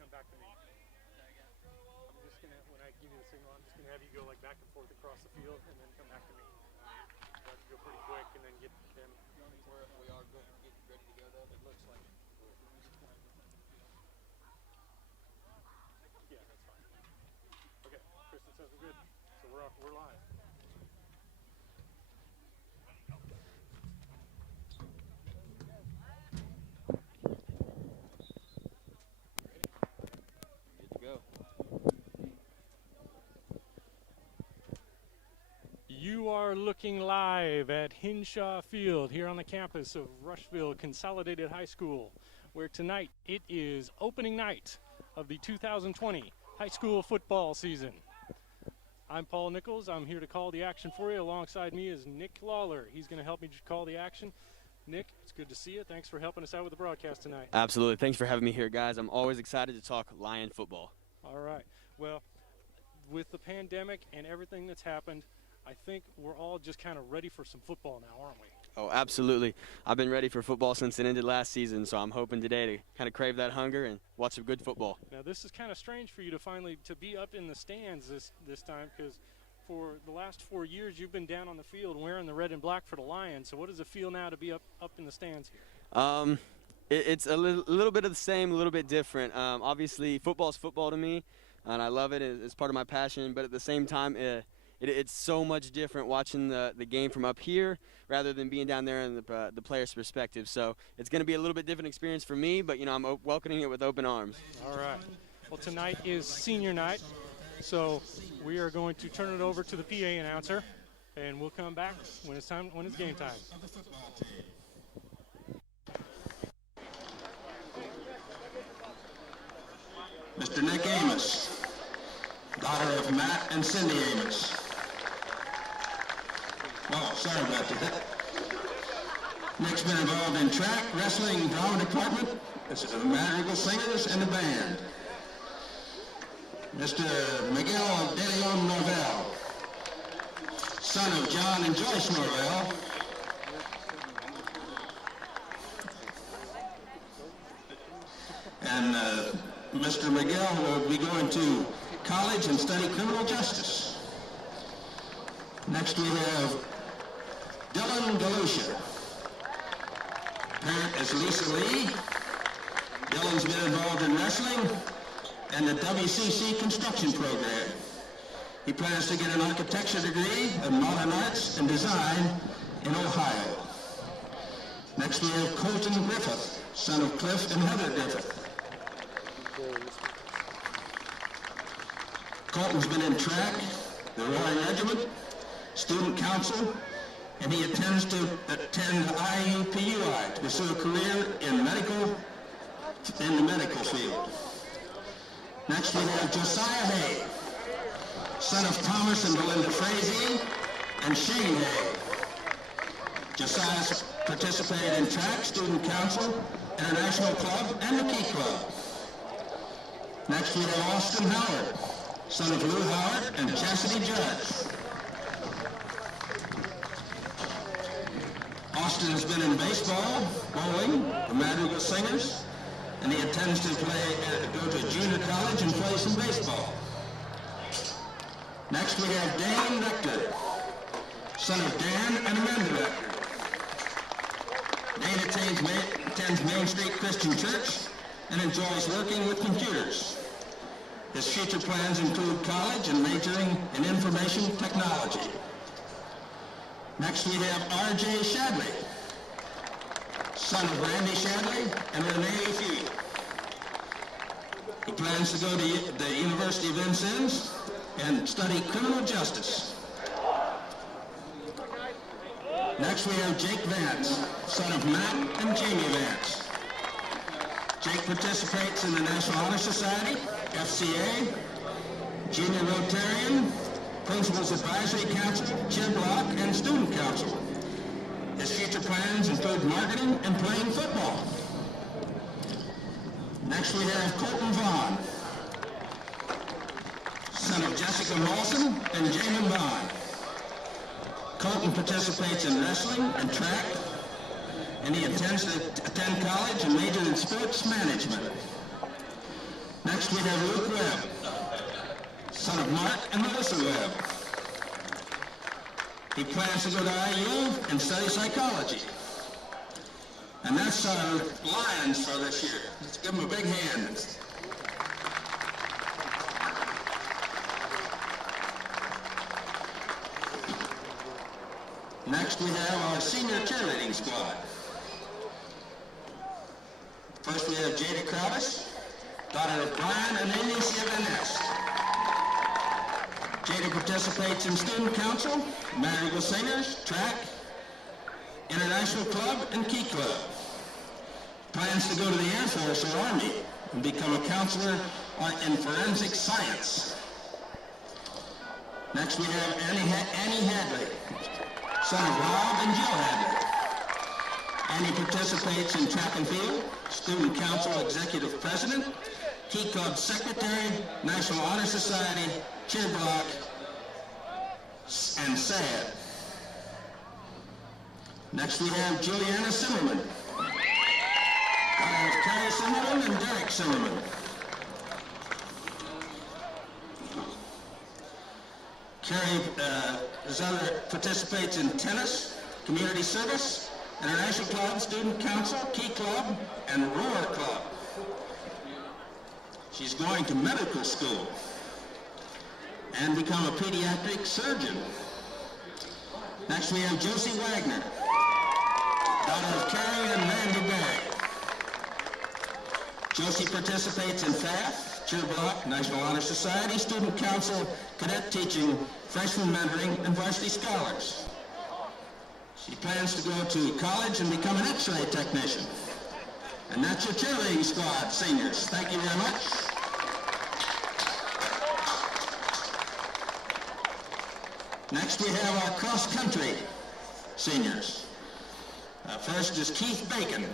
come back to me. I'm just going to, when I give you the signal, I'm just going to have you go like back and forth across the field and then come back to me. You have to go pretty quick and then get them. We are getting ready to go though. It looks like Yeah, that's fine. Okay, Kristen says we're good. So we're live. You are looking live at Hinshaw Field here on the campus of Rushville Consolidated High School, where tonight it is opening night of the 2020 high school football season. I'm Paul Nichols. I'm here to call the action for you. Alongside me is Nick Lawler. He's going to help me call the action. Nick, it's good to see you. Thanks for helping us out with the broadcast tonight. Absolutely. Thanks for having me here, guys. I'm always excited to talk Lion football. All right. Well, with the pandemic and everything that's happened, I think we're all just kind of ready for some football now, aren't we? Oh, absolutely. I've been ready for football since it ended last season, so I'm hoping today to kind of crave that hunger and watch some good football. Now, this is kind of strange for you to finally to be up in the stands this time, because for the last 4 years you've been down on the field wearing the red and black for the Lions. So what does it feel now to be up in the stands here? It's a little bit of the same, a little bit different. Obviously, football's football to me, and I love it. It's part of my passion, but at the same time, it's so much different watching the game from up here rather than being down there in the player's perspective. So it's going to be a little bit different experience for me, but, I'm welcoming it with open arms. All right. Well, tonight is senior night, so we are going to turn it over to the PA announcer, and we'll come back when it's game time. Mr. Nick Amos, daughter of Matt and Cindy Amos. Oh, sorry about that. Nick's been involved in track, wrestling, drama department. This is the Madrigal Singers and the band. Mr. Miguel De Leon Norvell, son of John and Joyce Norvell. And Mr. Miguel will be going to college and study criminal justice. Next we have Dylan DeLucia. Parent is Lisa Lee. Dylan's been involved in wrestling and the WCC construction program. He plans to get an architecture degree in modern arts and design in Ohio. Next we have Colton Griffith, son of Cliff and Heather Griffith. Colton's been in track, the Roaring Regiment, student council, and he intends to attend IUPUI to pursue a career in the medical field. Next we have Josiah Hay, son of Thomas and Belinda Frazee, and Shane Hay. Josiah's participated in track, student council, international club, and the Key Club. Next we have Austin Howard, son of Lou Howard and Chastity Judge. Austin has been in baseball, bowling, the Madrigal Singers, and he intends to go to junior college and play some baseball. Next we have Dan Rector, son of Dan and Amanda Rector. Dan attends Main Street Christian Church and enjoys working with computers. His future plans include college and majoring in information technology. Next we have R.J. Shadley, son of Randy Shadley and Renee Fee. He plans to go to the University of Vincennes and study criminal justice. Next we have Jake Vance, son of Matt and Jamie Vance. Jake participates in the National Honor Society, FCA, Junior Rotarian, Principals Advisory Council, Cheer Block, and Student Council. His future plans include marketing and playing football. Next we have Colton Vaughn, son of Jessica Molson and Jamin Vaughn. Colton participates in wrestling and track, and he intends to attend college and major in sports management. Next Next we have Luke Webb, son of Mark and Melissa Webb. He plans to go to IU and study psychology. And that's our Lions for this year. Let's give them a big hand. Next we have our senior cheerleading squad. First we have Jada Kravis, daughter of Brian and Alicia Van Nest. Jada participates in student council, Marigold Singers, track, international club, and key club. Plans to go to the Air Force or Army and become a counselor in forensic science. Next we have Annie Hadley, son of Rob and Jill Hadley. Annie participates in track and field, student council executive president, key club secretary, National Honor Society, cheer block, and SAD. Next we have Juliana Zimmerman, daughter of Carrie Zimmerman and Derek Zimmerman. Carrie participates in tennis, community service, international club, student council, key club, and roar club. She's going to medical school and become a pediatric surgeon. Next we have Josie Wagner, daughter of Carrie and Randy Berry. Josie participates in FAF, cheer block, National Honor Society, student council, cadet teaching, freshman mentoring, and varsity scholars. She plans to go to college and become an X-ray technician. And that's your cheerleading squad, seniors. Thank you very much. Next we have our cross-country seniors. First is Keith Bacon,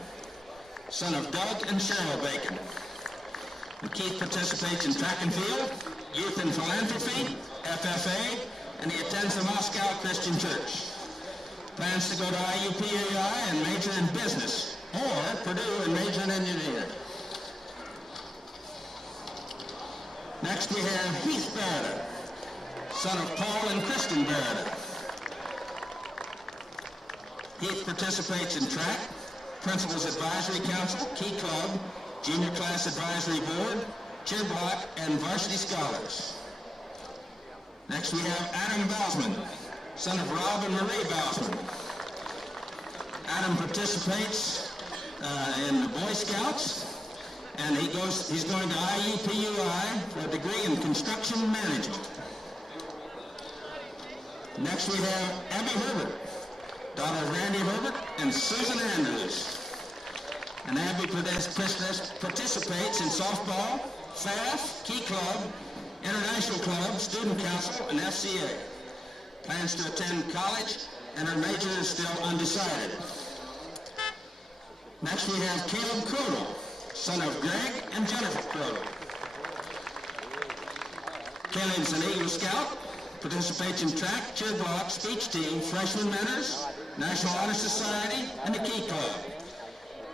son of Doug and Cheryl Bacon. And Keith participates in track and field, youth and philanthropy, FFA, and he attends the Moscow Christian Church. Plans to go to IUPAI and major in business, or Purdue and major in engineering. Next we have Heath Barrett, son of Paul and Kristen Barrett. Heath participates in track, Principals Advisory Council, Key Club, Junior Class Advisory Board, cheer block, and varsity scholars. Next we have Adam Bausman, son of Rob and Marie Bausman. Adam participates in the Boy Scouts, and he's going to IUPUI for a degree in construction management. Next we have Abby Herbert, daughter of Randy Herbert and Susan Andrews. And Abby participates in softball, FAF, Key Club, International Club, Student Council, and FCA. Plans to attend college, and her major is still undecided. Next we have Caleb Crodel, son of Greg and Jennifer Crodel. Caleb's an Eagle Scout, participates in track, cheer block, speech team, freshman mentors, National Honor Society, and the Key Club.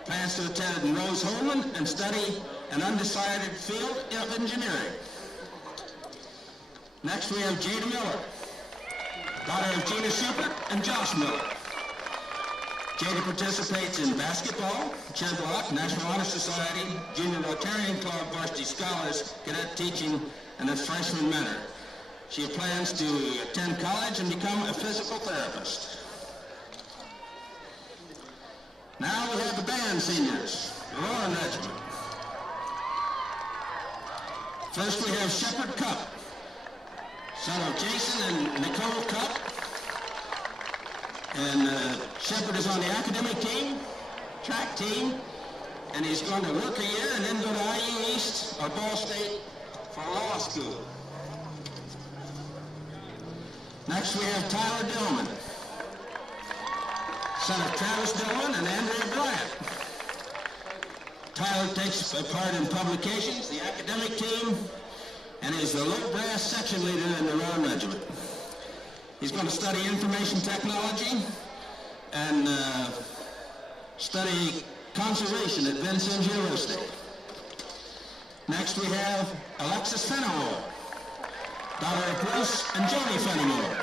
Plans to attend in Rose Holman and study an undecided field of engineering. Next we have Jada Miller, daughter of Gina Schubert and Josh Miller. Jada participates in basketball, cheer block, National Honor Society, Junior Rotarian Club, varsity scholars, cadet teaching, and a freshman mentor. She plans to attend college and become a physical therapist. Now we have the band seniors, the Rowan Regiment. First we have Shepard Cup, son of Jason and Nicole Cup. And Shepard is on the academic team, track team, and he's going to work a year and then go to IU East or Ball State for law school. Next we have Tyler Dillman, son of Travis Dillman and Andrea Bryant. Tyler takes part in publications, the academic team, and is the low brass section leader in the Rowan Regiment. He's going to study information technology and study conservation at Vincennes University. Next we have Alexis Fenimore, daughter of Bruce and Joni Fenimore.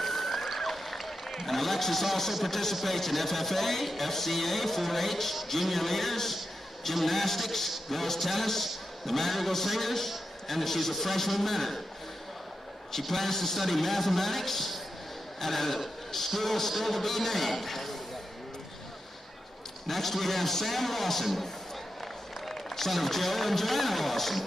And Alexis also participates in FFA, FCA, 4-H, junior leaders, gymnastics, girls tennis, the Madrigal Singers, and she's a freshman mentor. She plans to study mathematics at a school still to be named. Next we have Sam Lawson, son of Joe and Joanna Lawson.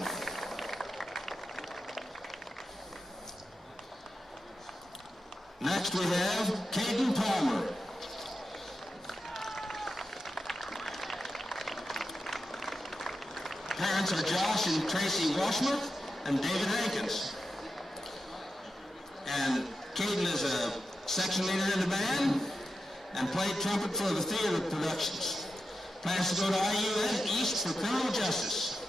Next we have Caden Palmer. Parents are Josh and Tracy Washmuth and David Hankins. And Caden is a section leader in the band and played trumpet for the theater productions. Plans to go to IU East for criminal justice.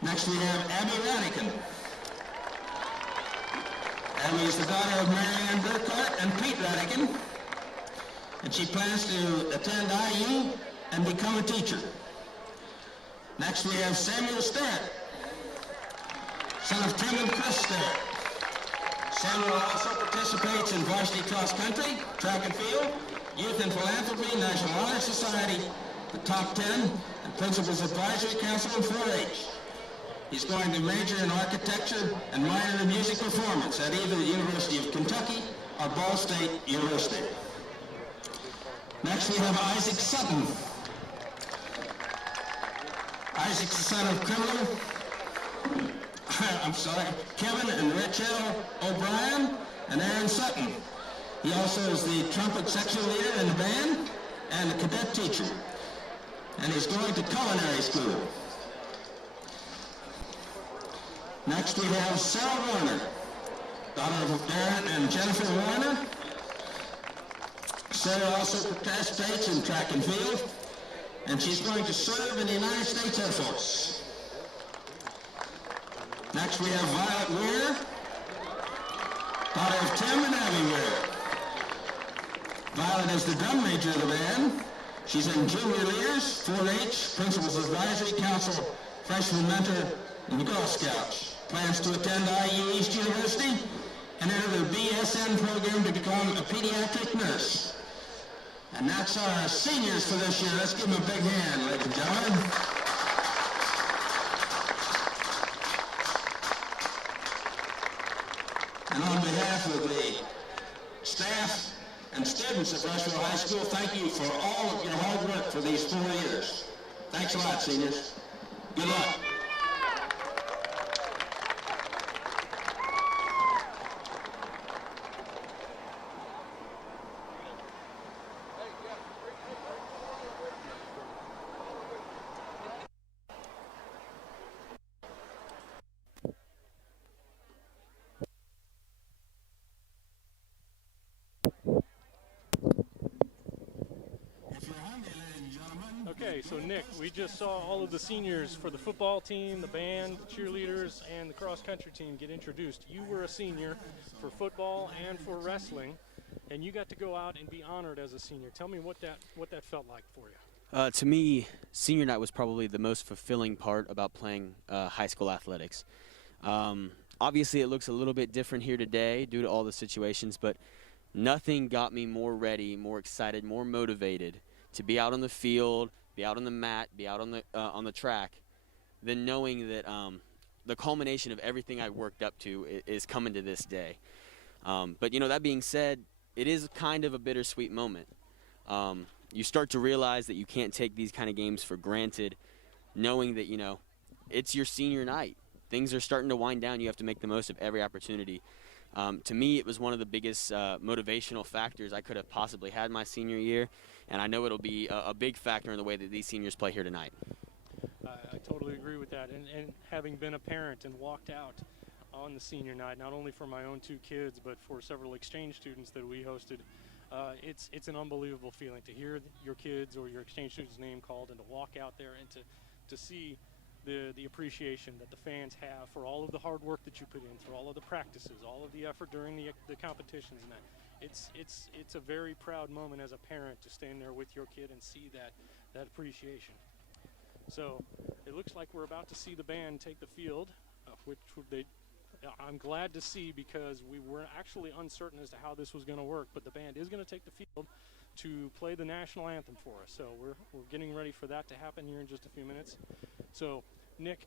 Next we have Abby Radican. Abby is the daughter of Mary Ann Burkhart and Pete Radican, and she plans to attend IU and become a teacher. Next we have Samuel Starrett, son of Tim and Chris Starrett. Samuel also participates in varsity cross country, track and field, youth and philanthropy, National Honor Society, the top 10, and Principals Advisory Council and 4-H. He's going to major in architecture and minor in music performance at either the University of Kentucky or Ball State University. Next we have Isaac Sutton. Isaac's the son of Kevin and Rachel O'Brien and Aaron Sutton. He also is the trumpet section leader in the band and a cadet teacher. And he's going to culinary school. Next we have Sarah Warner, daughter of Darren and Jennifer Warner. Sarah also participates in track and field, and she's going to serve in the United States Air Force. Next we have Violet Weir, daughter of Tim and Abby Weir. Violet is the drum major of the band. She's in junior leaders, 4-H, Principals Advisory Council, freshman mentor, and the Girl Scouts. Plans to attend IU East University and enter the BSN program to become a pediatric nurse. And that's our seniors for this year. Let's give them a big hand, ladies and gentlemen. And on behalf of the staff and students of Rushville High School, thank you for all of your hard work for these 4 years. Thanks a lot, seniors. Good luck. Okay, so Nick, we just saw all of the seniors for the football team, the band, the cheerleaders, and the cross-country team get introduced. You were a senior for football and for wrestling, and you got to go out and be honored as a senior. Tell me what that felt like for you. To me, senior night was probably the most fulfilling part about playing high school athletics. Obviously, it looks a little bit different here today due to all the situations, but nothing got me more ready, more excited, more motivated to be out on the field, be out on the mat, be out on the track, than knowing that the culmination of everything I worked up to is coming to this day. But that being said, it is kind of a bittersweet moment. You start to realize that you can't take these kind of games for granted, knowing that it's your senior night. Things are starting to wind down. You have to make the most of every opportunity. To me, it was one of the biggest motivational factors I could have possibly had my senior year, and I know it'll be a big factor in the way that these seniors play here tonight. I totally agree with that, and having been a parent and walked out on the senior night, not only for my own 2 kids, but for several exchange students that we hosted, it's an unbelievable feeling to hear your kids or your exchange student's name called and to walk out there and to see the appreciation that the fans have for all of the hard work that you put in, through all of the practices, all of the effort during the competitions, and that. It's a very proud moment as a parent to stand there with your kid and see that appreciation. So it looks like we're about to see the band take the field, I'm glad to see, because we were actually uncertain as to how this was going to work, but the band is going to take the field to play the national anthem for us. So we're getting ready for that to happen here in just a few minutes. So, Nick,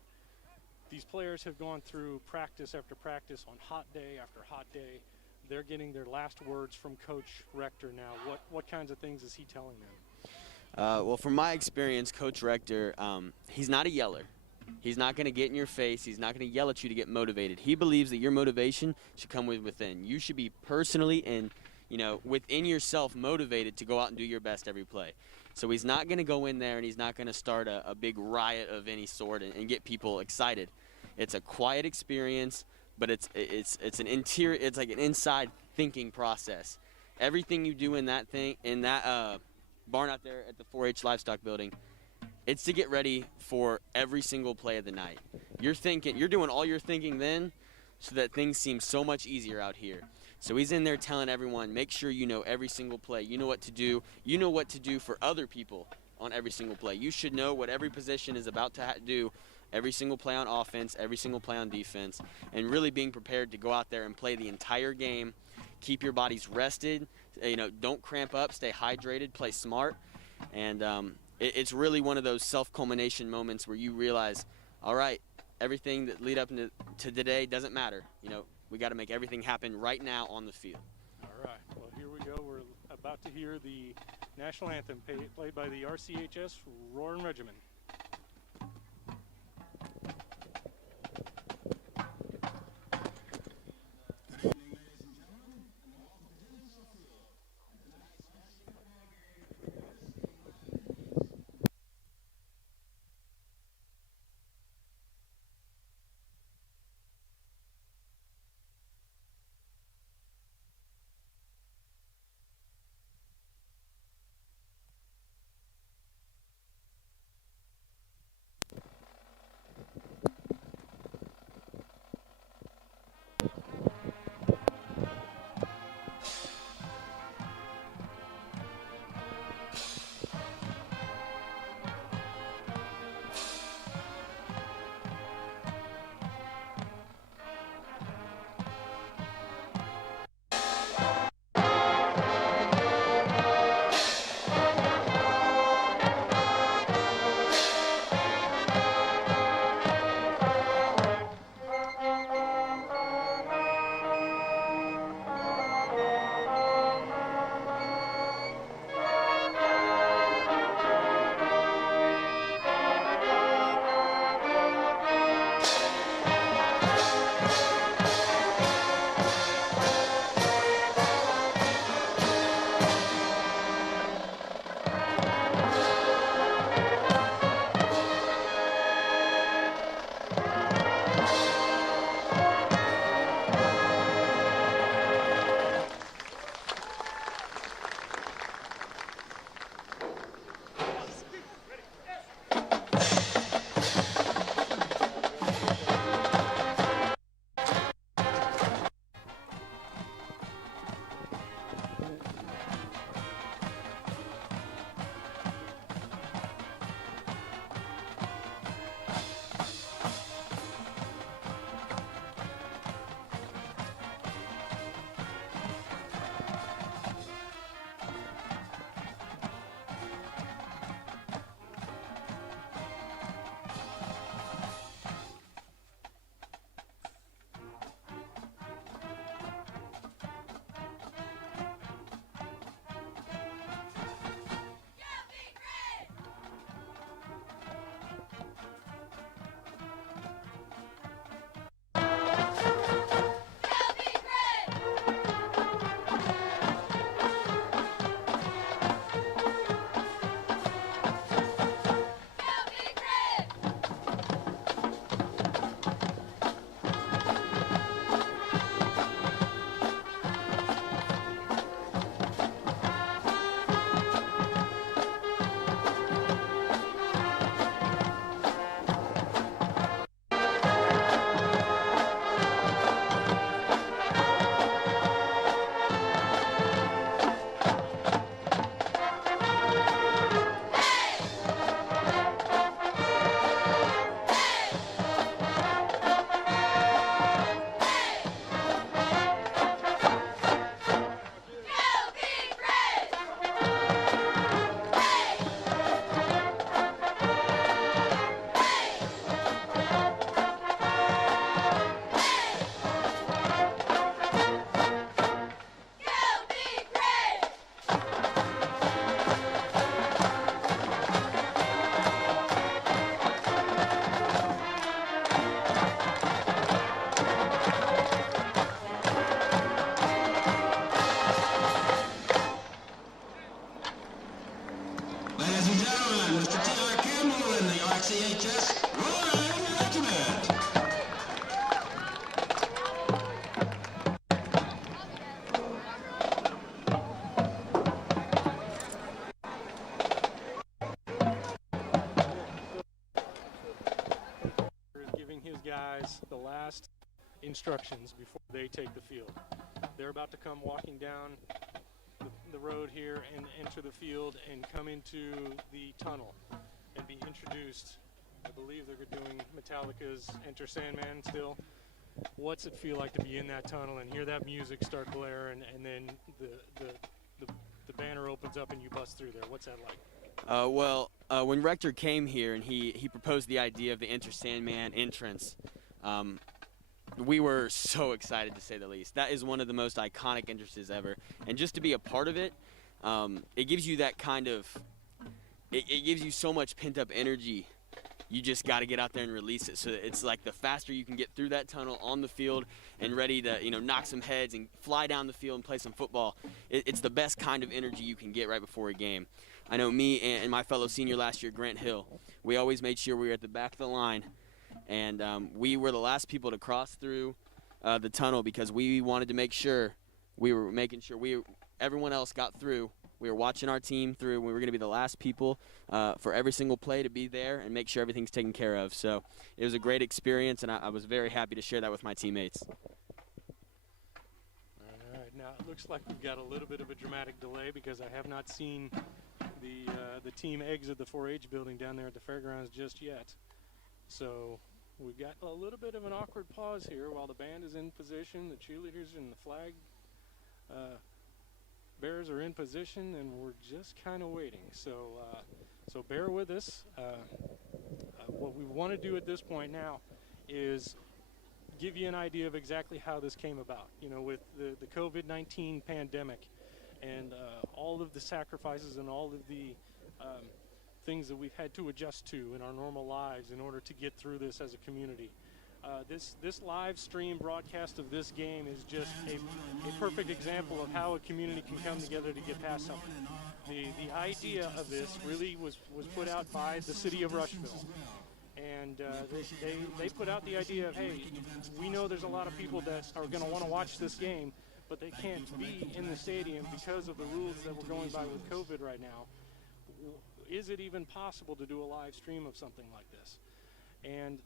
these players have gone through practice after practice on hot day after hot day. They're getting their last words from Coach Rector now. What kinds of things is he telling them? Well, from my experience, Coach Rector, he's not a yeller. He's not going to get in your face. He's not going to yell at you to get motivated. He believes that your motivation should come within. You should be personally and, within yourself motivated to go out and do your best every play. So he's not going to go in there and he's not going to start a big riot of any sort and get people excited. It's a quiet experience, but it's an interior. It's like an inside thinking process. Everything you do in that barn out there at the 4-H livestock building, it's to get ready for every single play of the night. You're doing all your thinking then, so that things seem so much easier out here. So he's in there telling everyone, make sure you know every single play. You know what to do. You know what to do for other people on every single play. You should know what every position is about to do, every single play on offense, every single play on defense, and really being prepared to go out there and play the entire game. Keep your bodies rested. Don't cramp up. Stay hydrated. Play smart. And it's really one of those self-culmination moments where you realize, all right, everything that lead up to today doesn't matter. We got to make everything happen right now on the field. All right. Well, here we go. We're about to hear the national anthem played by the RCHS Roaring Regiment. guys the last instructions before they take the field. They're about to come walking down the road here and enter the field and come into the tunnel and be introduced. I believe they're doing Metallica's Enter Sandman still. What's it feel like to be in that tunnel and hear that music start blaring, and then the banner opens up and you bust through there? What's that like? When Rector came here and he proposed the idea of the Enter Sandman entrance, we were so excited, to say the least. That is one of the most iconic entrances ever, and just to be a part of it, it gives you that kind of, it gives you so much pent-up energy. You just got to get out there and release it. So it's like the faster you can get through that tunnel on the field and ready to, knock some heads and fly down the field and play some football, it's the best kind of energy you can get right before a game. I know me and my fellow senior last year, Grant Hill, we always made sure we were at the back of the line, and we were the last people to cross through the tunnel because we wanted to make sure we were making sure everyone else got through. We were watching our team through. We were going to be the last people for every single play to be there and make sure everything's taken care of. So it was a great experience, and I was very happy to share that with my teammates. All right, now it looks like we've got a little bit of a dramatic delay because I have not seen the team exit the 4-H building down there at the fairgrounds just yet. So we've got a little bit of an awkward pause here while the band is in position, the cheerleaders and the flag bears are in position, and we're just kind of waiting. So bear with us. What we want to do at this point now is give you an idea of exactly how this came about. With the COVID-19 pandemic and all of the sacrifices and all of the things that we've had to adjust to in our normal lives in order to get through this as a community. This live stream broadcast of this game is just a perfect example of how a community can come together to get past something. The idea of this really was put out by the city of Rushville. And they put out the idea of, hey, we know there's a lot of people that are going to want to watch this game, but they can't be in the stadium because of the rules that we're going by with COVID right now. Is it even possible to do a live stream of something like this? And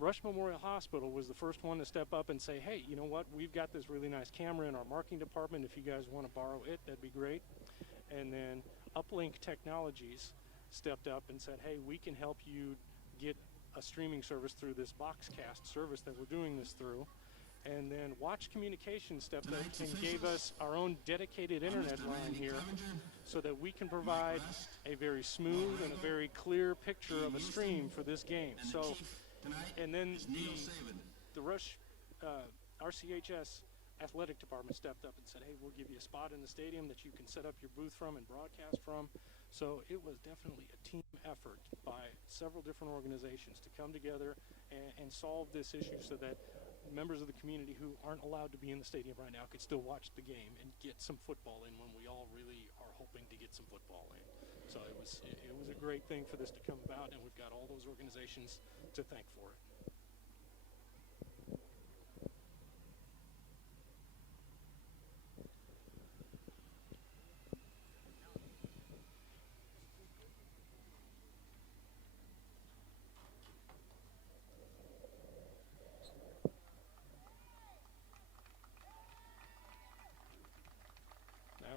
Rush Memorial Hospital was the first one to step up and say, hey, you know what, we've got this really nice camera in our marketing department. If you guys want to borrow it, that'd be great. And then Uplink Technologies stepped up and said, hey, we can help you get a streaming service through this Boxcast service that we're doing this through. And then Watch Communications stepped up and gave us our own dedicated internet line here so that we can provide a very smooth and a very clear picture of a stream for this game. So, and then the Rush RCHS athletic department stepped up and said, hey, we'll give you a spot in the stadium that you can set up your booth from and broadcast from. So it was definitely a team effort by several different organizations to come together and solve this issue so that members of the community who aren't allowed to be in the stadium right now could still watch the game and get some football in when we all really are hoping to get some football in. So it was a great thing for this to come about, and we've got all those organizations to thank for it.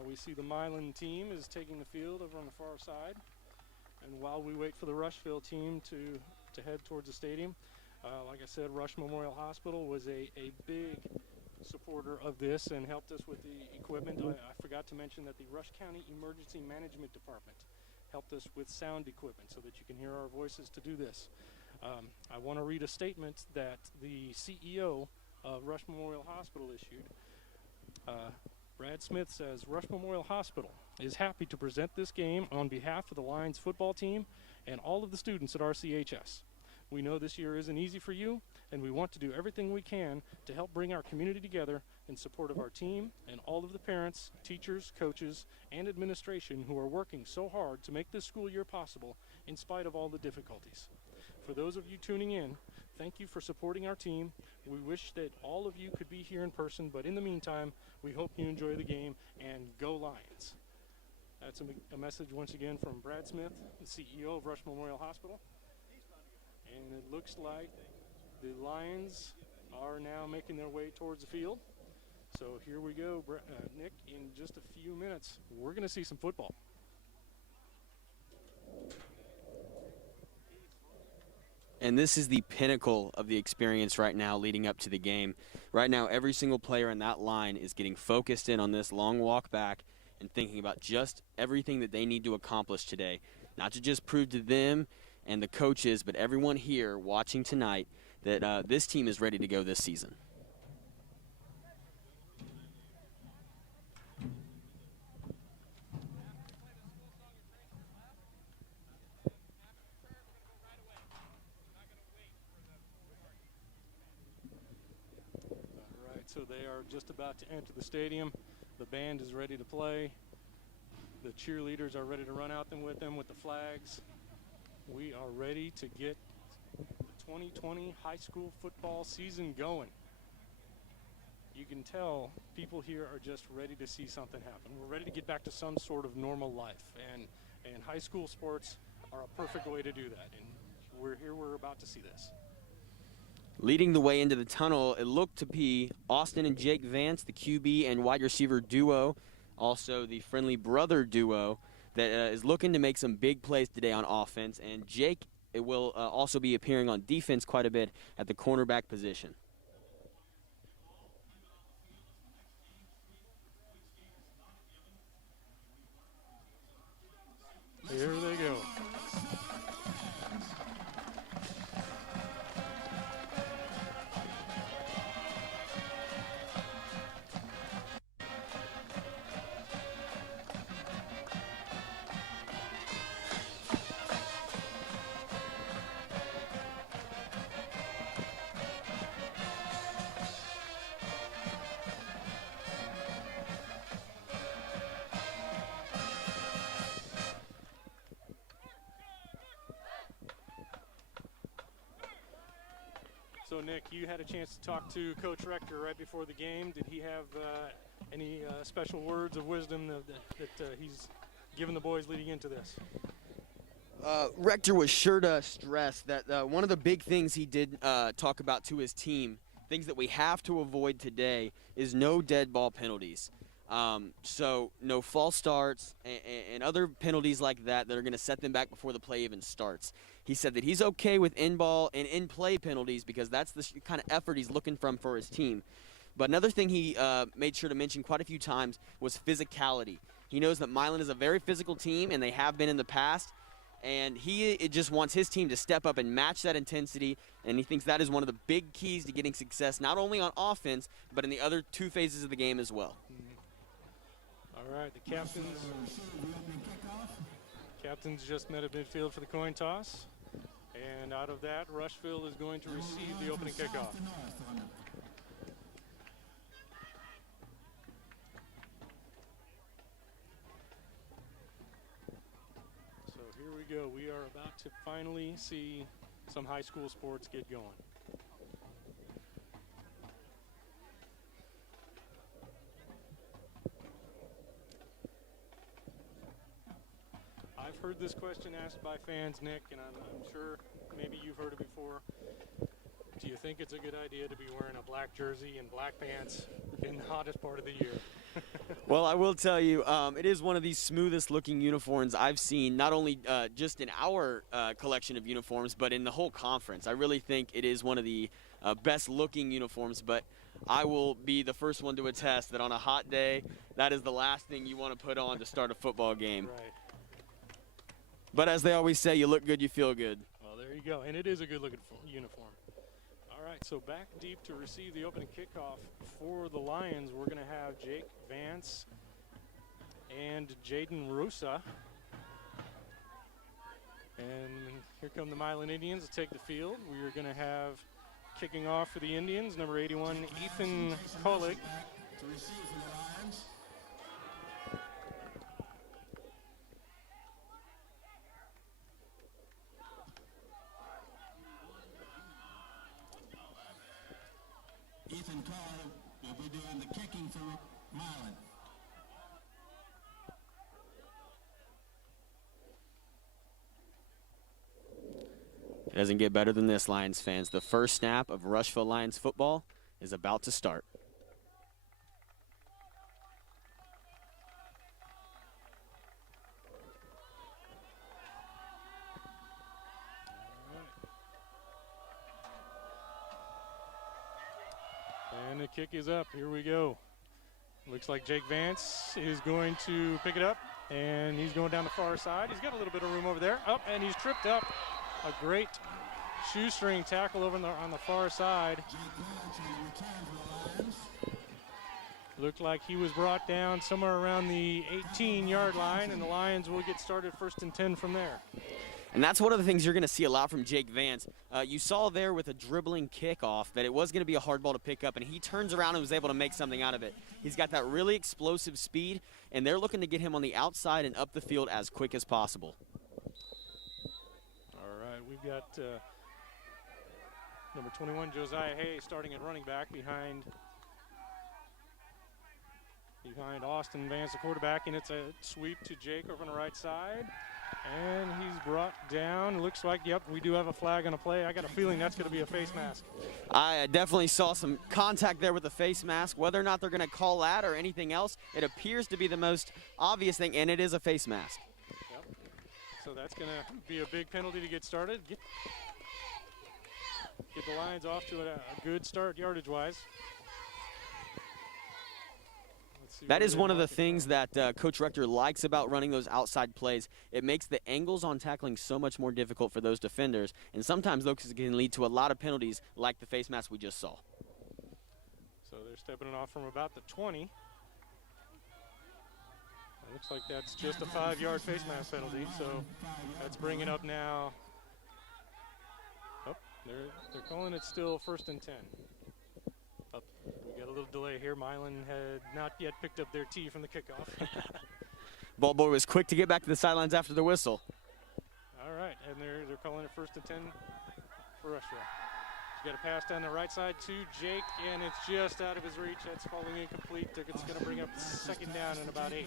We see the Milan team is taking the field over on the far side, and while we wait for the Rushville team to head towards the stadium, like I said, Rush Memorial Hospital was a big supporter of this and helped us with the equipment. I forgot to mention that the Rush County Emergency Management Department helped us with sound equipment so that you can hear our voices to do this. I want to read a statement that the CEO of Rush Memorial Hospital issued. Brad Smith says, Rush Memorial Hospital is happy to present this game on behalf of the Lions football team and all of the students at RCHS. We know this year isn't easy for you, and we want to do everything we can to help bring our community together in support of our team and all of the parents, teachers, coaches, and administration who are working so hard to make this school year possible in spite of all the difficulties. For those of you tuning in, thank you for supporting our team. We wish that all of you could be here in person, but in the meantime, we hope you enjoy the game, and go Lions. That's a message once again from Brad Smith, the CEO of Rush Memorial Hospital. And it looks like The Lions are now making their way towards the field. So here we go, Nick. In just a few minutes, we're going to see some football. And this is the pinnacle of the experience right now leading up to the game. Right now, every single player in that line is getting focused in on this long walk back and thinking about just everything that they need to accomplish today. Not to just prove to them and the coaches, but everyone here watching tonight that this team is ready to go this season. So they are just about to enter the stadium. The band is ready to play. The cheerleaders are ready to run out with them with the flags. We are ready to get the 2020 high school football season going. You can tell people here are just ready to see something happen. We're ready to get back to some sort of normal life, and high school sports are a perfect way to do that. And we're about to see this. Leading the way into the tunnel, it looked to be Austin and Jake Vance, the QB and wide receiver duo, also the friendly brother duo that is looking to make some big plays today on offense. And Jake will also be appearing on defense quite a bit at the cornerback position. Here they go. So, Nick, you had a chance to talk to Coach Rector right before the game. Did he have any special words of wisdom that he's given the boys leading into this? Rector was sure to stress that one of the big things he did talk about to his team, things that we have to avoid today, is no dead ball penalties. So no false starts and other penalties like that are going to set them back before the play even starts. He said that he's okay with in-ball and in-play penalties because that's the kind of effort he's looking from for his team. But another thing he made sure to mention quite a few times was physicality. He knows that Milan is a very physical team, and they have been in the past, and he just wants his team to step up and match that intensity, and he thinks that is one of the big keys to getting success, not only on offense, but in the other two phases of the game as well. All right, the captains just met at midfield for the coin toss. And out of that, Rushville is going to receive the opening kickoff. So here we go. We are about to finally see some high school sports get going. I've heard this question asked by fans, Nick, and I'm sure maybe you've heard it before. Do you think it's a good idea to be wearing a black jersey and black pants in the hottest part of the year? Well, I will tell you, it is one of the smoothest looking uniforms I've seen, not only just in our collection of uniforms, but in the whole conference. I really think it is one of the best looking uniforms, but I will be the first one to attest that on a hot day, that is the last thing you want to put on to start a football game. Right. But as they always say, you look good, you feel good. Well, there you go. And it is a good-looking uniform. All right, so back deep to receive the opening kickoff for the Lions, we're going to have Jake Vance and Jaden Rusa. And here come the Milan Indians to take the field. We are going to have kicking off for the Indians, number 81, Ethan Kolig. To receive from the Lions. Ethan Carr will be doing the kicking for Milan. It doesn't get better than this, Lions fans. The first snap of Rushville Lions football is about to start. And the kick is up. Here we go. Looks like Jake Vance is going to pick it up, and he's going down the far side. He's got a little bit of room over there. Up, and he's tripped up. A great shoestring tackle over on the far side. Looked like he was brought down somewhere around the 18-yard line, and the Lions will get started 1st and 10 from there. And that's one of the things you're going to see a lot from Jake Vance. You saw there with a dribbling kickoff that it was going to be a hard ball to pick up, and he turns around and was able to make something out of it. He's got that really explosive speed, and they're looking to get him on the outside and up the field as quick as possible. All right, we've got number 21, Josiah Hay, starting at running back behind Austin Vance, the quarterback, and it's a sweep to Jake over on the right side. And he's brought down. It looks like, yep, we do have a flag on a play. I got a feeling that's going to be a face mask. I definitely saw some contact there with the face mask. Whether or not they're going to call that or anything else, it appears to be the most obvious thing, and it is a face mask. Yep. So that's going to be a big penalty to get started. Get the Lions off to a good start yardage-wise. That is one of the things that Coach Rector likes about running those outside plays. It makes the angles on tackling so much more difficult for those defenders, and sometimes those can lead to a lot of penalties like the face mask we just saw. So they're stepping it off from about the 20. It looks like that's just a 5-yard face mask penalty, so that's bringing up now. Oh, they're calling it still 1st and 10. Up. We got a little delay here. Milan had not yet picked up their tee from the kickoff. Ball boy was quick to get back to the sidelines after the whistle. All right, and they're calling it 1st and 10 for Rushville. He's got a pass down the right side to Jake, and it's just out of his reach. That's falling incomplete. It's going to bring up 2nd down and about 8.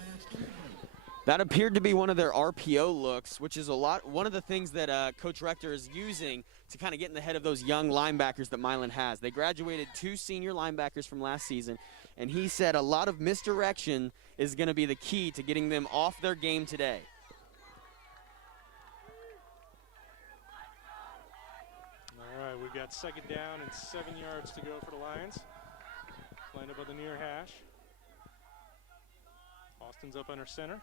That appeared to be one of their RPO looks, which is one of the things that Coach Rector is using to kind of get in the head of those young linebackers that Milan has. They graduated 2 senior linebackers from last season, and he said a lot of misdirection is going to be the key to getting them off their game today. All right, we've got 2nd down and 7 yards to go for the Lions. Lined up on the near hash. Austin's up under center.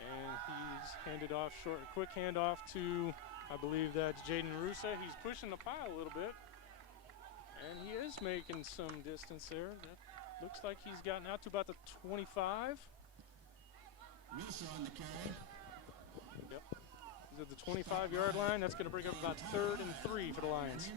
And he's handed off short, quick handoff to, I believe that's Jaden Russa. He's pushing the pile a little bit. And he is making some distance there. That looks like he's gotten out to about the 25. Russa on the carry. Yep. He's at the 25-yard line. That's going to bring up about 3rd and 3 for the Lions.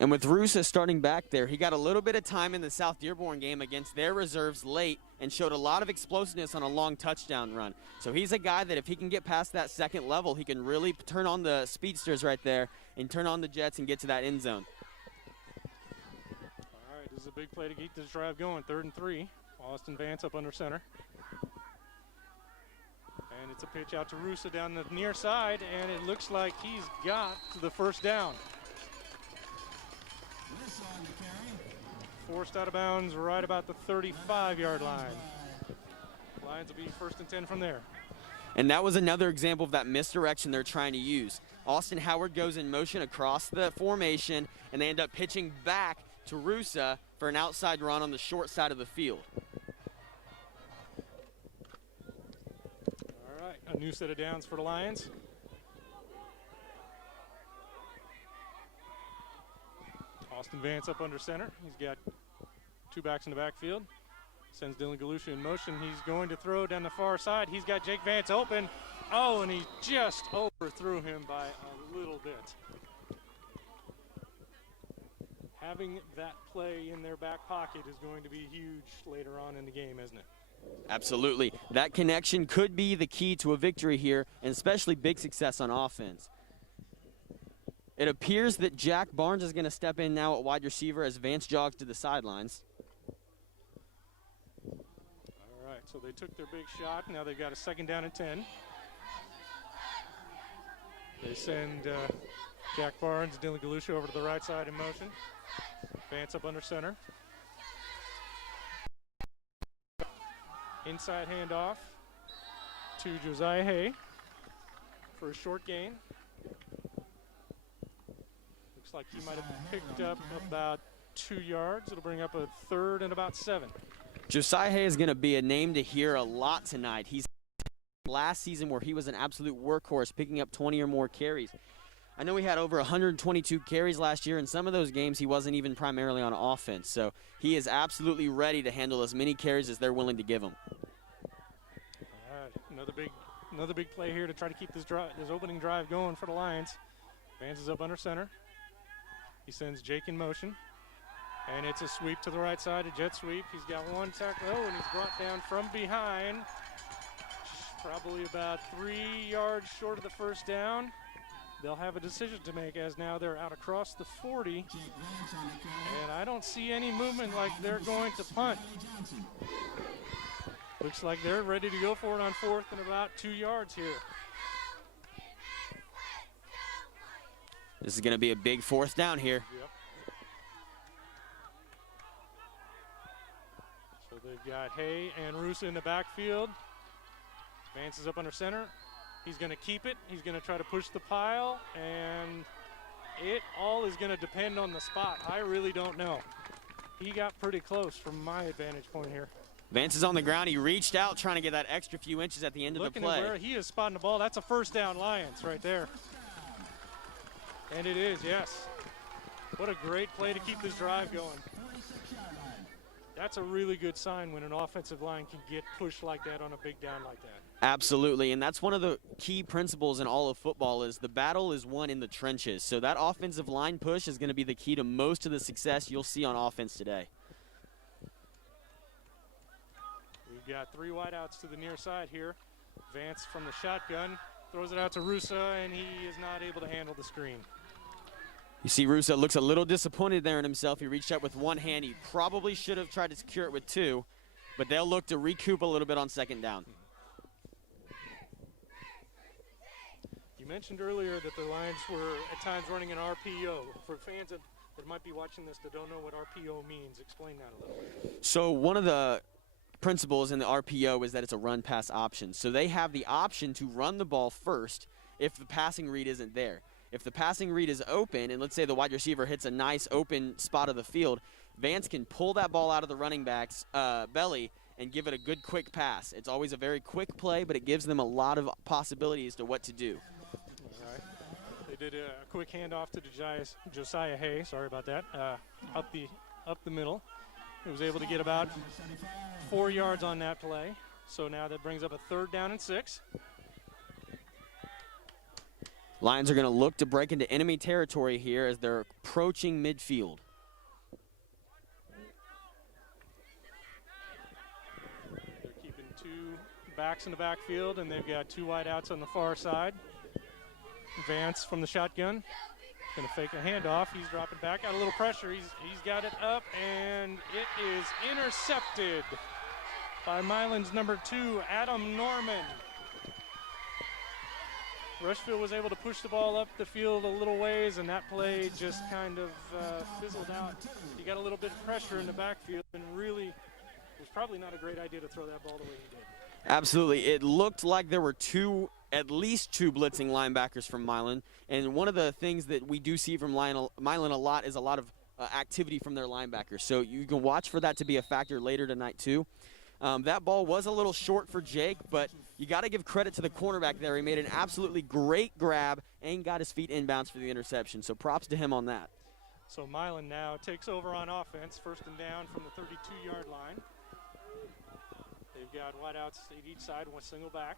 And with Russa starting back there, he got a little bit of time in the South Dearborn game against their reserves late and showed a lot of explosiveness on a long touchdown run. So he's a guy that if he can get past that 2nd level, he can really turn on the speedsters right there and turn on the jets and get to that end zone. All right, this is a big play to keep this drive going. 3rd and 3. Austin Vance up under center. And it's a pitch out to Russa down the near side, and it looks like he's got to the 1st down. Forced out of bounds right about the 35-yard line. Lions will be 1st and 10 from there. And that was another example of that misdirection they're trying to use. Austin Howard goes in motion across the formation, and they end up pitching back to Russa for an outside run on the short side of the field. All right, a new set of downs for the Lions. Austin Vance up under center. He's got 2 backs in the backfield. Sends Dylan Galusha in motion. He's going to throw down the far side. He's got Jake Vance open. Oh, and he just overthrew him by a little bit. Having that play in their back pocket is going to be huge later on in the game, isn't it? Absolutely. That connection could be the key to a victory here, and especially big success on offense. It appears that Jack Barnes is going to step in now at wide receiver as Vance jogs to the sidelines. All right. So they took their big shot. Now they've got a 2nd down and 10. They send Jack Barnes, Dylan Galusha over to the right side in motion. Vance up under center. Inside handoff to Josiah Hay for a short gain. Looks like he might have picked up about 2 yards. It'll bring up a 3rd and about 7. Josiah Hay is going to be a name to hear a lot tonight. He's last season where he was an absolute workhorse, picking up 20 or more carries. I know he had over 122 carries last year. In some of those games, he wasn't even primarily on offense. So he is absolutely ready to handle as many carries as they're willing to give him. Another big play here to try to keep this opening drive going for the Lions. Vance is up under center. He sends Jake in motion. And it's a sweep to the right side, a jet sweep. He's got 1 tackle. Oh, and he's brought down from behind. Probably about 3 yards short of the 1st down. They'll have a decision to make as now they're out across the 40. And I don't see any movement like they're going to punt. Looks like they're ready to go for it on 4th and about 2 yards here. This is going to be a big 4th down here. Yep. So they've got Hay and Rusa in the backfield. Vance is up under center. He's going to keep it. He's going to try to push the pile, and it all is going to depend on the spot. I really don't know. He got pretty close from my advantage point here. Vance is on the ground. He reached out trying to get that extra few inches at the end of the play. Looking at where he is spotting the ball. That's a 1st down Lions right there. And it is, yes. What a great play to keep this drive going. That's a really good sign when an offensive line can get pushed like that on a big down like that. Absolutely, and that's one of the key principles in all of football is the battle is won in the trenches. So that offensive line push is going to be the key to most of the success you'll see on offense today. We've got 3 wideouts to the near side here. Vance from the shotgun throws it out to Rusa, and he is not able to handle the screen. You see Rusa looks a little disappointed there in himself. He reached out with 1 hand. He probably should have tried to secure it with 2, but they'll look to recoup a little bit on 2nd down. You mentioned earlier that the Lions were at times running an RPO. For fans that might be watching this that don't know what RPO means, explain that a little bit. So one of the principles in the RPO is that it's a run-pass option. So they have the option to run the ball first if the passing read isn't there. If the passing read is open, and let's say the wide receiver hits a nice open spot of the field, Vance can pull that ball out of the running back's belly and give it a good quick pass. It's always a very quick play, but it gives them a lot of possibilities to what to do. All right. They did a quick handoff to Josiah Hay, sorry about that, up the middle. He was able to get about 4 yards on that play. So now that brings up a 3rd down and 6. Lions are going to look to break into enemy territory here as they're approaching midfield. They're keeping 2 backs in the backfield, and they've got 2 wideouts on the far side. Vance from the shotgun. Going to fake a handoff. He's dropping back. Got a little pressure. He's got it up, and it is intercepted by Milan's number 2, Adam Norman. Rushville was able to push the ball up the field a little ways, and that play just kind of fizzled out. He got a little bit of pressure in the backfield, and really, it was probably not a great idea to throw that ball the way he did. Absolutely. It looked like there were at least two blitzing linebackers from Milan, and one of the things that we do see from Milan a lot is a lot of activity from their linebackers. So you can watch for that to be a factor later tonight too. That ball was a little short for Jake, but you got to give credit to the cornerback there. He made an absolutely great grab and got his feet inbounds for the interception. So props to him on that. So Milan now takes over on offense, 1st and down from the 32-yard line. They've got wideouts at each side, one single back.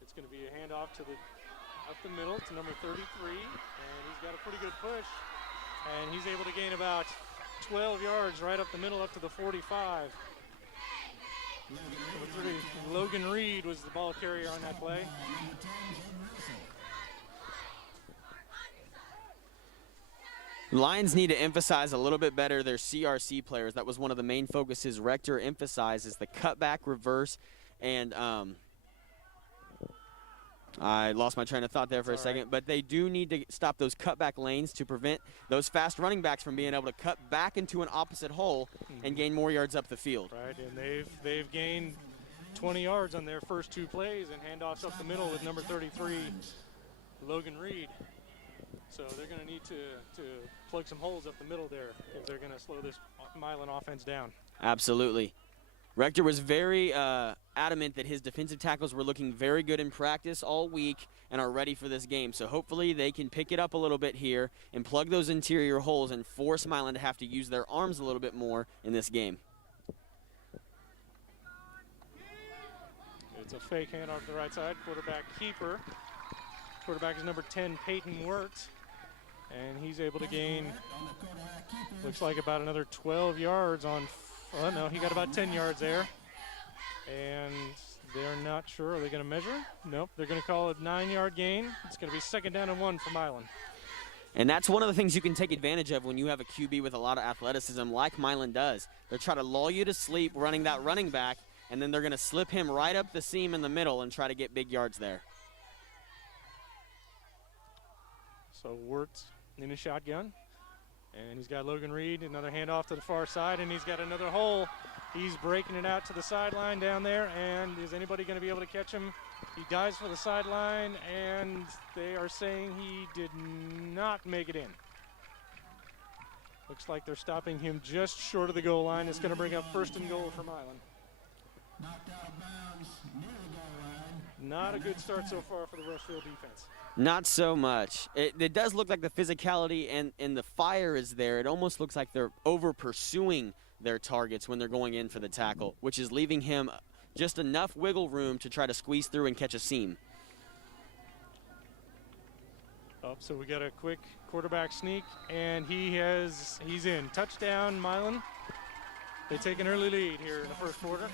It's going to be a handoff to up the middle to number 33, and he's got a pretty good push, and he's able to gain about 12 yards right up the middle up to the 45. Logan Reed was the ball carrier on that play. Lions need to emphasize a little bit better their CRC players. That was one of the main focuses Rector emphasizes, the cutback, reverse, and I lost my train of thought there for a second, but they do need to stop those cutback lanes to prevent those fast running backs from being able to cut back into an opposite hole and gain more yards up the field. Right, and they've gained 20 yards on their first 2 plays and handoffs up the middle with number 33, Logan Reed. So they're going to need to plug some holes up the middle there if they're going to slow this Milan offense down. Absolutely. Rector was very adamant that his defensive tackles were looking very good in practice all week and are ready for this game. So hopefully they can pick it up a little bit here and plug those interior holes and force Milan to have to use their arms a little bit more in this game. It's a fake handoff to the right side. Quarterback keeper. Quarterback is number 10, Peyton Wirt. And he's able to gain, looks like about another 12 yards on. Well, no, he got about 10 yards there. And they're not sure. Are they going to measure? Nope. They're going to call it a 9-yard gain. It's going to be 2nd down and 1 for Milan. And that's one of the things you can take advantage of when you have a QB with a lot of athleticism like Milan does. They're trying to lull you to sleep running that running back, and then they're going to slip him right up the seam in the middle and try to get big yards there. So Wirtz in a shotgun. And he's got Logan Reed, another handoff to the far side, and he's got another hole. He's breaking it out to the sideline down there, and is anybody going to be able to catch him? He dives for the sideline, and they are saying he did not make it in. Looks like they're stopping him just short of the goal line. It's going to bring up 1st and goal for Milan. Knocked out of bounds near the goal line. Not a good start so far for the Rushville defense. Not so much. It does look like the physicality and the fire is there. It almost looks like they're over pursuing their targets when they're going in for the tackle, which is leaving him just enough wiggle room to try to squeeze through and catch a seam. So we got a quick quarterback sneak, and he's in. Touchdown, Milan. They take an early lead here in the first quarter.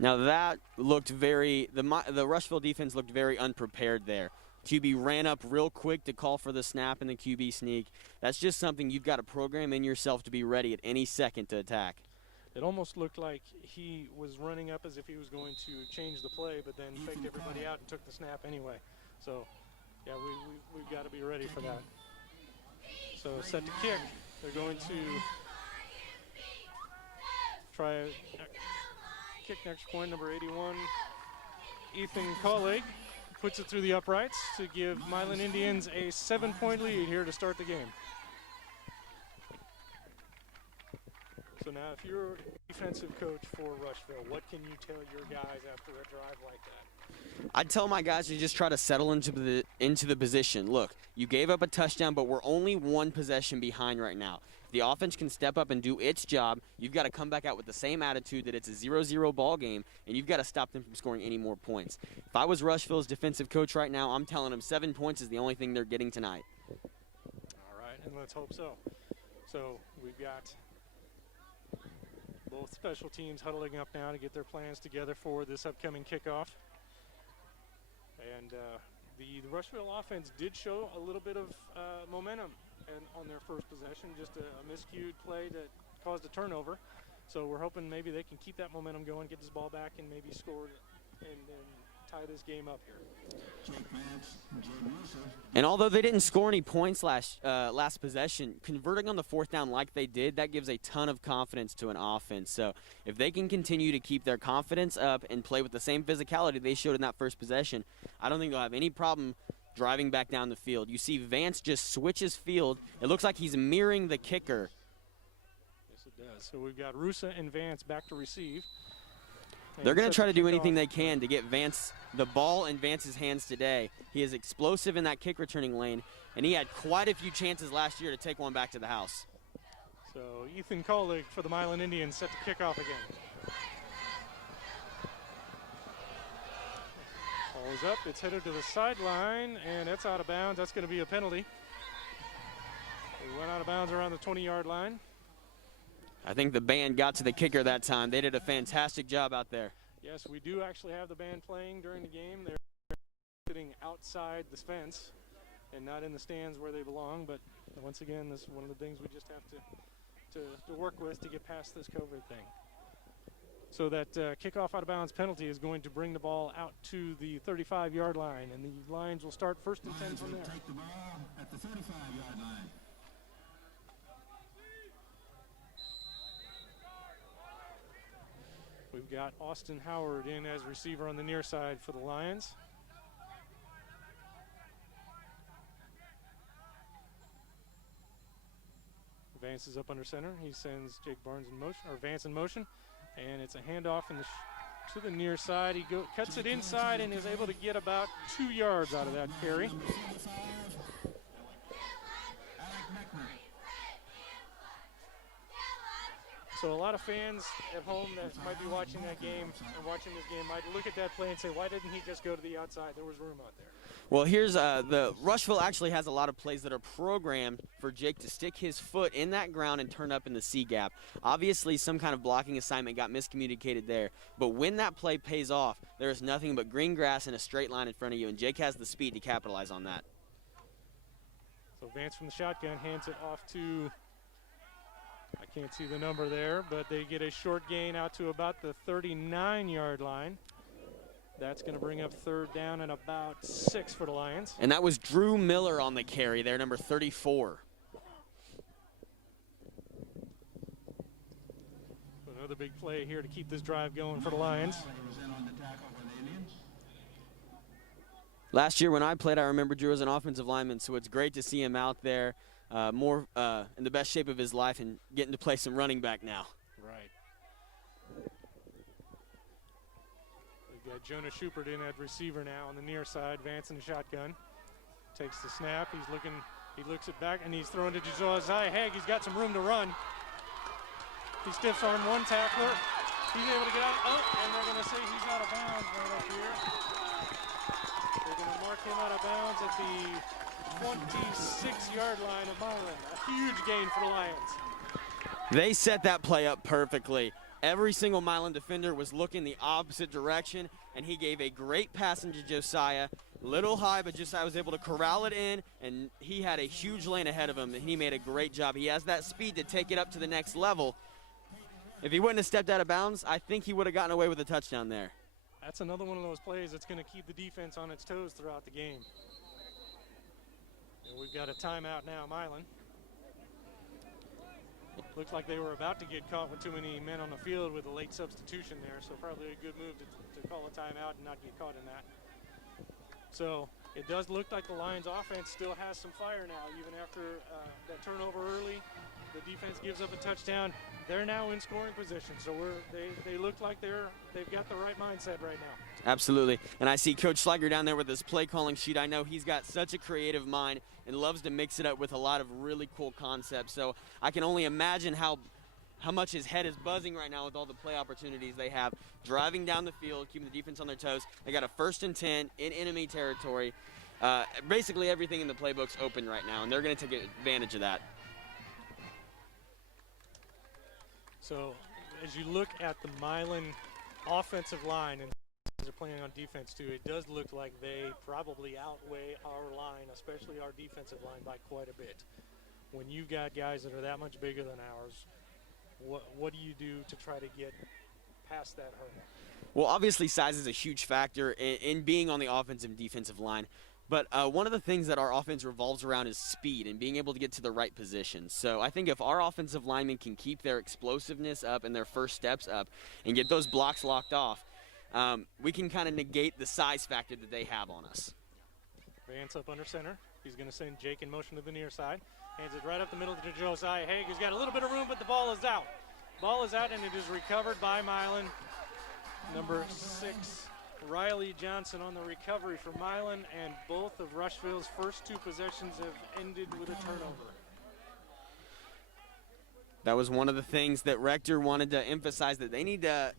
Now that looked the Rushville defense looked very unprepared there. QB ran up real quick to call for the snap and the QB sneak. That's just something you've got to program in yourself to be ready at any second to attack. It almost looked like he was running up as if he was going to change the play, but then faked everybody out and took the snap anyway. So, yeah, we've got to be ready for that. So set to kick. They're going to try a kick next point, number 81, Ethan Colleague puts it through the uprights to give Milan Indians a 7-point lead here to start the game. So now if you're a defensive coach for Rushville, what can you tell your guys after a drive like that? I'd tell my guys to just try to settle into the position. Look, you gave up a touchdown, but we're only 1 possession behind right now. The offense can step up and do its job. You've got to come back out with the same attitude that it's a 0-0 ball game, and you've got to stop them from scoring any more points. If I was Rushville's defensive coach right now, I'm telling them 7 points is the only thing they're getting tonight. All right, and let's hope so. So we've got both special teams huddling up now to get their plans together for this upcoming kickoff. And the Rushville offense did show a little bit of momentum on their first possession, just a miscued play that caused a turnover. So we're hoping maybe they can keep that momentum going, get this ball back, and maybe score and tie this game up here. And although they didn't score any points last possession, converting on the 4th down like they did, that gives a ton of confidence to an offense. So if they can continue to keep their confidence up and play with the same physicality they showed in that first possession, I don't think they'll have any problem driving back down the field. You see Vance just switches field. It looks like he's mirroring the kicker. Yes, it does. So we've got Rusa and Vance back to receive. They're going to try to do anything they can to get Vance the ball in Vance's hands today. He is explosive in that kick returning lane, and he had quite a few chances last year to take one back to the house. So Ethan Colleague for the Milan Indians set to kick off again. Ball is up, it's headed to the sideline, and that's out of bounds. That's going to be a penalty. We went out of bounds around the 20-yard line. I think the band got to the kicker that time. They did a fantastic job out there. Yes, we do actually have the band playing during the game. They're sitting outside the fence, and not in the stands where they belong. But once again, this is one of the things we just have to work with to get past this COVID thing. So that kickoff out of bounds penalty is going to bring the ball out to the 35-yard line, and the Lions will start 1st and 10 from there. Take the ball at the 35-yard line. We've got Austin Howard in as receiver on the near side for the Lions. Vance is up under center. He sends Jake Barnes in motion, or Vance in motion, and it's a handoff to the near side. He cuts it inside and is able to get about 2 yards out of that carry. So a lot of fans at home that might be watching that game and watching this game might look at that play and say, why didn't he just go to the outside? There was room out there. Well, here's the Rushville actually has a lot of plays that are programmed for Jake to stick his foot in that ground and turn up in the C gap. Obviously, some kind of blocking assignment got miscommunicated there, but when that play pays off, there is nothing but green grass and a straight line in front of you, and Jake has the speed to capitalize on that. So Vance from the shotgun hands it off to, I can't see the number there, but they get a short gain out to about the 39-yard line. That's going to bring up 3rd down and about 6 for the Lions. And that was Drew Miller on the carry there, number 34. Another big play here to keep this drive going for the Lions. Last year when I played, I remember Drew as an offensive lineman, so it's great to see him out there more in the best shape of his life and getting to play some running back now. Right. We've got Jonah Schubert in at receiver now on the near side. Vance in the shotgun. Takes the snap. He looks it back, and he's throwing to Josiah Haig. He's got some room to run. He stiffs arm one tackler. He's able to get out. Oh, and they're going to say he's out of bounds right up here. They're going to mark him out of bounds at the 26-yard line of Milan. A huge gain for the Lions. They set that play up perfectly. Every single Milan defender was looking the opposite direction, and he gave a great pass into Josiah. Little high, but Josiah was able to corral it in, and he had a huge lane ahead of him, and he made a great job. He has that speed to take it up to the next level. If he wouldn't have stepped out of bounds, I think he would have gotten away with a touchdown there. That's another one of those plays that's going to keep the defense on its toes throughout the game. And we've got a timeout now, Milan. Looks like they were about to get caught with too many men on the field with a late substitution there, so probably a good move to call a timeout and not get caught in that. So it does look like the Lions offense still has some fire now, even after that turnover early. The defense gives up a touchdown. They're now in scoring position, so they look like they've got the right mindset right now. Absolutely, and I see Coach Schleicher down there with his play calling sheet. I know he's got such a creative mind and loves to mix it up with a lot of really cool concepts. So I can only imagine how much his head is buzzing right now with all the play opportunities they have. Driving down the field, keeping the defense on their toes. They got a 1st and 10 in enemy territory. Basically everything in the playbook's open right now, and they're going to take advantage of that. So as you look at the Milan offensive line, and they're playing on defense too, it does look like they probably outweigh our line, especially our defensive line, by quite a bit. When you've got guys that are that much bigger than ours, what do you do to try to get past that hurdle? Well, obviously size is a huge factor in being on the offensive and defensive line. But one of the things that our offense revolves around is speed and being able to get to the right position. So I think if our offensive linemen can keep their explosiveness up and their first steps up and get those blocks locked off, we can kind of negate the size factor that they have on us. Vance up under center. He's going to send Jake in motion to the near side. Hands it right up the middle to Josiah Haig, who's got a little bit of room, but the ball is out. Ball is out, and it is recovered by Milan. Number 6, Riley Johnson on the recovery for Milan, and both of Rushville's first 2 possessions have ended with a turnover. That was one of the things that Rector wanted to emphasize, that they need to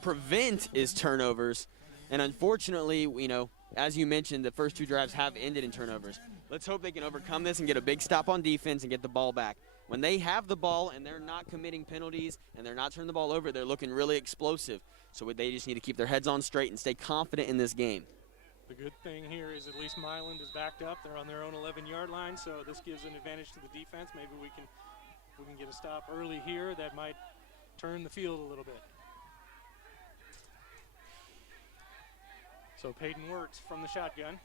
prevent is turnovers. And unfortunately, you know, as you mentioned, the first 2 drives have ended in turnovers. Let's hope they can overcome this and get a big stop on defense and get the ball back. When they have the ball and they're not committing penalties and they're not turning the ball over, they're looking really explosive. So they just need to keep their heads on straight and stay confident in this game. The good thing here is at least Milan is backed up. They're on their own 11-yard line, so this gives an advantage to the defense. Maybe we can get a stop early here that might turn the field a little bit. So Peyton Wirtz from the shotgun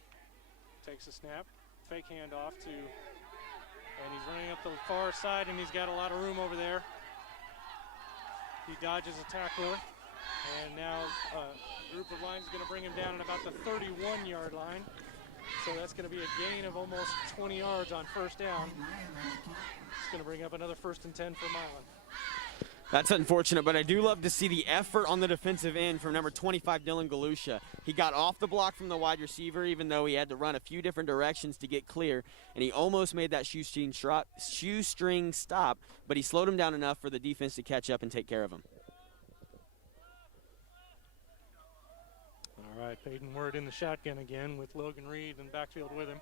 takes a snap, fake handoff to, and he's running up the far side, and he's got a lot of room over there. He dodges a tackler, and now a group of lines is going to bring him down at about the 31-yard line. So that's going to be a gain of almost 20 yards on first down. It's going to bring up another 1st and 10 for Milan. That's unfortunate, but I do love to see the effort on the defensive end from number 25, Dylan Galusha. He got off the block from the wide receiver, even though he had to run a few different directions to get clear, and he almost made that shoestring stop, but he slowed him down enough for the defense to catch up and take care of him. All right, Peyton Wirtz in the shotgun again with Logan Reed in the backfield with him.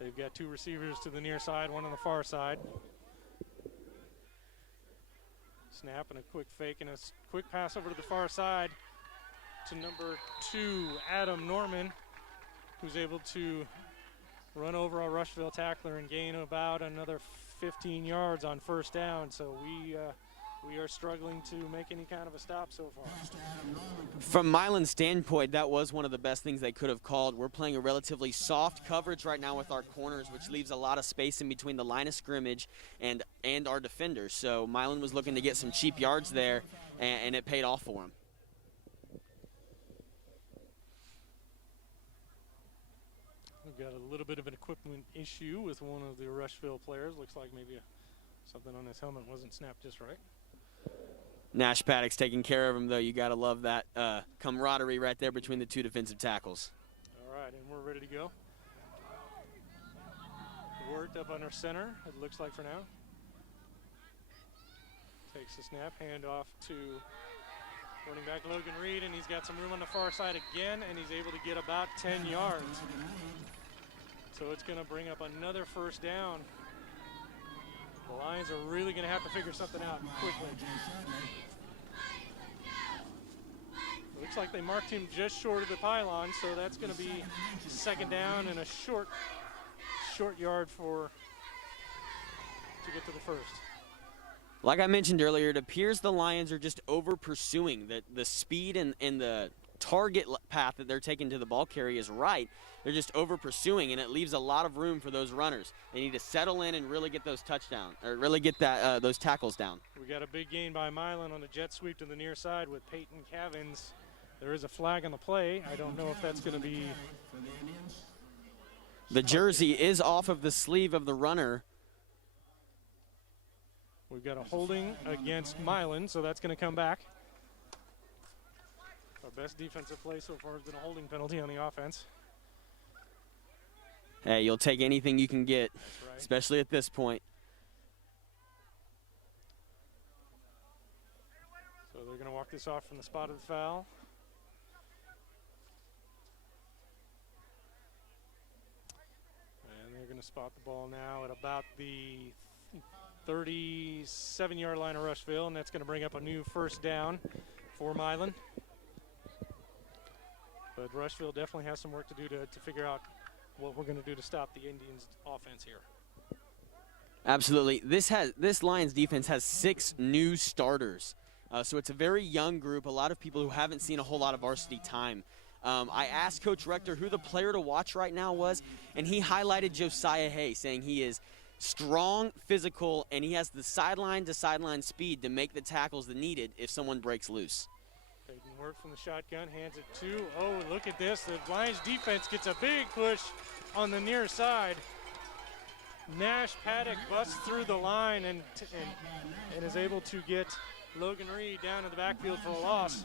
They've got 2 receivers to the near side, 1 on the far side. Snap and a quick fake and a quick pass over to the far side to number 2, Adam Norman, who's able to run over a Rushville tackler and gain about another 15 yards on first down. So we are struggling to make any kind of a stop so far. From Milan's standpoint, that was one of the best things they could have called. We're playing a relatively soft coverage right now with our corners, which leaves a lot of space in between the line of scrimmage and our defenders. So Milan was looking to get some cheap yards there, and it paid off for him. We've got a little bit of an equipment issue with one of the Rushville players. Looks like maybe something on his helmet wasn't snapped just right. Nash Paddock's taking care of him, though. You got to love that camaraderie right there between the 2 defensive tackles. All right, and we're ready to go. Worked up under center, it looks like for now. Takes the snap, handoff to running back Logan Reed, and he's got some room on the far side again, and he's able to get about 10 yards. So it's going to bring up another first down. The Lions are really going to have to figure something out quickly. Looks like they marked him just short of the pylon, so that's going to be 2nd down and a short yard to get to the first. Like I mentioned earlier, it appears the Lions are just over pursuing. The speed and the target path that they're taking to the ball carrier is right. They're just over pursuing, and it leaves a lot of room for those runners. They need to settle in and really get those touchdowns, or really get those tackles down. We got a big gain by Milan on a jet sweep to the near side with Peyton Cavins. There is a flag on the play. I don't know if that's going to be. The jersey is off of the sleeve of the runner. We've got a holding against Milan, so that's going to come back. Our best defensive play so far has been a holding penalty on the offense. Hey, you'll take anything you can get, Right. Especially at this point. So they're going to walk this off from the spot of the foul. And they're going to spot the ball now at about the 37-yard line of Rushville, and that's going to bring up a new first down for Milan. But Rushville definitely has some work to do to figure out what we're going to do to stop the Indians' offense here. Absolutely. This Lions defense has 6 new starters. So it's a very young group, a lot of people who haven't seen a whole lot of varsity time. I asked Coach Rector who the player to watch right now was, and he highlighted Josiah Hay, saying he is strong, physical, and he has the sideline-to-sideline speed to make the tackles that needed if someone breaks loose. Taking work from the shotgun, hands it to, oh, look at this. The Lions defense gets a big push on the near side. Nash Paddock busts through the line and is able to get Logan Reed down in the backfield for a loss.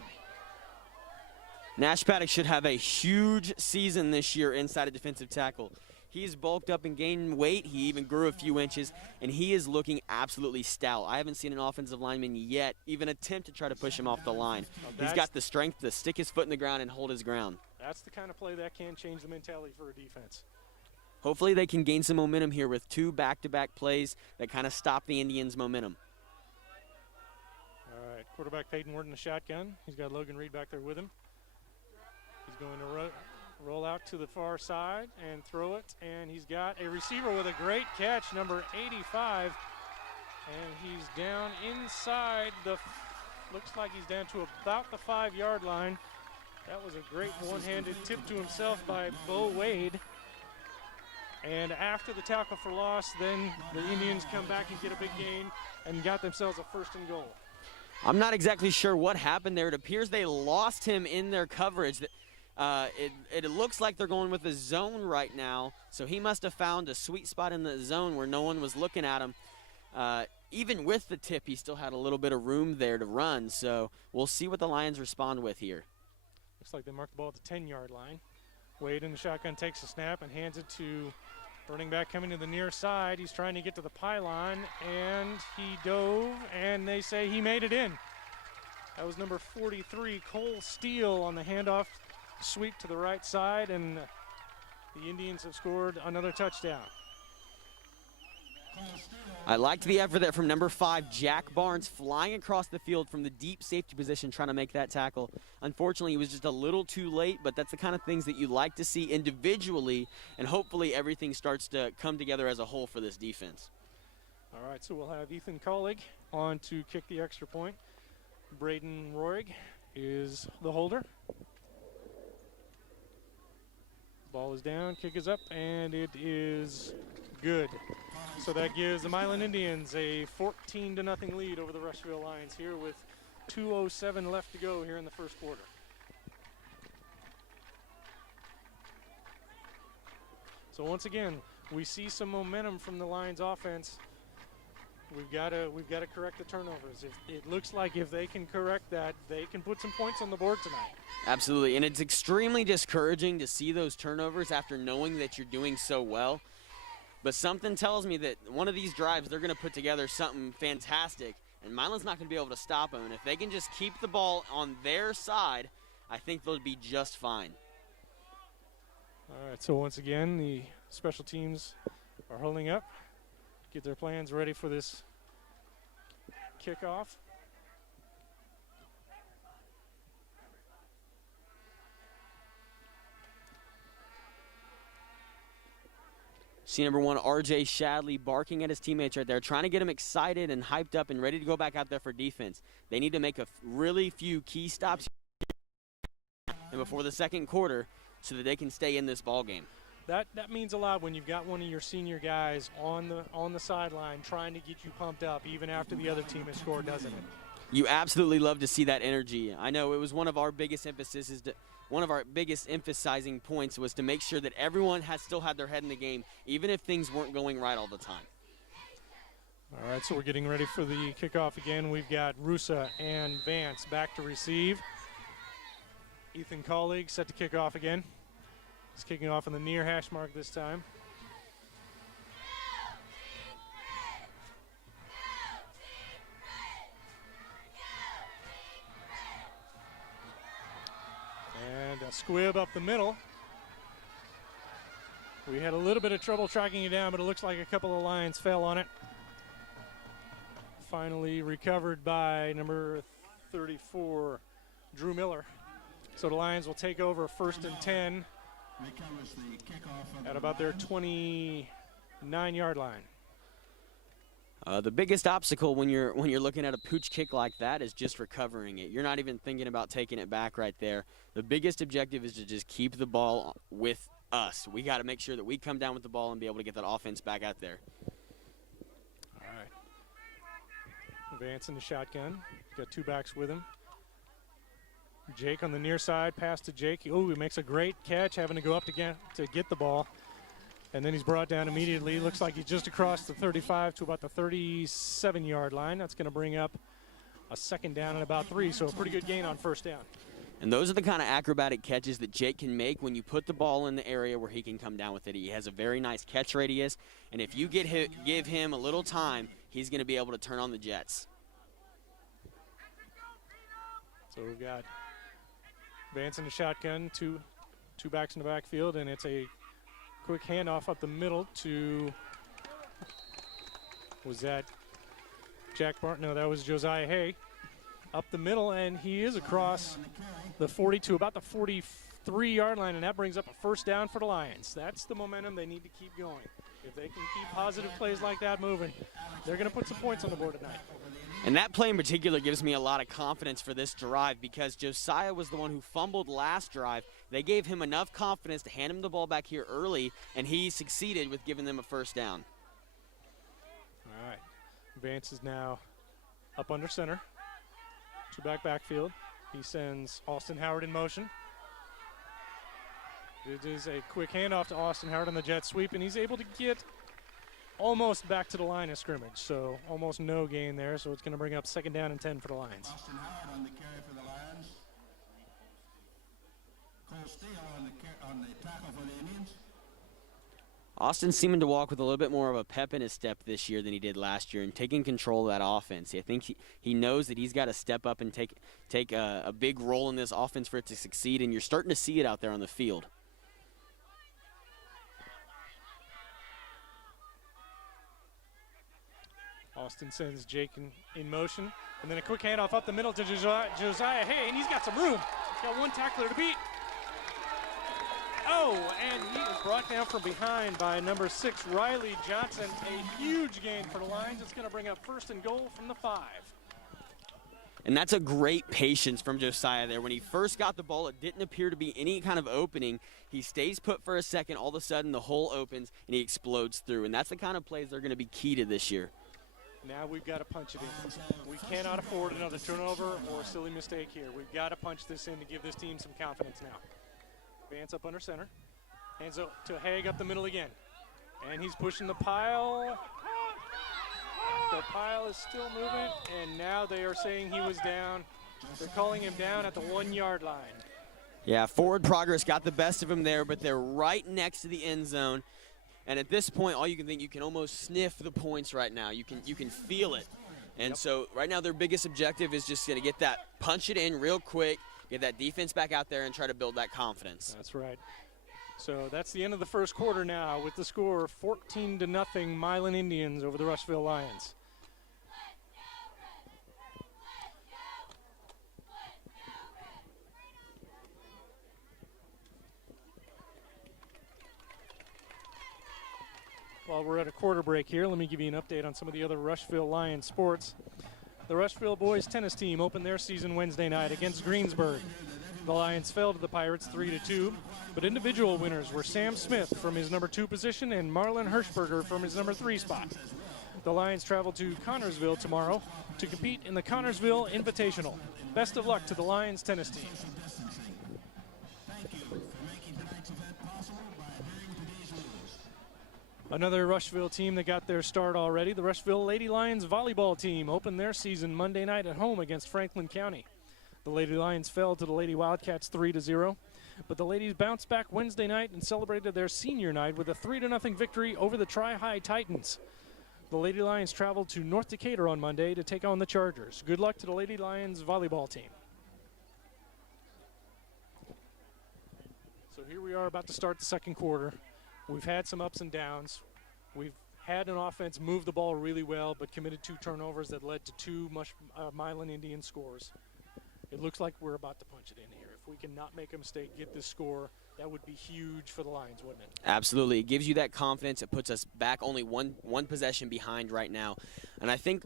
Nash Paddock should have a huge season this year inside a defensive tackle. He's bulked up and gained weight. He even grew a few inches, and he is looking absolutely stout. I haven't seen an offensive lineman yet even attempt to try to push him off the line. He's got the strength to stick his foot in the ground and hold his ground. That's the kind of play that can change the mentality for a defense. Hopefully they can gain some momentum here with 2 back-to-back plays that kind of stop the Indians' momentum. All right, quarterback Peyton Ward in the shotgun. He's got Logan Reed back there with him. He's going to roll out to the far side and throw it, and he's got a receiver with a great catch, number 85, and he's down inside looks like he's down to about the 5-yard line. That was a great one-handed tip to himself by Bo Wade. And after the tackle for loss, then the Indians come back and get a big gain and got themselves a 1st and goal. I'm not exactly sure what happened there. It appears they lost him in their coverage. It looks like they're going with a zone right now, so he must have found a sweet spot in the zone where no one was looking at him. Even with the tip, he still had a little bit of room there to run, so we'll see what the Lions respond with here. Looks like they marked the ball at the 10-yard line. Wade in the shotgun takes a snap and hands it to running back coming to the near side. He's trying to get to the pylon, and he dove, and they say he made it in. That was number 43, Cole Steele, on the handoff sweep to the right side, and the Indians have scored another touchdown. I liked the effort there from number 5, Jack Barnes, flying across the field from the deep safety position trying to make that tackle. Unfortunately, he was just a little too late, but that's the kind of things that you like to see individually, and hopefully everything starts to come together as a whole for this defense. All right, so we'll have Ethan Collig on to kick the extra point. Braden Roig is the holder. Ball is down, kick is up, and it is good. So that gives the Milan Indians a 14-0 lead over the Rushville Lions here with 2:07 left to go here in the first quarter. So once again, we see some momentum from the Lions offense. We've got to correct the turnovers. It looks like if they can correct that, they can put some points on the board tonight. Absolutely, and it's extremely discouraging to see those turnovers after knowing that you're doing so well. But something tells me that one of these drives, they're going to put together something fantastic, and Milan's not going to be able to stop them. And if they can just keep the ball on their side, I think they'll be just fine. All right, so once again, the special teams are holding up, get their plans ready for this kickoff. See number 1, R.J. Shadley, barking at his teammates right there, trying to get him excited and hyped up and ready to go back out there for defense. They need to make a really few key stops and before the second quarter so that they can stay in this ball game. That means a lot when you've got one of your senior guys on the sideline trying to get you pumped up even after the other team has scored, doesn't it? You absolutely love to see that energy. I know it was one of our biggest emphasizing points was to make sure that everyone still had their head in the game, even if things weren't going right all the time. All right, so we're getting ready for the kickoff again. We've got Rusa and Vance back to receive. Ethan Collig set to kick off again. He's kicking off on the near hash mark this time. And a squib up the middle. We had a little bit of trouble tracking it down, but it looks like a couple of Lions fell on it. Finally recovered by number 34, Drew Miller. So the Lions will take over 1st and 10 at about their 29-yard line. The biggest obstacle when you're looking at a pooch kick like that is just recovering it. You're not even thinking about taking it back right there. The biggest objective is to just keep the ball with us. We got to make sure that we come down with the ball and be able to get that offense back out there. All right. Vance in the shotgun. Got 2 backs with him. Jake on the near side, pass to Jake. Oh, he makes a great catch, having to go up to get the ball. And then he's brought down immediately. Looks like he's just across the 35 to about the 37-yard line. That's going to bring up a 2nd down and about 3, so a pretty good gain on 1st down. And those are the kind of acrobatic catches that Jake can make when you put the ball in the area where he can come down with it. He has a very nice catch radius, and if you give him a little time, he's going to be able to turn on the jets. So we've got Vance in the shotgun, two backs in the backfield, and it's a quick handoff up the middle to, was that Jack Barton? No, that was Josiah Hay. Up the middle, and he is across the 40 to about the 3-yard line, and that brings up a first down for the Lions. That's the momentum they need to keep going. If they can keep positive plays like that moving, they're going to put some points on the board tonight. And that play in particular gives me a lot of confidence for this drive because Josiah was the one who fumbled last drive. They gave him enough confidence to hand him the ball back here early, and he succeeded with giving them a first down. All right. Vance is now up under center. Two-back backfield. He sends Austin Howard in motion. It is a quick handoff to Austin Howard on the jet sweep, and he's able to get almost back to the line of scrimmage, so almost no gain there, so it's going to bring up 2nd down and 10 for the Lions. Austin Howard on the carry for the Lions. Cole Steele on the tackle for the Indians. Austin seeming to walk with a little bit more of a pep in his step this year than he did last year and taking control of that offense. I think he knows that he's got to step up and take a big role in this offense for it to succeed, and you're starting to see it out there on the field. Austin sends Jake in motion, and then a quick handoff up the middle to Josiah Hay, and he's got some room. Got one tackler to beat. Oh, and he is brought down from behind by number 6, Riley Johnson. A huge gain for the Lions. It's going to bring up 1st and goal from the 5. And that's a great patience from Josiah there. When he first got the ball, it didn't appear to be any kind of opening. He stays put for a second. All of a sudden, the hole opens, and he explodes through. And that's the kind of plays that are going to be key to this year. Now we've got to punch it in. We cannot afford another turnover or a silly mistake here. We've got to punch this in to give this team some confidence now. Vance up under center. Hands up to Haig up the middle again. And he's pushing the pile. The pile is still moving, and now they are saying he was down. They're calling him down at the 1-yard line. Yeah, forward progress got the best of him there, but they're right next to the end zone. And at this point, all you can think, you can almost sniff the points right now. You can feel it. And so right now their biggest objective is just going to get that, punch it in real quick, get that defense back out there and try to build that confidence. That's right. So that's the end of the first quarter now with the score 14-0 Milan Indians over the Rushville Lions. While we're at a quarter break here, let me give you an update on some of the other Rushville Lions sports. The Rushville boys tennis team opened their season Wednesday night against Greensburg. The Lions fell to the Pirates 3-2, but individual winners were Sam Smith from his number 2 position and Marlon Hirschberger from his number 3 spot. The Lions travel to Connorsville tomorrow to compete in the Connorsville Invitational. Best of luck to the Lions tennis team. Another Rushville team that got their start already, the Rushville Lady Lions volleyball team opened their season Monday night at home against Franklin County. The Lady Lions fell to the Lady Wildcats 3-0, but the ladies bounced back Wednesday night and celebrated their senior night with a 3-0 victory over the Tri-High Titans. The Lady Lions traveled to North Decatur on Monday to take on the Chargers. Good luck to the Lady Lions volleyball team. So here we are about to start the second quarter. We've had some ups and downs. We've had an offense move the ball really well, but committed 2 turnovers that led to 2 Milan Indian scores. It looks like we're about to punch it in here. If we cannot make a mistake, get this score, that would be huge for the Lions, wouldn't it? Absolutely. It gives you that confidence. It puts us back only one possession behind right now. And I think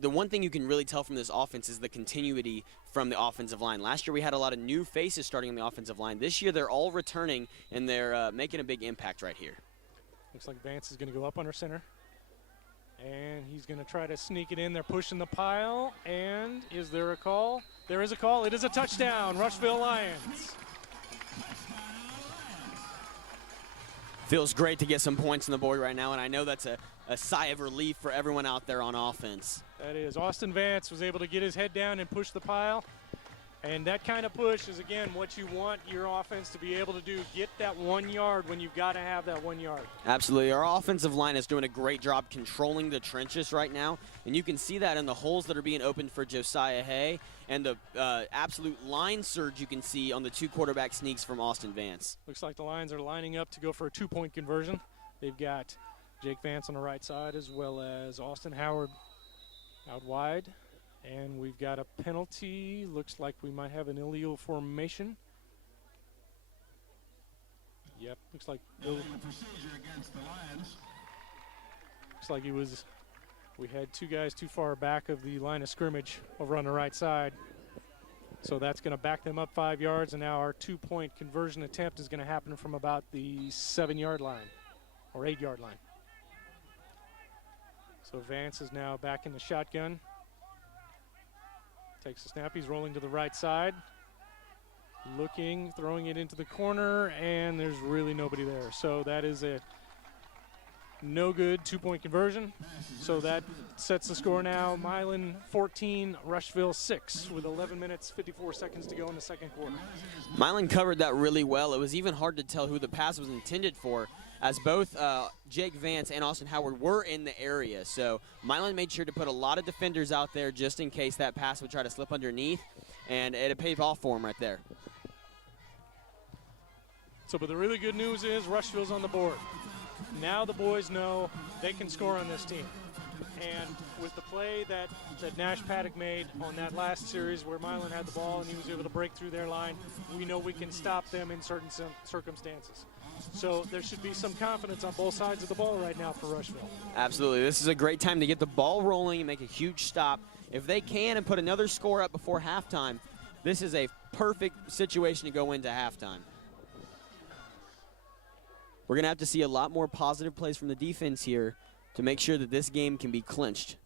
the one thing you can really tell from this offense is the continuity from the offensive line. Last year we had a lot of new faces starting on the offensive line. This year they're all returning, and they're making a big impact right here. Looks like Vance is going to go up under center. And he's going to try to sneak it in. They're pushing the pile. And is there a call? There is a call. It is a touchdown, Rushville Lions. Feels great to get some points on the board right now, and I know that's a sigh of relief for everyone out there on offense. That is. Austin Vance was able to get his head down and push the pile. And that kind of push is, again, what you want your offense to be able to do. Get that 1 yard when you've got to have that 1 yard. Absolutely. Our offensive line is doing a great job controlling the trenches right now. And you can see that in the holes that are being opened for Josiah Hay and the absolute line surge you can see on the 2 quarterback sneaks from Austin Vance. Looks like the Lions are lining up to go for a 2-point conversion. They've got Jake Vance on the right side as well as Austin Howard out wide. And we've got a penalty. Looks like we might have an illegal formation. Yep, looks like Procedure against the Lions. we had two guys too far back of the line of scrimmage over on the right side. So that's going to back them up 5 yards, and now our 2-point conversion attempt is going to happen from about the 7-yard line or 8-yard line. So Vance is now back in the shotgun. Takes the snap, he's rolling to the right side. Looking, throwing it into the corner, and there's really nobody there. So that is a no good 2-point conversion. So that sets the score now. Milan 14, Rushville 6 with 11 minutes, 54 seconds to go in the second quarter. Milan covered that really well. It was even hard to tell who the pass was intended for, as both Jake Vance and Austin Howard were in the area. So Milan made sure to put a lot of defenders out there just in case that pass would try to slip underneath, and it paid off for him right there. So, but the really good news is Rushville's on the board. Now the boys know they can score on this team. And with the play that Nash Paddock made on that last series where Milan had the ball and he was able to break through their line, we know we can stop them in certain circumstances. So there should be some confidence on both sides of the ball right now for Rushville. Absolutely. This is a great time to get the ball rolling and make a huge stop. If they can and put another score up before halftime, this is a perfect situation to go into halftime. We're going to have to see a lot more positive plays from the defense here to make sure that this game can be clinched.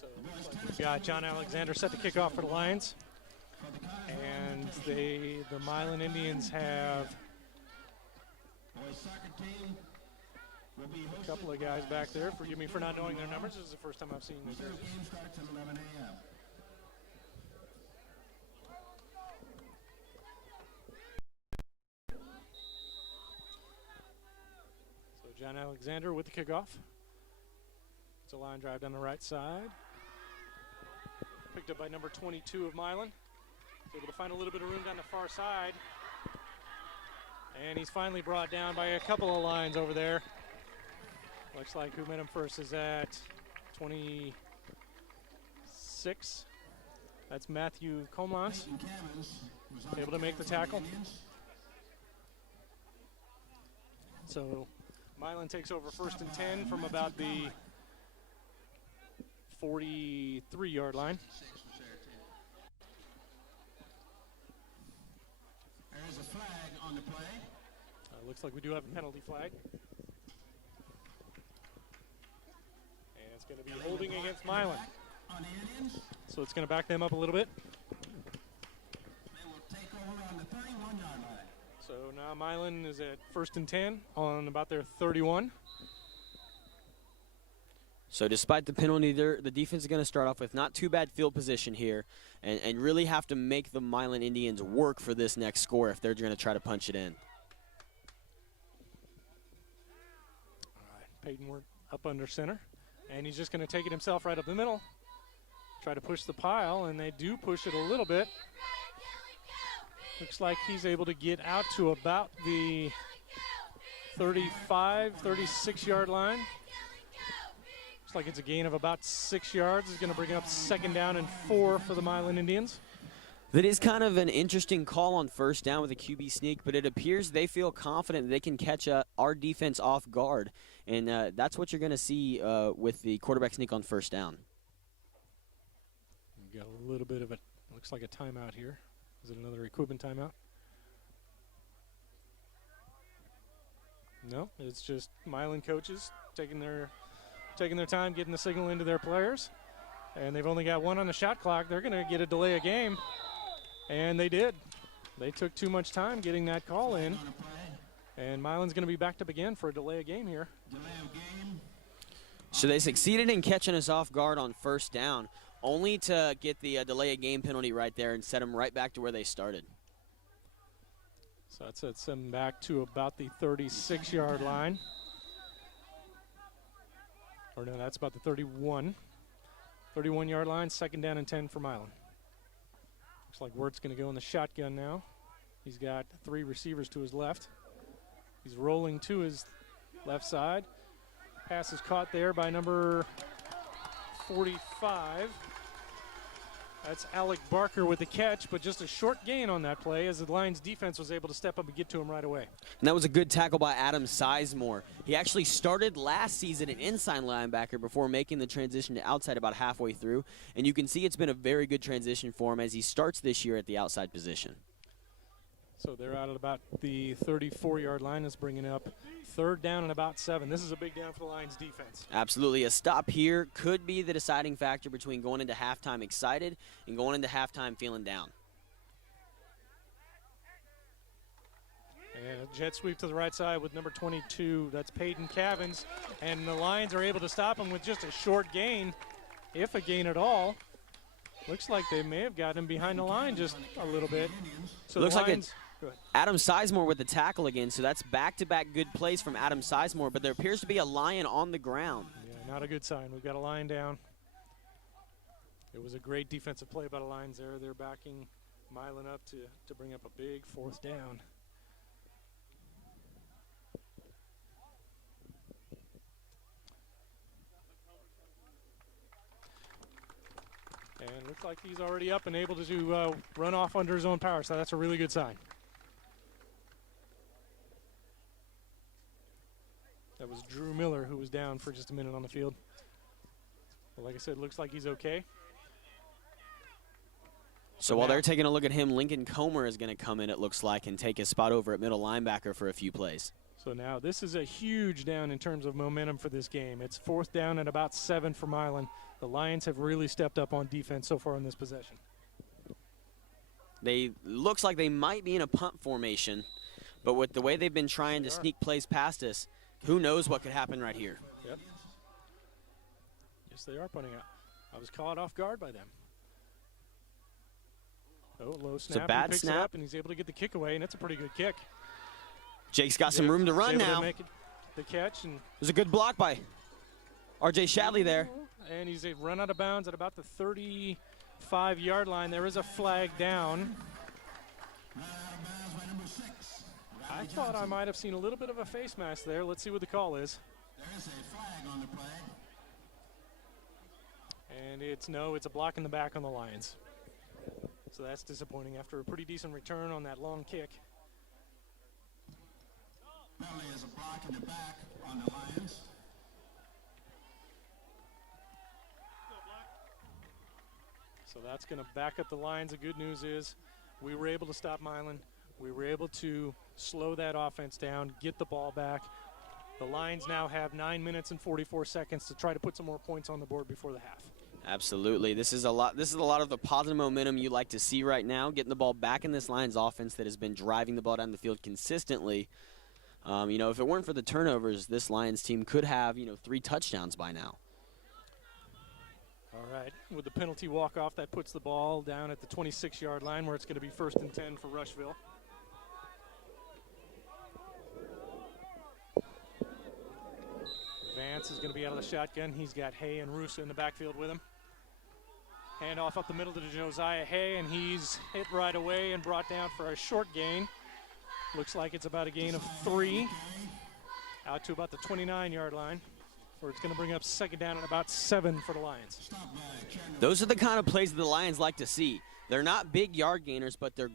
So we've got John Alexander set to kick off for the Lions. And the Milan Indians have a couple of guys back there. Forgive me for not knowing their numbers. This is the first time I've seen their jerseys. John Alexander with the kickoff. It's a line drive down the right side. Picked up by number 22 of Milan. He's able to find a little bit of room down the far side. And he's finally brought down by a couple of lines over there. Looks like who met him first is at 26. That's Matthew Comlans. Able to make the tackle. So Milan takes over 1st and 10 from about the 43-yard line. There's a flag on the play. Looks like we do have a penalty flag. And it's going to be holding against Milan. So it's going to back them up a little bit. They will take over on the 31-yard line. So now Milan is at 1st and 10 on about their 31. So despite the penalty, the defense is going to start off with not too bad field position here and really have to make the Milan Indians work for this next score if they're going to try to punch it in. All right, Peyton Ward up under center. And he's just going to take it himself right up the middle. Try to push the pile, and they do push it a little bit. Looks like he's able to get out to about the 35, 36-yard line. Looks like it's a gain of about 6 yards. It's going to bring up 2nd down and 4 for the Milan Indians. That is kind of an interesting call on 1st down with a QB sneak, but it appears they feel confident they can catch our defense off guard, and that's what you're going to see with the quarterback sneak on 1st down. We've got a little bit of it. Looks like a timeout here. Is it another equipment timeout? No, it's just Milan coaches taking their time, getting the signal into their players. And they've only got 1 on the shot clock. They're going to get a delay of game. And they did. They took too much time getting that call in. And Milan's going to be backed up again for a delay of game here. So they succeeded in catching us off guard on 1st down, only to get the delay of game penalty right there and set them right back to where they started. So that sets them back to about the 36-yard line. Or no, that's about the 31. 31-yard line, 2nd down and 10 for Milan. Looks like Wirt's going to go in the shotgun now. He's got 3 receivers to his left. He's rolling to his left side. Pass is caught there by number 45. That's Alec Barker with the catch, but just a short gain on that play as the Lions defense was able to step up and get to him right away. And that was a good tackle by Adam Sizemore. He actually started last season at inside linebacker before making the transition to outside about halfway through. And you can see it's been a very good transition for him as he starts this year at the outside position. So they're out at about the 34-yard line. That's bringing up 3rd down and about 7. This is a big down for the Lions defense. Absolutely. A stop here could be the deciding factor between going into halftime excited and going into halftime feeling down. And a jet sweep to the right side with number 22. That's Peyton Cavins. And the Lions are able to stop him with just a short gain, if a gain at all. Looks like they may have gotten him behind the line just a little bit. So looks like it's Good. Adam Sizemore with the tackle again, so that's back-to-back good plays from Adam Sizemore, but there appears to be a Lion on the ground. Yeah, not a good sign. We've got a Lion down. It was a great defensive play by the Lions there. They're backing Milan up to bring up a big 4th down. And looks like he's already up and able to run off under his own power, so that's a really good sign. That was Drew Miller who was down for just a minute on the field. But like I said, looks like he's okay. So while they're taking a look at him, Lincoln Comer is going to come in, it looks like, and take his spot over at middle linebacker for a few plays. So now this is a huge down in terms of momentum for this game. It's 4th down and about 7 for Milan. The Lions have really stepped up on defense so far in this possession. They looks like they might be in a punt formation, but with the way they've been trying to sneak plays past us, who knows what could happen right here. Yep. Yes, they are punting out. I was caught off guard by them. Oh, low snap. It's a bad he picks snap. It up and he's able to get the kick away, and it's a pretty good kick. Jake's got some room to run able now. To make the catch, and There's a good block by R.J. Shadley there. And he's run out of bounds at about the 35-yard line. There is a flag down. I thought I might have seen a little bit of a face mask there. Let's see what the call is. There is a flag on the play. And it's a block in the back on the Lions. So that's disappointing after a pretty decent return on that long kick. Penalty is a block in the back on the Lions. So that's going to back up the Lions. The good news is we were able to stop Milan. We were able to slow that offense down, get the ball back. The Lions now have 9 minutes and 44 seconds to try to put some more points on the board before the half. Absolutely. This is a lot of the positive momentum you like to see right now, getting the ball back in this Lions offense that has been driving the ball down the field consistently. If it weren't for the turnovers, this Lions team could have, 3 touchdowns by now. All right, with the penalty walk-off, that puts the ball down at the 26-yard line where it's going to be 1st and 10 for Rushville. Vance is going to be out of the shotgun. He's got Hay and Russo in the backfield with him. Handoff up the middle to Josiah Hay, and he's hit right away and brought down for a short gain. Looks like it's about a gain of 3 out to about the 29-yard line, where it's going to bring up 2nd down and about 7 for the Lions. Those are the kind of plays that the Lions like to see. They're not big yard gainers, but they're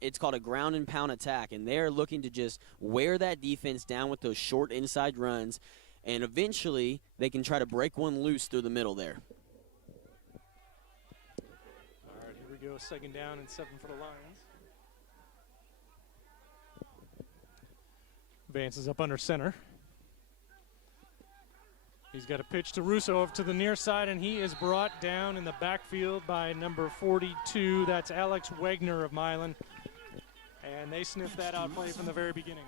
it's called a ground and pound attack, and they're looking to just wear that defense down with those short inside runs, and eventually they can try to break one loose through the middle there. All right, here we go, 2nd down and 7 for the Lions. Vance is up under center. He's got a pitch to Russo over to the near side, and he is brought down in the backfield by number 42. That's Alex Wagner of Milan. And they sniffed that out play from the very beginning.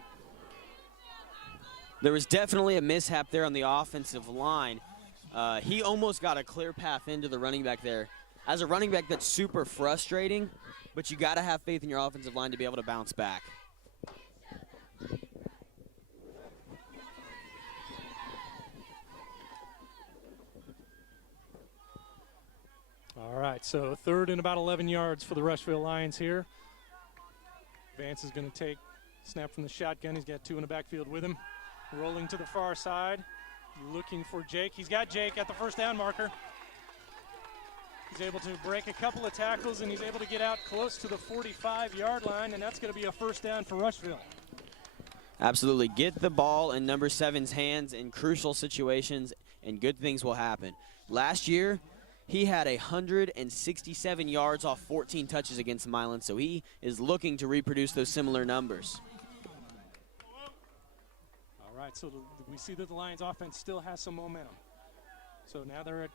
There was definitely a mishap there on the offensive line. He almost got a clear path into the running back there. As a running back, that's super frustrating, but you got to have faith in your offensive line to be able to bounce back. All right, so 3rd and about 11 yards for the Rushville Lions here. Vance is going to take snap from the shotgun. He's got 2 in the backfield with him. Rolling to the far side, looking for Jake. He's got Jake at the 1st down marker. He's able to break a couple of tackles, and he's able to get out close to the 45-yard line, and that's going to be a first down for Rushville. Absolutely. Get the ball in number 7's hands in crucial situations, and good things will happen. Last year, he had 167 yards off 14 touches against Milan, so he is looking to reproduce those similar numbers. All right, so we see that the Lions offense still has some momentum. So now they're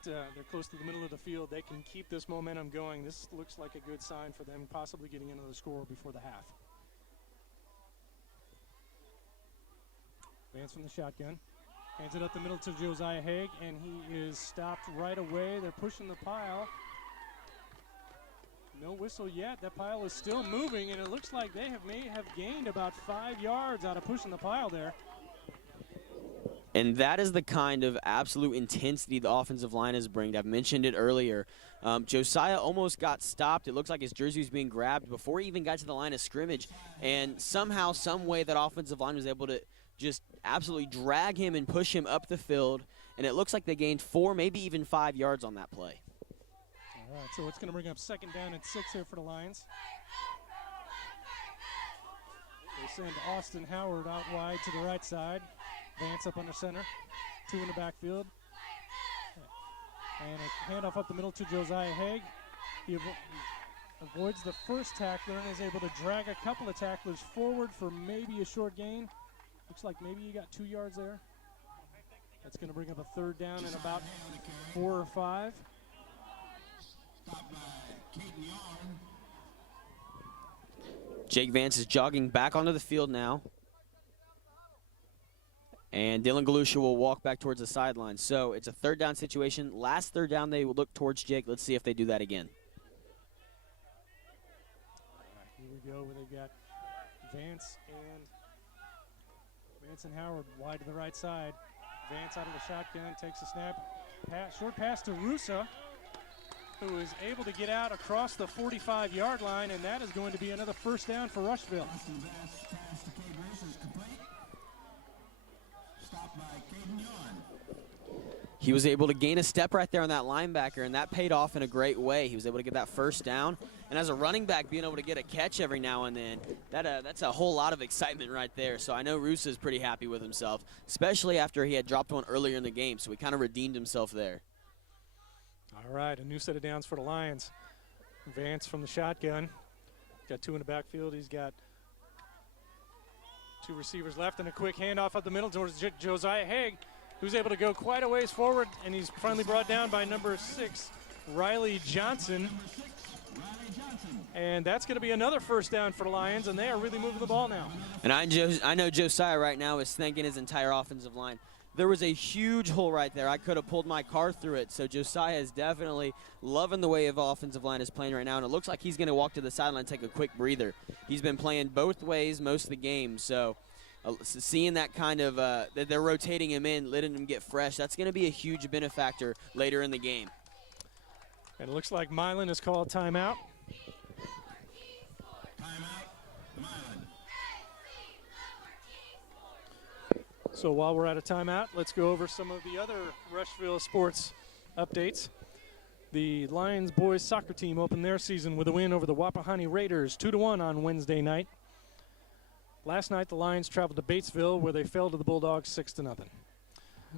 close to the middle of the field. They can keep this momentum going. This looks like a good sign for them, possibly getting another score before the half. Vance from the shotgun. Hands it up the middle to Josiah Haig, and he is stopped right away. They're pushing the pile. No whistle yet. That pile is still moving, and it looks like they may have gained about 5 yards out of pushing the pile there. And that is the kind of absolute intensity the offensive line is bringing. I've mentioned it earlier. Josiah almost got stopped. It looks like his jersey was being grabbed before he even got to the line of scrimmage. And somehow, some way, that offensive line was able to just absolutely drag him and push him up the field. And it looks like they gained 4, maybe even 5 yards on that play. All right, so it's going to bring up second down and 6 here for the Lions. They send Austin Howard out wide to the right side. Vance up under center. 2 in the backfield. And a handoff up the middle to Josiah Haig. He avoids the first tackler and is able to drag a couple of tacklers forward for maybe a short gain. Looks like maybe you got 2 yards there. That's going to bring up a third down and about 4 or 5. Jake Vance is jogging back onto the field now. And Dylan Galusha will walk back towards the sideline. So it's a third down situation. Last third down, they will look towards Jake. Let's see if they do that again. All right, here we go, where they've got Vance and Howard wide to the right side. Vance out of the shotgun, takes a snap. Short pass to Rusa, who is able to get out across the 45-yard line, and that is going to be another first down for Rushville. He was able to gain a step right there on that linebacker, and that paid off in a great way. He was able to get that first down. And as a running back, being able to get a catch every now and then, that's a whole lot of excitement right there. So I know Rusa is pretty happy with himself, especially after he had dropped one earlier in the game. So he kind of redeemed himself there. All right, a new set of downs for the Lions. Vance from the shotgun. Got 2 in the backfield. He's got 2 receivers left and a quick handoff up the middle towards Josiah Haig, who's able to go quite a ways forward, and he's finally brought down by number 6, Riley Johnson. And that's going to be another first down for the Lions, and they are really moving the ball now. And I know Josiah right now is thanking his entire offensive line. There was a huge hole right there. I could have pulled my car through it. So Josiah is definitely loving the way of offensive line is playing right now, and it looks like he's going to walk to the sideline and take a quick breather. He's been playing both ways most of the game, so seeing that kind of that they're rotating him in, letting him get fresh, that's going to be a huge benefactor later in the game. And it looks like Milan has called timeout. So while we're at a timeout, let's go over some of the other Rushville sports updates. The Lions boys soccer team opened their season with a win over the Wapahani Raiders 2-1 on Wednesday night. Last night, the Lions traveled to Batesville, where they fell to the Bulldogs 6-0.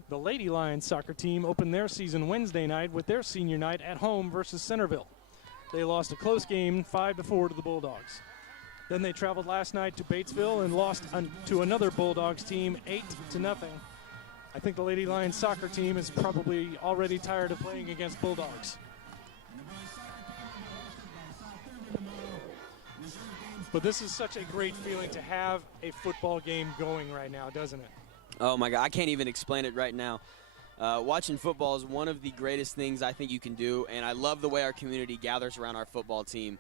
The Lady Lions soccer team opened their season Wednesday night with their senior night at home versus Centerville. They lost a close game 5-4 to the Bulldogs. Then they traveled last night to Batesville and lost to another Bulldogs team 8-0. I think the Lady Lions soccer team is probably already tired of playing against Bulldogs. But this is such a great feeling to have a football game going right now, doesn't it? Oh, my God. I can't even explain it right now. Watching football is one of the greatest things I think you can do, and I love the way our community gathers around our football team.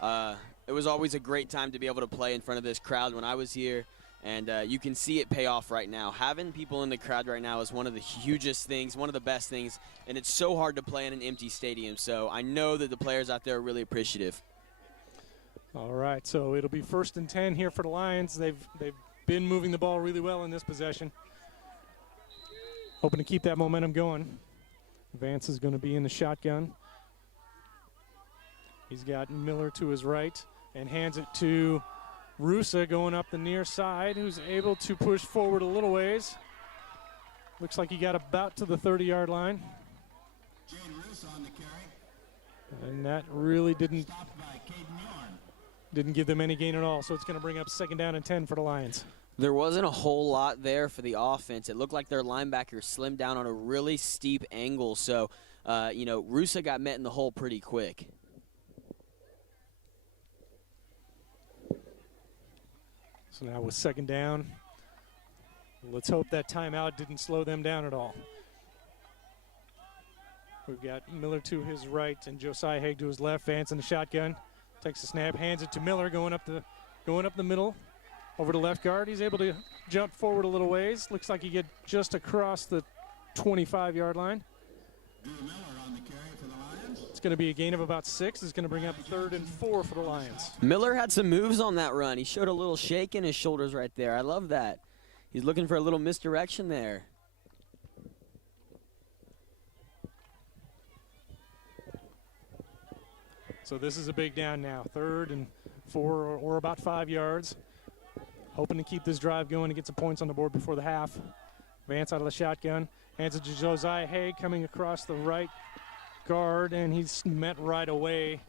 It was always a great time to be able to play in front of this crowd when I was here, and you can see it pay off right now. Having people in the crowd right now is one of the hugest things, one of the best things, and it's so hard to play in an empty stadium, so I know that the players out there are really appreciative. All right, so it'll be 1st and 10 here for the Lions. They've been moving the ball really well in this possession. Hoping to keep that momentum going. Vance is going to be in the shotgun. He's got Miller to his right and hands it to Rusa going up the near side, who's able to push forward a little ways. Looks like he got about to the 30-yard line. And that really didn't give them any gain at all, so it's going to bring up 2nd down and 10 for the Lions. There wasn't a whole lot there for the offense. It looked like their linebacker slimmed down on a really steep angle, so, Rusa got met in the hole pretty quick. So now with 2nd down, let's hope that timeout didn't slow them down at all. We've got Miller to his right and Josiah Haig to his left. Vance in the shotgun, takes the snap, hands it to Miller, going up the middle, over to left guard. He's able to jump forward a little ways. Looks like he get just across the 25-yard line. It's going to be a gain of about 6. It's going to bring up 3rd and 4 for the Lions. Miller had some moves on that run. He showed a little shake in his shoulders right there. I love that. He's looking for a little misdirection there. So this is a big down now. 3rd and 4 or about 5 yards. Hoping to keep this drive going and get some points on the board before the half. Vance out of the shotgun. Hands it to Josiah Haig coming across the right guard, and he's met right away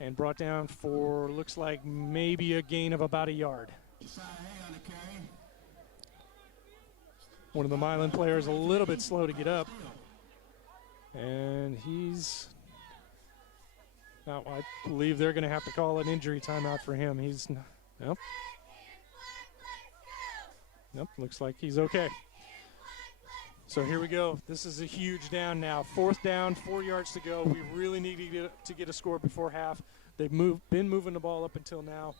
and brought down for, looks like, maybe a gain of about a yard. One of the Milan players a little bit slow to get up. And he's, now I believe they're going to have to call an injury timeout for him. He's, nope. Nope, looks like he's okay. So here we go. This is a huge down now. 4th down, 4 yards to go. We really need to get a score before half. They've been moving the ball up until now.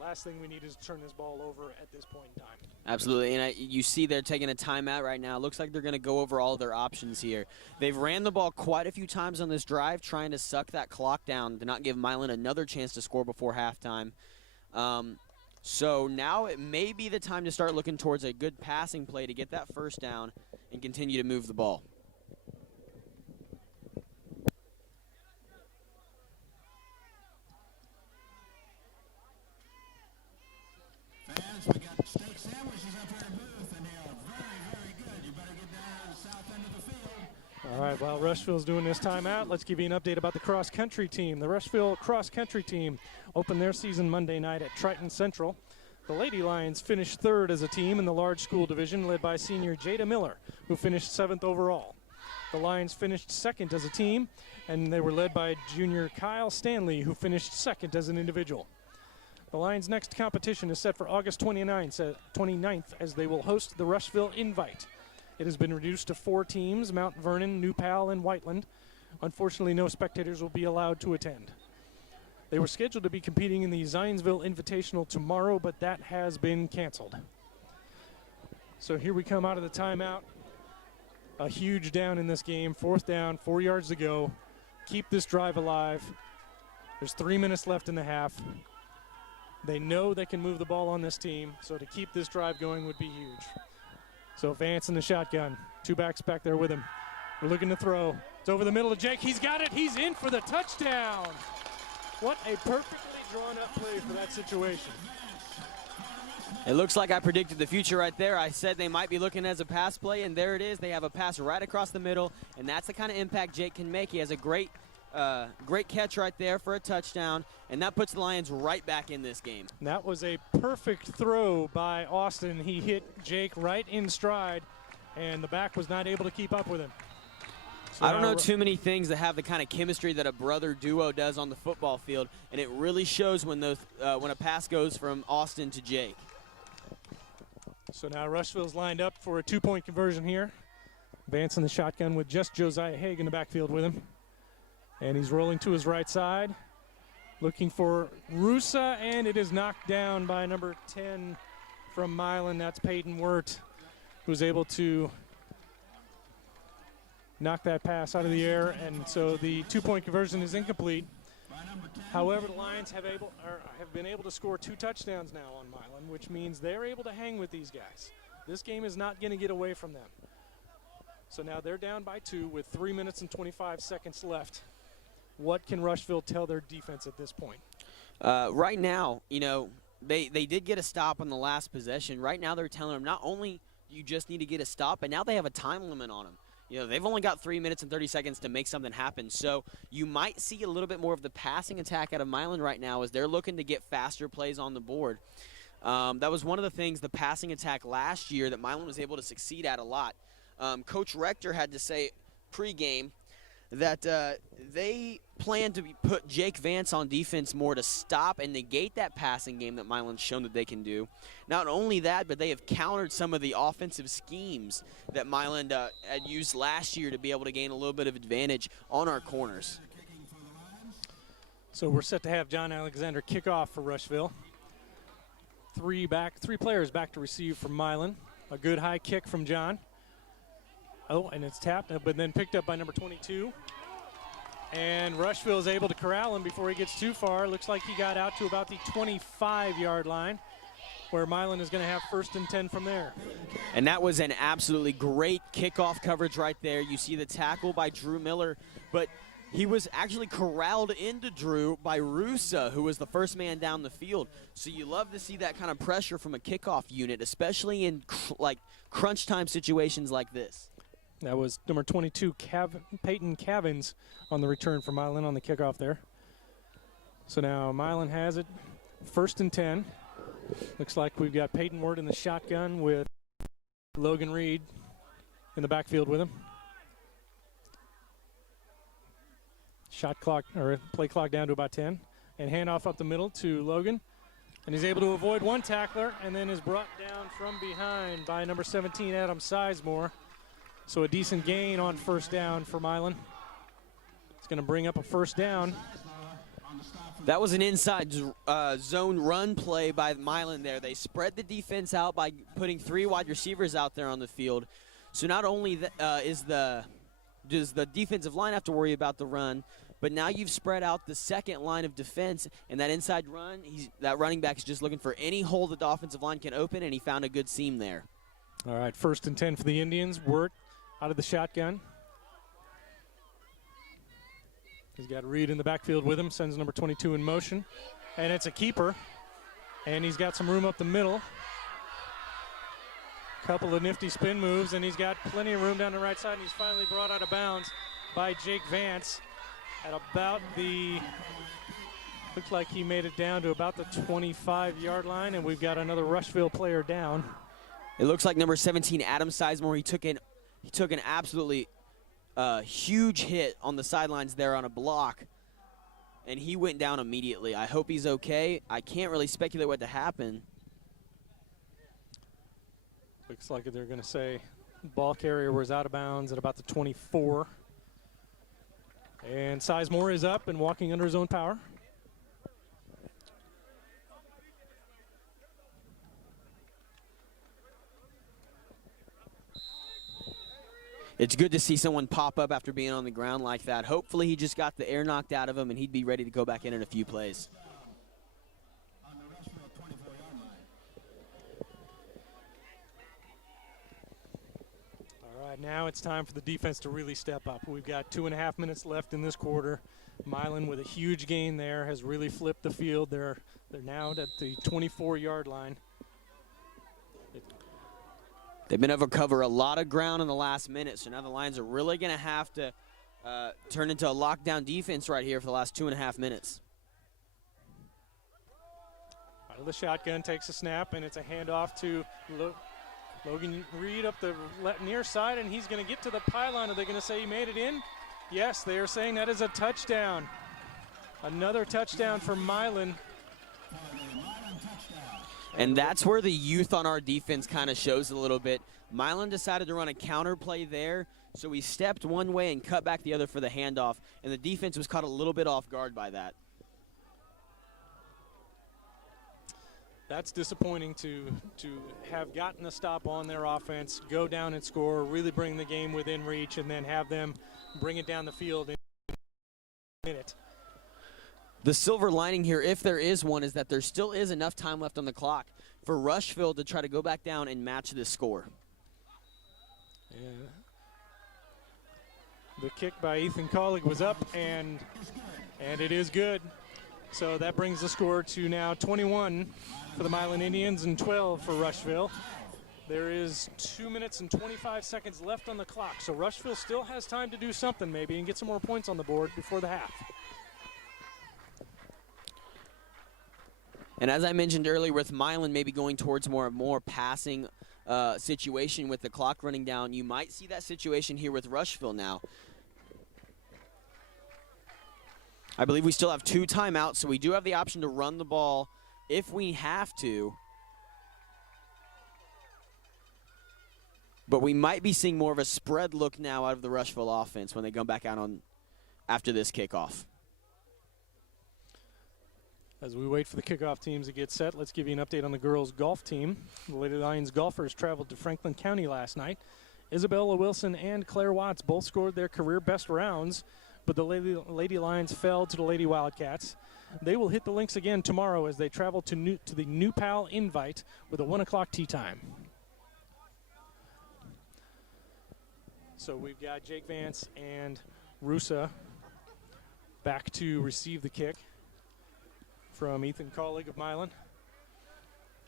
Last thing we need is to turn this ball over at this point in time. Absolutely, and you see they're taking a timeout right now. Looks like they're going to go over all their options here. They've ran the ball quite a few times on this drive, trying to suck that clock down to not give Milan another chance to score before halftime. So now it may be the time to start looking towards a good passing play to get that 1st down and continue to move the ball. Fans, we got steak sandwiches up here in booth, and they are very, very good. You better get down to the south end of the field. All right, while Rushville's doing this timeout, let's give you an update about the cross-country team. The Rushville cross-country team opened their season Monday night at Triton Central. The Lady Lions finished 3rd as a team in the large school division, led by senior Jada Miller, who finished 7th overall. The Lions finished 2nd as a team, and they were led by junior Kyle Stanley, who finished 2nd as an individual. The Lions' next competition is set for August 29th as they will host the Rushville Invite. It has been reduced to 4 teams, Mount Vernon, New Pal, and Whiteland. Unfortunately, no spectators will be allowed to attend. They were scheduled to be competing in the Zionsville Invitational tomorrow, but that has been canceled. So here we come out of the timeout. A huge down in this game. 4th down, 4 yards to go. Keep this drive alive. There's 3 minutes left in the half. They know they can move the ball on this team, so to keep this drive going would be huge. So Vance in the shotgun. 2 backs back there with him. We're looking to throw. It's over the middle to Jake. He's got it. He's in for the touchdown. What a perfectly drawn-up play for that situation. It looks like I predicted the future right there. I said they might be looking as a pass play, and there it is. They have a pass right across the middle, and that's the kind of impact Jake can make. He has a great catch right there for a touchdown, and that puts the Lions right back in this game. That was a perfect throw by Austin. He hit Jake right in stride, and the back was not able to keep up with him. So I don't know too many things that have the kind of chemistry that a brother duo does on the football field, and it really shows when a pass goes from Austin to Jake. So now Rushville's lined up for a 2-point conversion here. Vance in the shotgun with just Josiah Haig in the backfield with him. And he's rolling to his right side, looking for Rusa, and it is knocked down by number 10 from Milan. That's Peyton Wirt, who's able to knock that pass out of the air, and so the 2-point conversion is incomplete. However, the Lions have been able to score 2 touchdowns now on Milan, which means they're able to hang with these guys. This game is not going to get away from them. So now they're down by 2 with 3 minutes and 25 seconds left. What can Rushville tell their defense at this point? Right now, you know, they did get a stop on the last possession. Right now they're telling them not only you just need to get a stop, but now they have a time limit on them. You know, they've only got 3 minutes and 30 seconds to make something happen. So you might see a little bit more of the passing attack out of Milan right now as they're looking to get faster plays on the board. That was one of the things, the passing attack last year, that Milan was able to succeed at a lot. Coach Rector had to say pregame that they plan to put Jake Vance on defense more to stop and negate that passing game that Milan's shown that they can do. Not only that, but they have countered some of the offensive schemes that Milan had used last year to be able to gain a little bit of advantage on our corners. So we're set to have John Alexander kick off for Rushville. Three players back to receive from Milan. A good high kick from John. Oh, and it's tapped, but then picked up by number 22. And Rushville is able to corral him before he gets too far. Looks like he got out to about the 25-yard line, where Milan is going to have 1st and 10 from there. And that was an absolutely great kickoff coverage right there. You see the tackle by Drew Miller, but he was actually corralled into Drew by Rusa, who was the first man down the field. So you love to see that kind of pressure from a kickoff unit, especially in crunch time situations like this. That was number 22, Peyton Cavins, on the return for Milan on the kickoff there. So now Milan has it, 1st and 10. Looks like we've got Peyton Ward in the shotgun with Logan Reed in the backfield with him. Shot clock, or play clock down to about 10. And handoff up the middle to Logan. And he's able to avoid one tackler and then is brought down from behind by number 17, Adam Sizemore. So a decent gain on 1st down for Milan. It's going to bring up a 1st down. That was an inside zone run play by Milan there. They spread the defense out by putting 3 wide receivers out there on the field. So not only does the defensive line have to worry about the run, but now you've spread out the second line of defense, and that inside run, that running back is just looking for any hole that the offensive line can open, and he found a good seam there. All right, 1st and 10 for the Indians. Wirt out of the shotgun. He's got Reed in the backfield with him, sends number 22 in motion. And it's a keeper. And he's got some room up the middle. Couple of nifty spin moves, and he's got plenty of room down the right side, and he's finally brought out of bounds by Jake Vance at about the, looks like he made it down to about the 25-yard line, and we've got another Rushville player down. It looks like number 17, Adam Sizemore, he took an absolutely huge hit on the sidelines there on a block, and he went down immediately. I hope he's okay. I can't really speculate what to happen. Looks like they're going to say ball carrier was out of bounds at about the 24. And Sizemore is up and walking under his own power. It's good to see someone pop up after being on the ground like that. Hopefully he just got the air knocked out of him and he'd be ready to go back in a few plays. All right, now it's time for the defense to really step up. We've got 2.5 minutes left in this quarter. Milan with a huge gain there has really flipped the field. They're now at the 24-yard line. They've been able to cover a lot of ground in the last minute, so now the Lions are really going to have to turn into a lockdown defense right here for the last 2.5 minutes. Out of the shotgun, takes a snap, and it's a handoff to Logan Reed up the near side, and he's going to get to the pylon. Are they going to say he made it in? Yes, they are saying that is a touchdown. Another touchdown for Milan. And that's where the youth on our defense kind of shows a little bit. Milan decided to run a counter play there, so he stepped one way and cut back the other for the handoff, and the defense was caught a little bit off guard by that. That's disappointing to have gotten a stop on their offense, go down and score, really bring the game within reach, and then have them bring it down the field in a minute. The silver lining here, if there is one, is that there still is enough time left on the clock for Rushville to try to go back down and match this score. Yeah. The kick by Ethan Collig was up, and it is good. So that brings the score to now 21 for the Milan Indians and 12 for Rushville. There is 2 minutes and 25 seconds left on the clock, so Rushville still has time to do something maybe and get some more points on the board before the half. And as I mentioned earlier, with Milan maybe going towards more passing situation with the clock running down, you might see that situation here with Rushville now. I believe we still have 2 timeouts, so we do have the option to run the ball if we have to. But we might be seeing more of a spread look now out of the Rushville offense when they come back out on after this kickoff. As we wait for the kickoff teams to get set, let's give you an update on the girls' golf team. The Lady Lions golfers traveled to Franklin County last night. Isabella Wilson and Claire Watts both scored their career best rounds, but the Lady Lions fell to the Lady Wildcats. They will hit the links again tomorrow as they travel to the New Pal Invite with a 1 o'clock tee time. So we've got Jake Vance and Rusa back to receive the kick from Ethan Collig of Milan.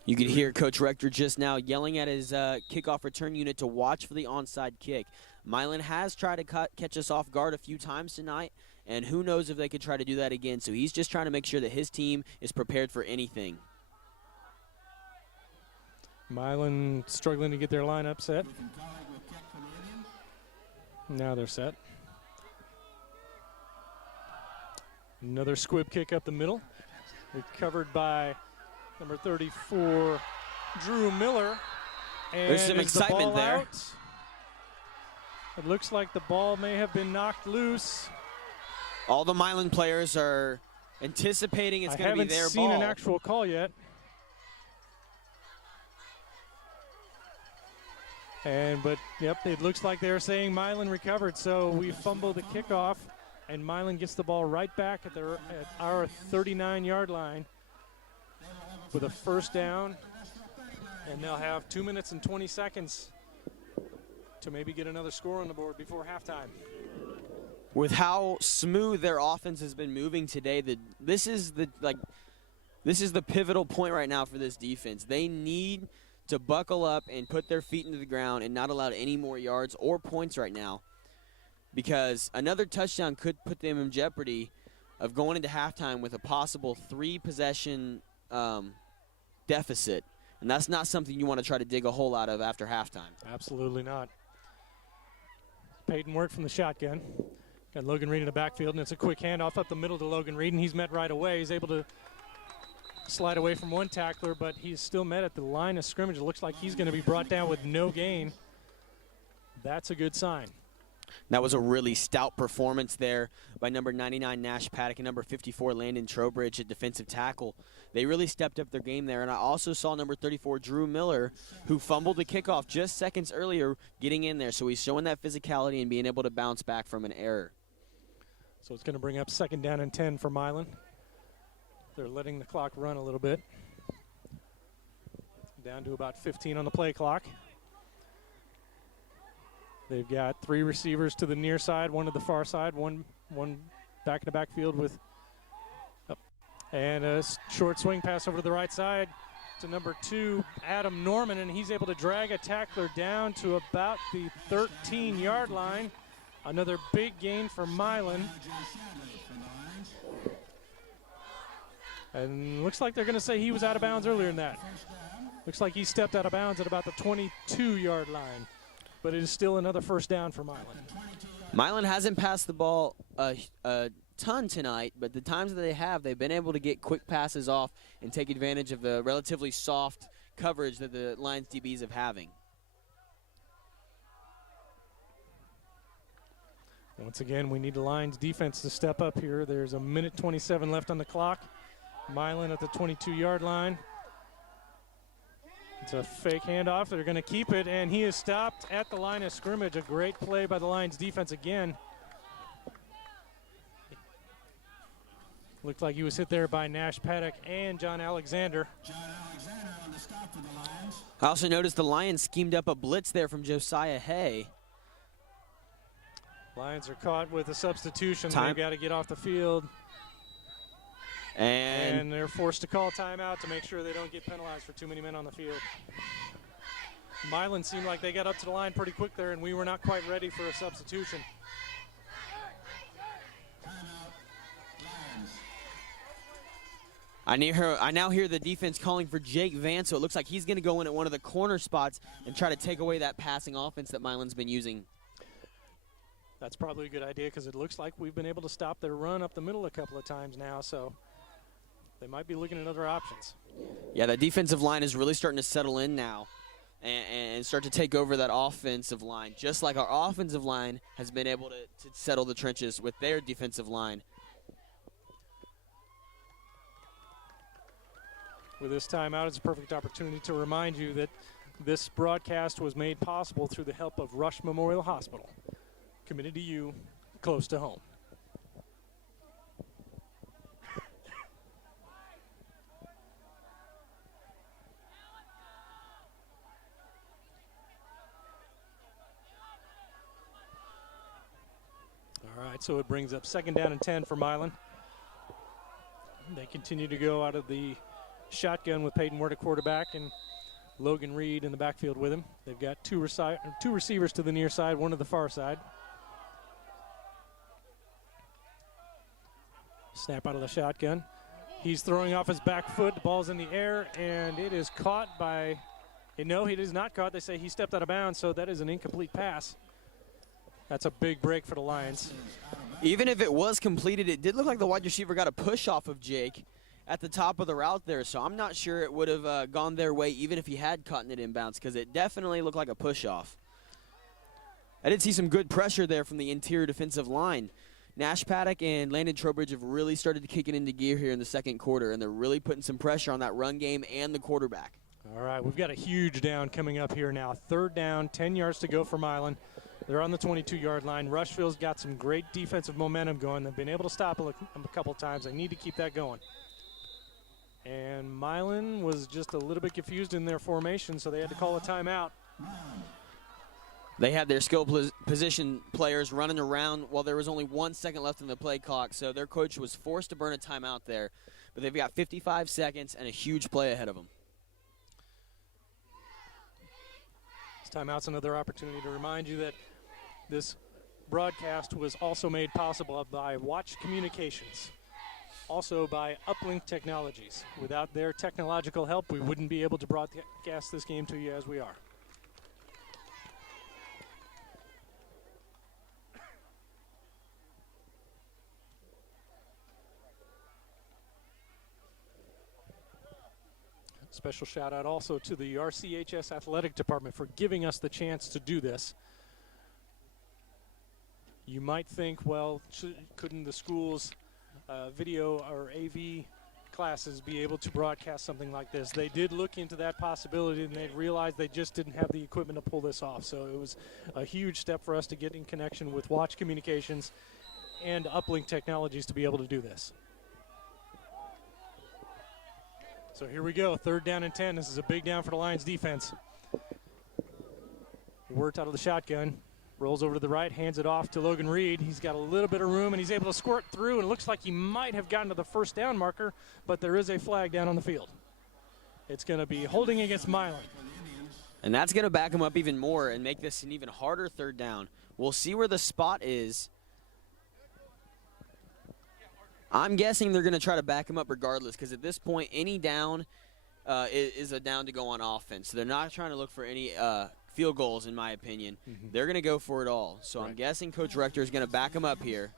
You could hear Coach Rector just now yelling at his kickoff return unit to watch for the onside kick. Milan has tried to catch us off guard a few times tonight, and who knows if they could try to do that again. So he's just trying to make sure that his team is prepared for anything. Milan struggling to get their lineup set. Now they're set. Another squib kick up the middle. Recovered by number 34, Drew Miller. And there's some excitement there. Out, it looks like the ball may have been knocked loose. All the Milan players are anticipating it's going to be their ball. I haven't seen an actual call yet. But yep, it looks like they're saying Milan recovered. So we fumble the kickoff, and Milan gets the ball right back at our 39-yard line with a first down, and they'll have 2 minutes and 20 seconds to maybe get another score on the board before halftime. With how smooth their offense has been moving today, this is the pivotal point right now for this defense. They need to buckle up and put their feet into the ground and not allow any more yards or points right now, because another touchdown could put them in jeopardy of going into halftime with a possible 3-possession deficit, and that's not something you want to try to dig a hole out of after halftime. Absolutely not. Peyton work from the shotgun. Got Logan Reed in the backfield, and it's a quick handoff up the middle to Logan Reed, and he's met right away. He's able to slide away from one tackler, but he's still met at the line of scrimmage. It looks like he's going to be brought down with no gain. That's a good sign. That was a really stout performance there by number 99, Nash Paddock, and number 54, Landon Trowbridge at defensive tackle. They really stepped up their game there. And I also saw number 34, Drew Miller, who fumbled the kickoff just seconds earlier, getting in there. So he's showing that physicality and being able to bounce back from an error. So it's going to bring up 2nd down and 10 for Milan. They're letting the clock run a little bit. Down to about 15 on the play clock. They've got 3 receivers to the near side, 1 to the far side, one back in the backfield with and a short swing pass over to the right side to number 2, Adam Norman, and he's able to drag a tackler down to about the 13-yard line. Another big gain for Milan. And looks like they're going to say he was out of bounds earlier than that. Looks like he stepped out of bounds at about the 22-yard line. But it is still another first down for Milan. Milan hasn't passed the ball a ton tonight, but the times that they have, they've been able to get quick passes off and take advantage of the relatively soft coverage that the Lions DBs have having. Once again, we need the Lions defense to step up here. There's a minute 27 left on the clock. Milan at the 22-yard line. It's a fake handoff. They're going to keep it, and he is stopped at the line of scrimmage. A great play by the Lions defense again. Looked like he was hit there by Nash Paddock and John Alexander. I also noticed the Lions schemed up a blitz there from Josiah Hay. Lions are caught with a substitution. Time. They've got to get off the field. And they're forced to call timeout to make sure they don't get penalized for too many men on the field. Milan seemed like they got up to the line pretty quick there, and we were not quite ready for a substitution. I now hear the defense calling for Jake Vance, so it looks like he's going to go in at one of the corner spots and try to take away that passing offense that Milan's been using. That's probably a good idea because it looks like we've been able to stop their run up the middle a couple of times now, so they might be looking at other options. Yeah, that defensive line is really starting to settle in now and start to take over that offensive line, just like our offensive line has been able to settle the trenches with their defensive line. With this timeout, it's a perfect opportunity to remind you that this broadcast was made possible through the help of Rush Memorial Hospital, committed to you, close to home. All right, so it brings up 2nd down and 10 for Milan. They continue to go out of the shotgun with Peyton Ward at quarterback and Logan Reed in the backfield with him. They've got two receivers to the near side, one to the far side. Snap out of the shotgun. He's throwing off his back foot. The ball's in the air, and it is caught by – no, he is not caught. They say he stepped out of bounds, so that is an incomplete pass. That's a big break for the Lions. Even if it was completed, it did look like the wide receiver got a push off of Jake at the top of the route there, so I'm not sure it would have gone their way even if he had caught it inbounds because it definitely looked like a push-off. I did see some good pressure there from the interior defensive line. Nash Paddock and Landon Trowbridge have really started to kick it into gear here in the second quarter, and they're really putting some pressure on that run game and the quarterback. All right, we've got a huge down coming up here now. 3rd down, 10 yards to go for Milan. They're on the 22-yard line. Rushville's got some great defensive momentum going. They've been able to stop a couple times. They need to keep that going. And Milan was just a little bit confused in their formation, so they had to call a timeout. They had their skill position players running around while there was only 1 second left in the play clock, so their coach was forced to burn a timeout there. But they've got 55 seconds and a huge play ahead of them. This timeout's another opportunity to remind you that this broadcast was also made possible by Watch Communications, also by Uplink Technologies. Without their technological help, we wouldn't be able to broadcast this game to you as we are. Special shout out also to the RCHS Athletic Department for giving us the chance to do this. You might think, well, couldn't the school's video or AV classes be able to broadcast something like this? They did look into that possibility, and they realized they just didn't have the equipment to pull this off. So it was a huge step for us to get in connection with Watch Communications and Uplink Technologies to be able to do this. So here we go, 3rd down and 10. This is a big down for the Lions defense. Wirt out of the shotgun, rolls over to the right, hands it off to Logan Reed. He's got a little bit of room, and he's able to squirt through, and it looks like he might have gotten to the 1st down marker, but there is a flag down on the field. It's going to be holding against Milan. And that's going to back him up even more and make this an even harder 3rd down. We'll see where the spot is. I'm guessing they're going to try to back him up regardless because at this point, any down is a down to go on offense. So they're not trying to look for any field goals, in my opinion. Mm-hmm. They're going to go for it all. So right. I'm guessing Coach Rector is going to back him up here.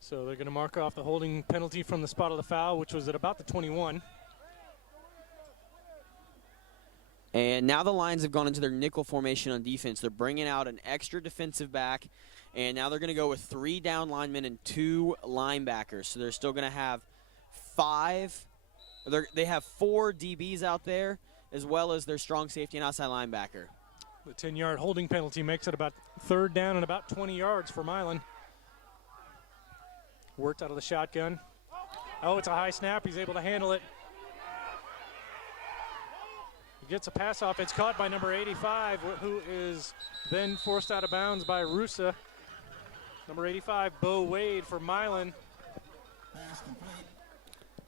So they're going to mark off the holding penalty from the spot of the foul, which was at about the 21. And now the Lions have gone into their nickel formation on defense. They're bringing out an extra defensive back, and now they're going to go with 3 down linemen and 2 linebackers. So they're still going to have 4 DBs out there, as well as their strong safety and outside linebacker. The 10-yard holding penalty makes it about 3rd down and about 20 yards for Milan. Worked out of the shotgun. Oh, it's a high snap. He's able to handle it. gets a pass off. It's caught by number 85, who is then forced out of bounds by Rusa. Number 85, Bo Wade for Milan.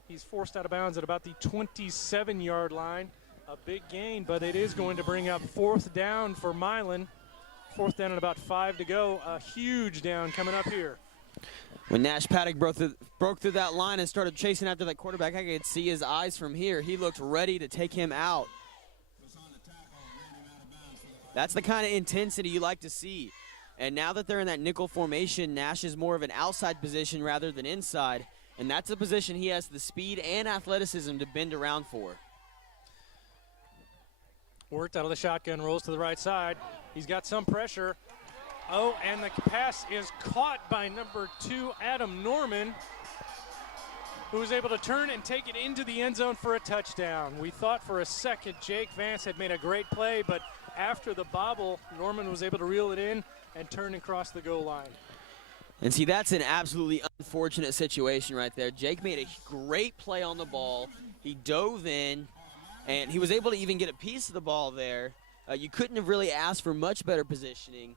He's forced out of bounds at about the 27-yard line. A big gain, but it is going to bring up 4th down for Milan. 4th down and about 5 to go. A huge down coming up here. When Nash Paddock broke through that line and started chasing after that quarterback, I could see his eyes from here. He looked ready to take him out. That's the kind of intensity you like to see. And now that they're in that nickel formation, Nash is more of an outside position rather than inside. And that's a position he has the speed and athleticism to bend around for. Worked out of the shotgun, rolls to the right side. He's got some pressure. Oh, and the pass is caught by number 2, Adam Norman, who was able to turn and take it into the end zone for a touchdown. We thought for a second Jake Vance had made a great play, but after the bobble, Norman was able to reel it in and turn and cross the goal line. And see, that's an absolutely unfortunate situation right there. Jake made a great play on the ball. He dove in, and he was able to even get a piece of the ball there. You couldn't have really asked for much better positioning,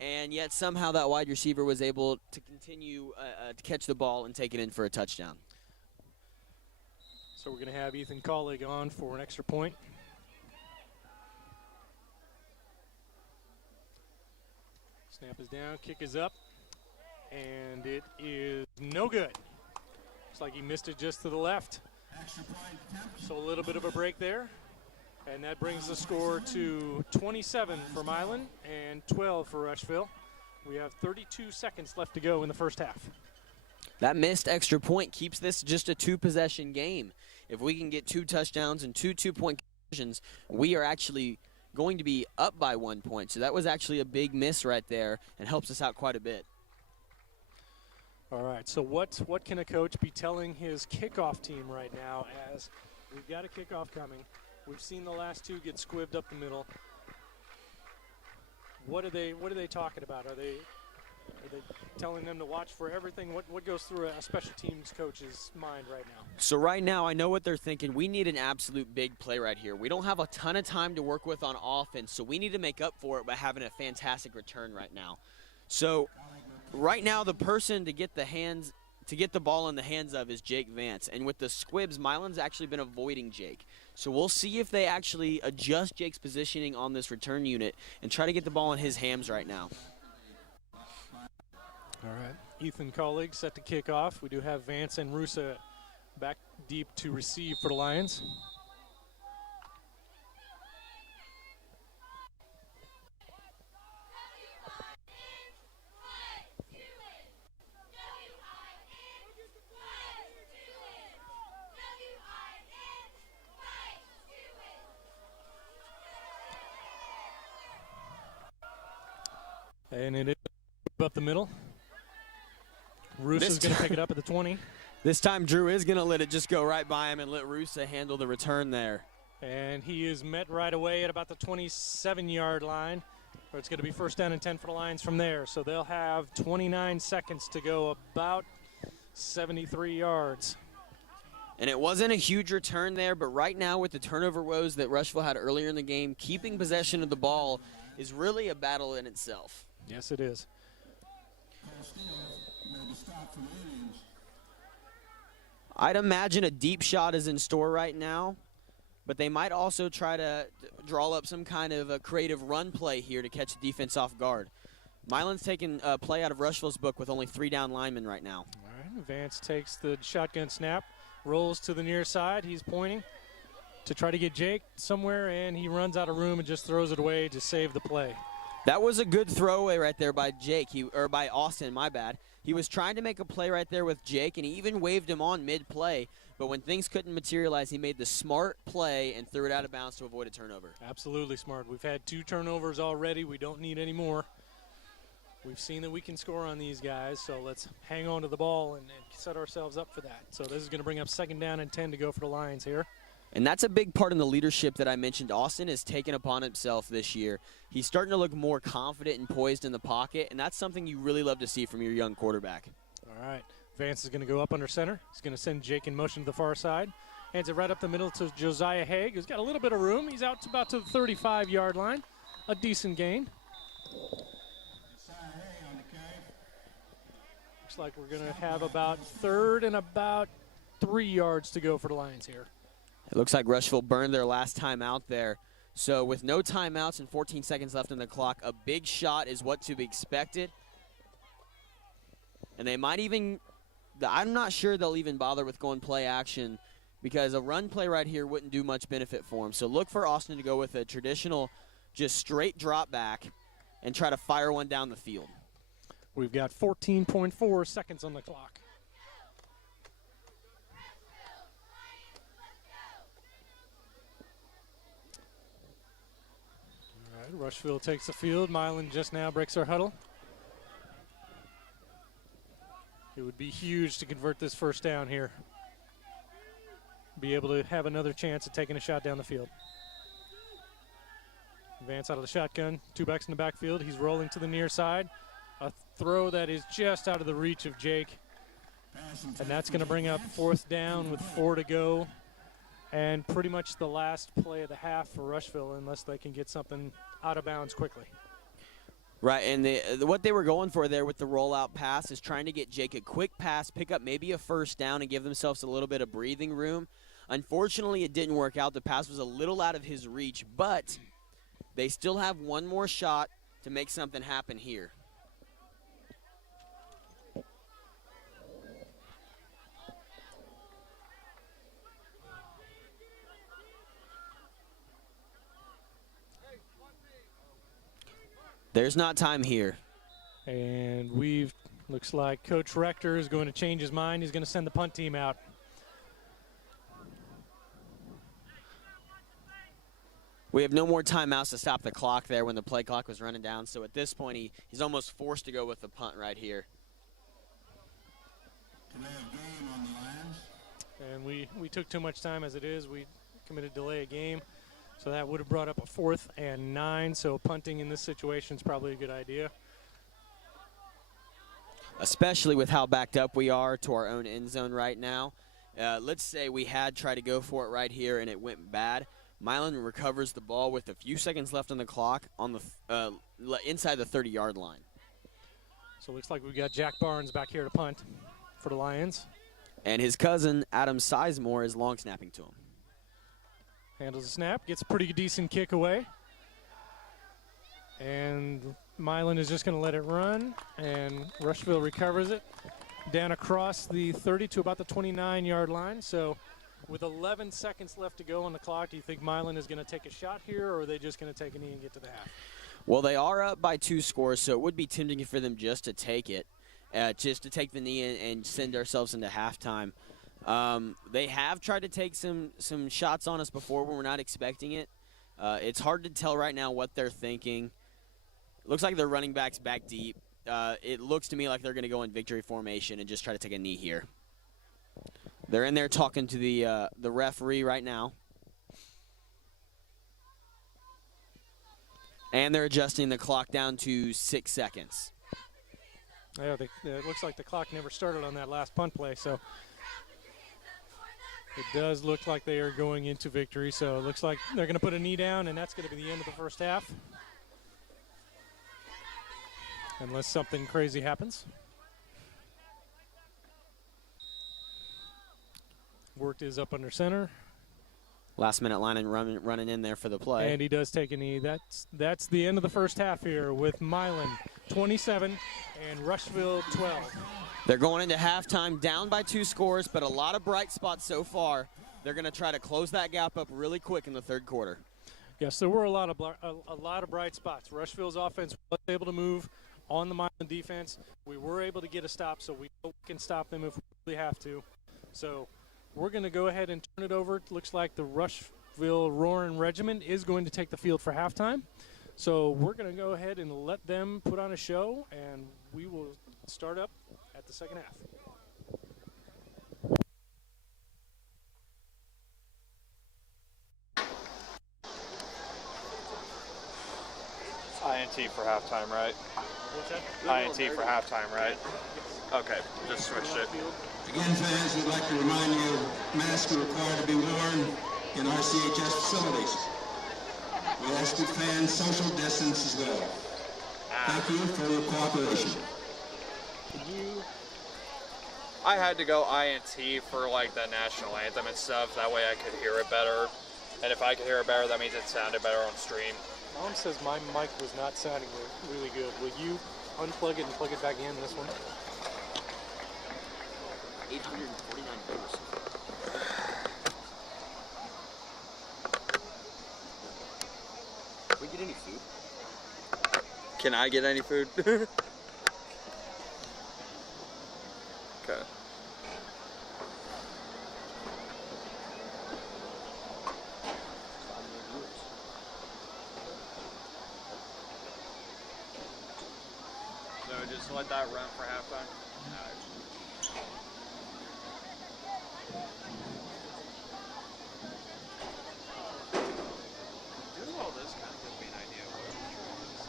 and yet somehow that wide receiver was able to continue to catch the ball and take it in for a touchdown. So we're going to have Ethan Colleague on for an extra point. Snap is down, kick is up, and it is no good. Looks like he missed it just to the left. So a little bit of a break there. And that brings the score to 27 for Milan and 12 for Rushville. We have 32 seconds left to go in the first half. That missed extra point keeps this just a 2-possession game. If we can get 2 touchdowns and 2 two-point conversions, we are actually going to be up by 1 point. So that was actually a big miss right there and helps us out quite a bit. All right, so what can a coach be telling his kickoff team right now as we've got a kickoff coming? We've seen the last 2 get squibbed up the middle. What are they talking about? Are they telling them to watch for everything? What goes through a special teams coach's mind right now? So right now, I know what they're thinking. We need an absolute big play right here. We don't have a ton of time to work with on offense, so we need to make up for it by having a fantastic return right now. So right now, the person to get the ball in the hands of is Jake Vance. And with the squibs, Milan's actually been avoiding Jake. So we'll see if they actually adjust Jake's positioning on this return unit and try to get the ball in his hands right now. All right, Ethan Colleague set to kick off. We do have Vance and Rusa back deep to receive for the Lions. And it is up the middle. Rusa's going to pick it up at the 20. This time Drew is going to let it just go right by him and let Rusa handle the return there. And he is met right away at about the 27-yard line. Or it's going to be 1st down and 10 for the Lions from there. So they'll have 29 seconds to go, about 73 yards. And it wasn't a huge return there, but right now with the turnover woes that Rushville had earlier in the game, keeping possession of the ball is really a battle in itself. Yes, it is. I'd imagine a deep shot is in store right now, but they might also try to draw up some kind of a creative run play here to catch the defense off guard. Milan's taking a play out of Rushville's book with only 3 down linemen right now. All right, Vance takes the shotgun snap, rolls to the near side. He's pointing to try to get Jake somewhere, and he runs out of room and just throws it away to save the play. That was a good throwaway right there by Jake, or by Austin, my bad. He was trying to make a play right there with Jake, and he even waved him on mid-play. But when things couldn't materialize, he made the smart play and threw it out of bounds to avoid a turnover. Absolutely smart. We've had 2 turnovers already. We don't need any more. We've seen that we can score on these guys, so let's hang on to the ball and set ourselves up for that. So this is going to bring up 2nd down and 10 to go for the Lions here. And that's a big part in the leadership that I mentioned Austin has taken upon himself this year. He's starting to look more confident and poised in the pocket, and that's something you really love to see from your young quarterback. All right. Vance is going to go up under center. He's going to send Jake in motion to the far side. Hands it right up the middle to Josiah Haig, who's got a little bit of room. He's out to about to the 35-yard line. A decent gain. Looks like we're going to have about 3rd and about 3 yards to go for the Lions here. It looks like Rushville burned their last time out there. So with no timeouts and 14 seconds left on the clock, a big shot is what to be expected. And they might even, I'm not sure they'll even bother with going play action because a run play right here wouldn't do much benefit for them. So look for Austin to go with a traditional just straight drop back and try to fire one down the field. We've got 14.4 seconds on the clock. All right, Rushville takes the field. Milan just now breaks our huddle. It would be huge to convert this first down here. Be able to have another chance at taking a shot down the field. Advance out of the shotgun. 2 backs in the backfield. He's rolling to the near side. A throw that is just out of the reach of Jake. And that's going to bring up 4th down with 4 to go. And pretty much the last play of the half for Rushville unless they can get something out of bounds quickly. Right, and what they were going for there with the rollout pass is trying to get Jake a quick pass, pick up maybe a first down, and give themselves a little bit of breathing room. Unfortunately, it didn't work out. The pass was a little out of his reach, but they still have one more shot to make something happen here. There's not time here. And looks like Coach Rector is going to change his mind. He's going to send the punt team out. We have no more timeouts to stop the clock there when the play clock was running down. So at this point, he's almost forced to go with the punt right here. Delay of game on the Lions. And we took too much time as it is. We committed delay of game. So that would have brought up a 4th and 9. So punting in this situation is probably a good idea. Especially with how backed up we are to our own end zone right now. Let's say we had tried to go for it right here and it went bad. Milan recovers the ball with a few seconds left on the clock on the inside the 30-yard line. So it looks like we've got Jack Barnes back here to punt for the Lions. And his cousin, Adam Sizemore, is long snapping to him. Handles the snap, gets a pretty decent kick away. And Milan is just going to let it run, and Rushville recovers it down across the 30 to about the 29-yard line. So with 11 seconds left to go on the clock, do you think Milan is going to take a shot here, or are they just going to take a knee and get to the half? Well, they are up by 2 scores, so it would be tempting for them just to take it, just to take the knee and send ourselves into halftime. They have tried to take some shots on us before when we're not expecting it. It's hard to tell right now what they're thinking. It looks like their running back's back deep. It looks to me like they're going to go in victory formation and just try to take a knee here. They're in there talking to the referee right now. And they're adjusting the clock down to 6 seconds. Yeah, it looks like the clock never started on that last punt play, so it does look like they are going into victory. So it looks like they're going to put a knee down, and that's going to be the end of the first half. Unless something crazy happens. Wirt is up under center. Last minute line and running in there for the play. And he does take a knee. That's the end of the first half here with Milan 27 and Rushville 12. They're going into halftime down by 2 scores, but a lot of bright spots so far. They're going to try to close that gap up really quick in the 3rd quarter. Yes, there were a lot of bright spots. Rushville's offense was able to move on the Milan defense. We were able to get a stop, so we can stop them if we really have to. So we're going to go ahead and turn it over. It looks like the Rushville Roaring Regiment is going to take the field for halftime. So we're going to go ahead and let them put on a show, and we will start up at the second half. INT for halftime, right? What's that? INT for halftime, right? Yes. Okay, just switched it. Again, fans, we'd like to remind you, masks are required to be worn in RCHS facilities. We ask you fans social distance as well. Thank you for your cooperation. I had to go INT for like the national anthem and stuff. That way I could hear it better. And if I could hear it better, that means it sounded better on stream. Mom says my mic was not sounding really good. Will you unplug it and plug it back in this one? 849 viewers. Can we get any food? Can I get any food? Okay. So just let that run for halftime? Doing all this kind of gives me an idea of what the future is.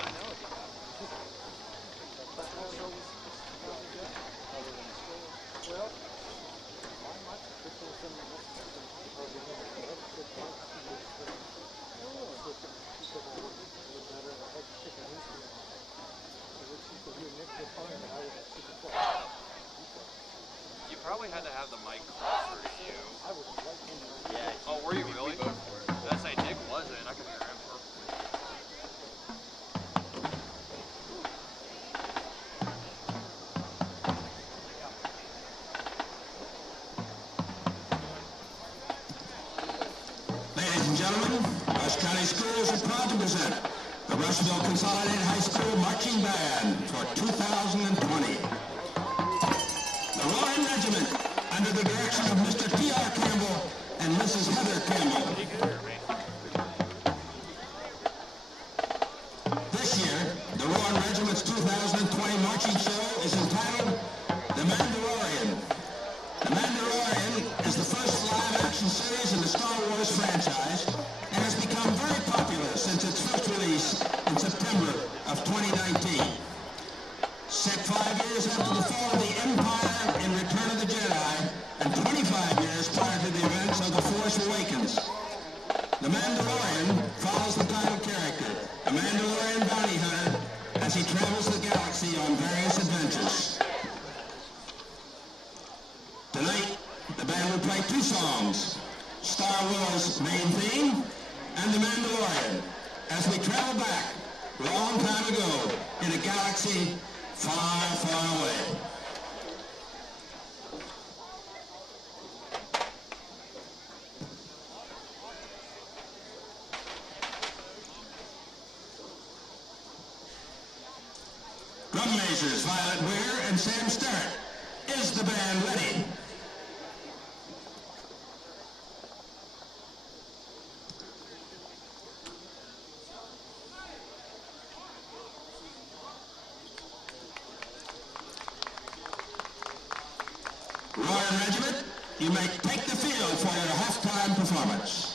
I know it. Well, You probably had to have the mic closer to you. Yeah. Oh, were you really? That's say Nick wasn't. I could hear him perfectly. Ladies and gentlemen, Rush County Schools are proud to present the Rushville Consolidated High School Marching Band for 2020. The Roaring Regiment, under the direction of Mr. T.R. Campbell and Mrs. Heather Campbell. This year, the Roaring Regiment's 2020 marching show is entitled The Mandalorian. The Mandalorian is the first live-action series in the Star Wars franchise and has become very popular since its first release in September of 2019. Set 5 years after the fall of the Empire in Return of the Jedi and 25 years prior to the events of The Force Awakens. The Mandalorian follows the title character, a Mandalorian bounty hunter, as he travels the galaxy on various adventures. Tonight, the band will play two songs, Star Wars main theme and The Mandalorian, as we travel back a long time ago in a galaxy far, far away. Drum majors Violet Weir and Sam Starrett. Is the band ready? Roaring Regiment, you may take the field for your halftime performance.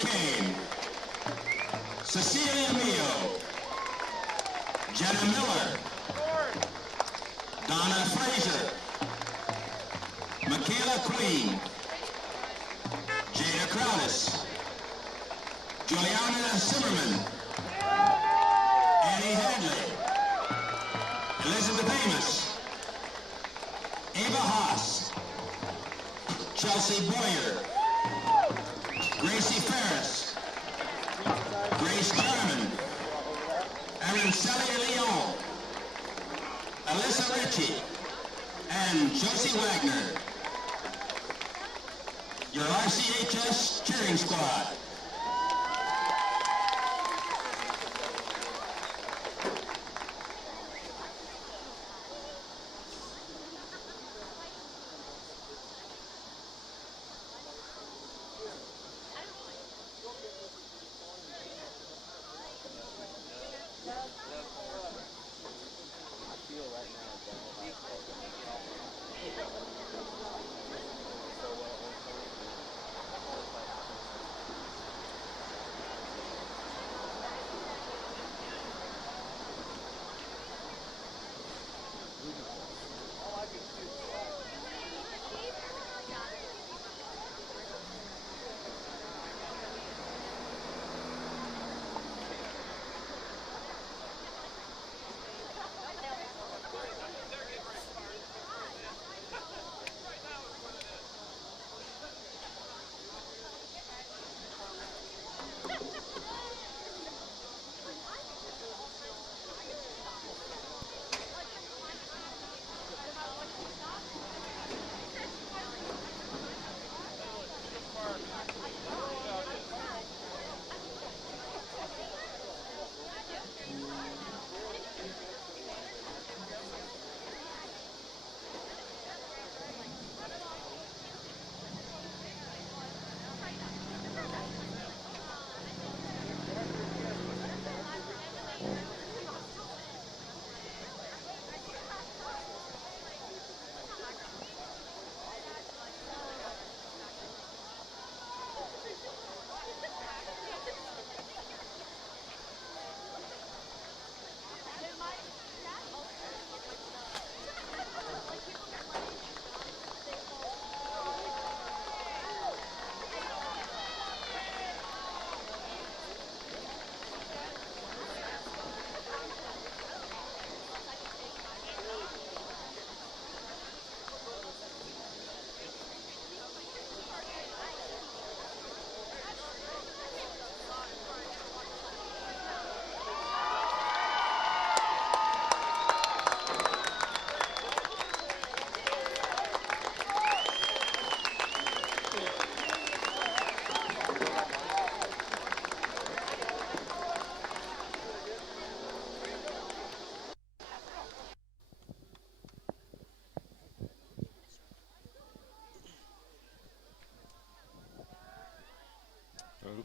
Kane, Cecilia Mio, Jenna Miller, Donna Fraser, Michaela Queen, Jada Crowdis, Juliana Zimmerman, Annie Hadley, Elizabeth Amos, Ava Haas, Chelsea Boyer, Gracie Ferris, Grace Carmen, Aranceli Leon, Alyssa Ritchie, and Josie Wagner. Your RCHS cheering squad.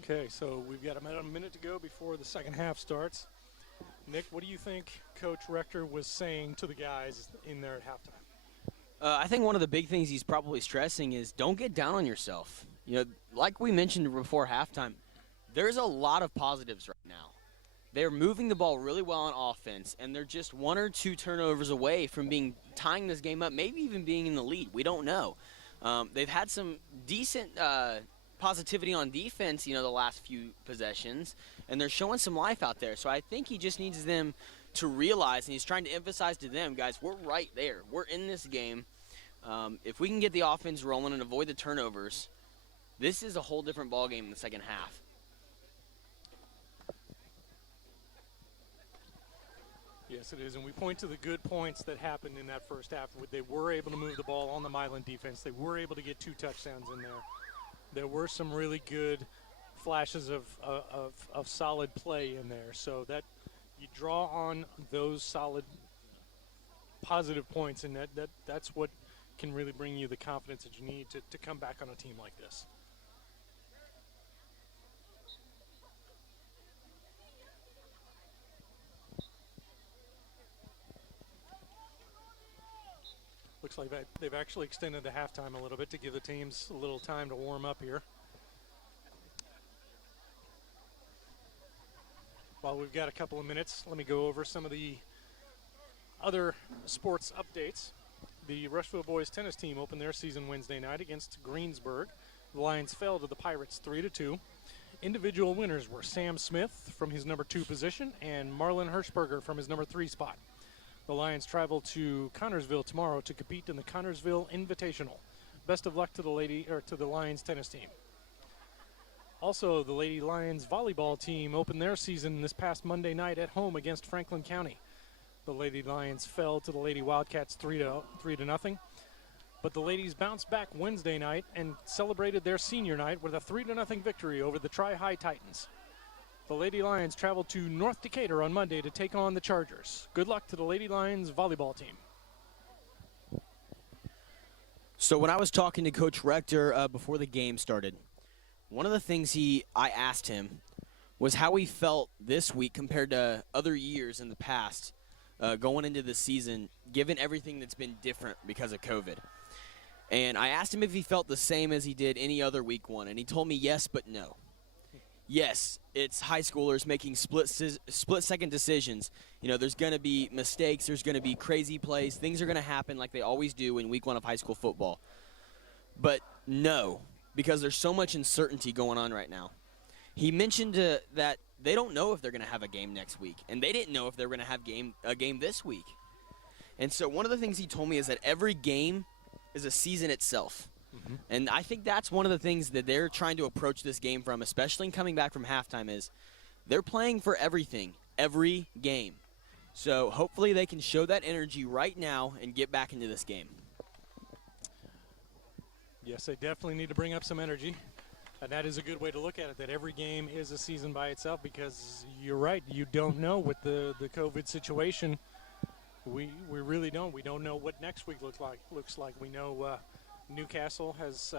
Okay, so we've got about a minute to go before the second half starts. Nick, what do you think Coach Rector was saying to the guys in there at halftime? I think one of the big things he's probably stressing is don't get down on yourself. You know, like we mentioned before halftime, there's a lot of positives right now. They're moving the ball really well on offense, and they're just one or two turnovers away from tying this game up, maybe even being in the lead. We don't know. They've had some decent positivity on defense, the last few possessions, and they're showing some life out there. So I think he just needs them to realize, and he's trying to emphasize to them, guys, we're right there. We're in this game. If we can get the offense rolling and avoid the turnovers, this is a whole different ballgame in the second half. Yes, it is, and we point to the good points that happened in that first half. They were able to move the ball on the Milan defense. They were able to get 2 touchdowns in there. There were some really good flashes of solid play in there. So that you draw on those solid, positive points, and that's what can really bring you the confidence that you need to come back on a team like this. Looks like they've actually extended the halftime a little bit to give the teams a little time to warm up here. While we've got a couple of minutes, let me go over some of the other sports updates. The Rushville boys tennis team opened their season Wednesday night against Greensburg. The Lions fell to the Pirates 3-2. Individual winners were Sam Smith from his number 2 position and Marlon Hirschberger from his number 3 spot. The Lions travel to Connorsville tomorrow to compete in the Connorsville Invitational. Best of luck to the Lions tennis team. Also, the Lady Lions volleyball team opened their season this past Monday night at home against Franklin County. The Lady Lions fell to the Lady Wildcats 3-0, but the ladies bounced back Wednesday night and celebrated their senior night with a 3-0 victory over the Tri-High Titans. The Lady Lions traveled to North Decatur on Monday to take on the Chargers. Good luck to the Lady Lions volleyball team. So when I was talking to Coach Rector before the game started, one of the things I asked him was how he felt this week compared to other years in the past going into the season, given everything that's been different because of COVID. And I asked him if he felt the same as he did any other week one, and he told me yes, but no. Yes, it's high schoolers making split-second decisions. You know, there's going to be mistakes, there's going to be crazy plays, things are going to happen like they always do in week one of high school football. But no, because there's so much uncertainty going on right now. He mentioned that they don't know if they're going to have a game next week, and they didn't know if they were going to have a game this week. And so one of the things he told me is that every game is a season itself. Mm-hmm. And I think that's one of the things that they're trying to approach this game from, especially coming back from halftime, is they're playing for everything, every game. So hopefully they can show that energy right now and get back into this game. Yes, they definitely need to bring up some energy. And that is a good way to look at it, that every game is a season by itself, because you're right, you don't know with the COVID situation. We really don't. We don't know what next week looks like. We know Newcastle has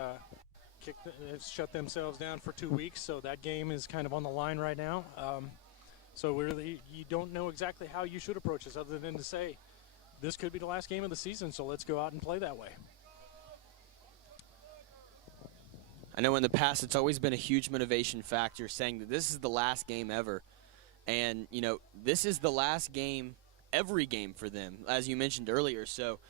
shut themselves down for 2 weeks, so that game is kind of on the line right now. So you don't know exactly how you should approach this, other than to say this could be the last game of the season, so let's go out and play that way. I know in the past it's always been a huge motivation factor, saying that this is the last game ever. And, you know, this is the last game, every game for them, as you mentioned earlier. So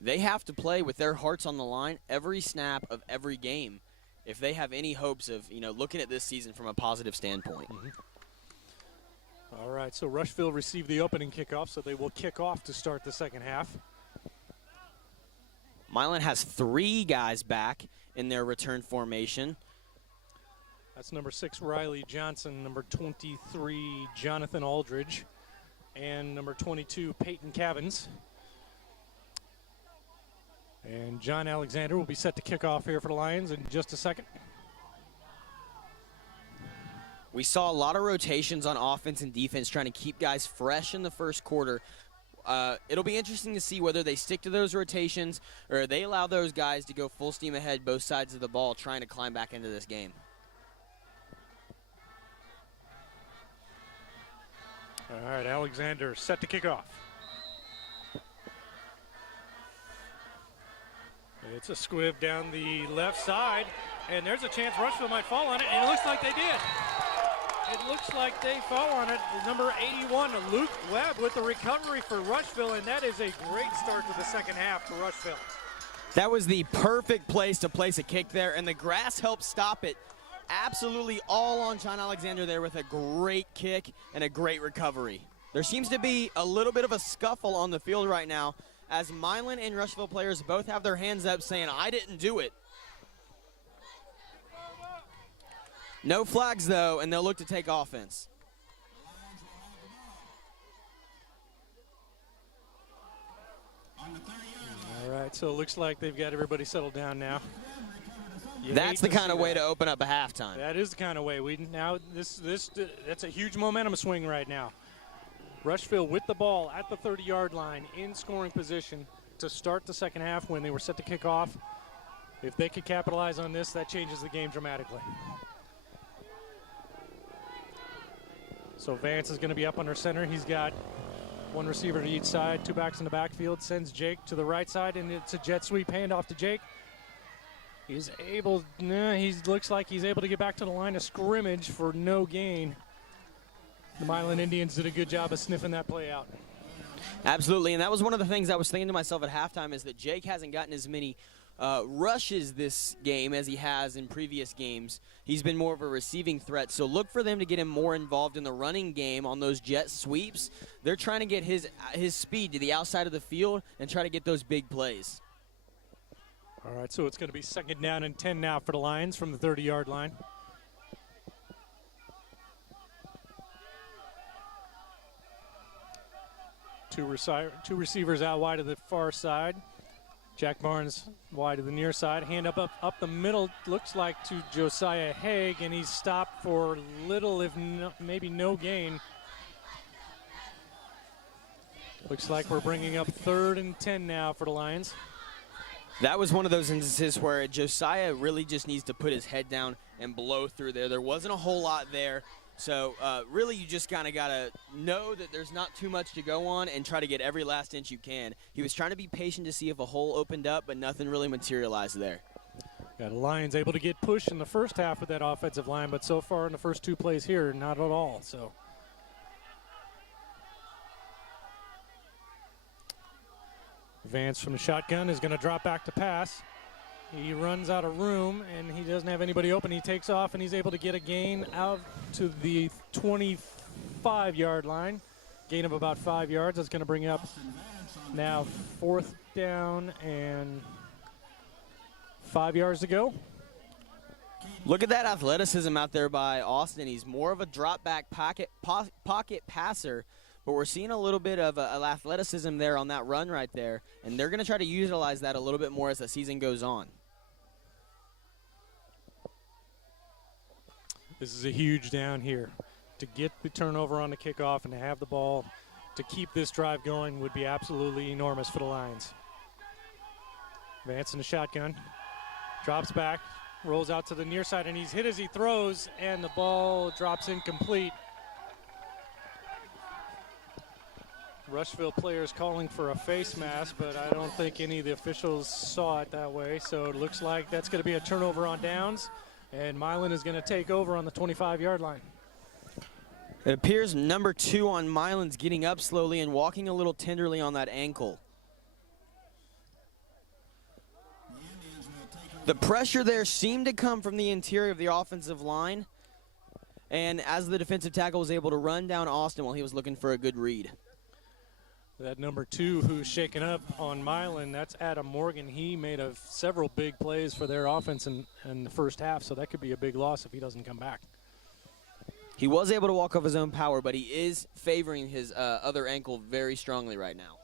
they have to play with their hearts on the line every snap of every game if they have any hopes of, you know, looking at this season from a positive standpoint. Mm-hmm. All right, so Rushville received the opening kickoff, so they will kick off to start the second half. Milan has 3 guys back in their return formation. That's number 6, Riley Johnson, number 23, Jonathan Aldridge, and number 22, Peyton Cavins. And John Alexander will be set to kick off here for the Lions in just a second. We saw a lot of rotations on offense and defense trying to keep guys fresh in the first quarter. It'll be interesting to see whether they stick to those rotations or they allow those guys to go full steam ahead both sides of the ball trying to climb back into this game. All right, Alexander set to kick off. It's a squib down the left side, and there's a chance Rushville might fall on it, and it looks like they did. It looks like they fall on it. Number 81, Luke Webb with the recovery for Rushville, and that is a great start to the second half for Rushville. That was the perfect place to place a kick there, and the grass helped stop it. Absolutely all on John Alexander there with a great kick and a great recovery. There seems to be a little bit of a scuffle on the field right now as Milan and Rushville players both have their hands up saying, I didn't do it. No flags, though, and they'll look to take offense. All right, so it looks like they've got everybody settled down now. That's the kind of way to open up a halftime. That is the kind of way. That's a huge momentum swing right now. Rushville with the ball at the 30-yard line in scoring position to start the second half when they were set to kick off. If they could capitalize on this, that changes the game dramatically. So Vance is going to be up under center. He's got one receiver to each side, 2 backs in the backfield. Sends Jake to the right side, and it's a jet sweep handoff to Jake. He looks like he's able to get back to the line of scrimmage for no gain. The Milan Indians did a good job of sniffing that play out. Absolutely, and that was one of the things I was thinking to myself at halftime is that Jake hasn't gotten as many rushes this game as he has in previous games. He's been more of a receiving threat, so look for them to get him more involved in the running game on those jet sweeps. They're trying to get his speed to the outside of the field and try to get those big plays. All right, so it's going to be 2nd down and 10 now for the Lions from the 30-yard line. Two receivers out wide to the far side. Jack Barnes wide to the near side. Hand up the middle, looks like to Josiah Haig, and he's stopped for little, if no, maybe no gain. Looks like we're bringing up 3rd and 10 now for the Lions. That was one of those instances where Josiah really just needs to put his head down and blow through there. There wasn't a whole lot there. So really you just kind of got to know that there's not too much to go on and try to get every last inch you can. He was trying to be patient to see if a hole opened up, but nothing really materialized there. Yeah, the Lions able to get pushed in the first half of that offensive line, but so far in the first 2 plays here, not at all. So Vance from the shotgun is going to drop back to pass. He runs out of room, and he doesn't have anybody open. He takes off, and he's able to get a gain out to the 25-yard line. Gain of about 5 yards. That's going to bring up now 4th down and 5 yards to go. Look at that athleticism out there by Austin. He's more of a drop-back pocket passer, but we're seeing a little bit of athleticism there on that run right there, and they're going to try to utilize that a little bit more as the season goes on. This is a huge down here. To get the turnover on the kickoff and to have the ball to keep this drive going would be absolutely enormous for the Lions. Vance in the shotgun. Drops back, rolls out to the near side, and he's hit as he throws, and the ball drops incomplete. Rushville players calling for a face mask, but I don't think any of the officials saw it that way. So it looks like that's going to be a turnover on downs, and Milan is going to take over on the 25-yard line. It appears number 2 on Milan's getting up slowly and walking a little tenderly on that ankle. The pressure there seemed to come from the interior of the offensive line, and as the defensive tackle was able to run down Austin while he was looking for a good read. That number 2 who's shaken up on Milan, that's Adam Morgan. He made several big plays for their offense in the first half, so that could be a big loss if he doesn't come back. He was able to walk off his own power, but he is favoring his other ankle very strongly right now.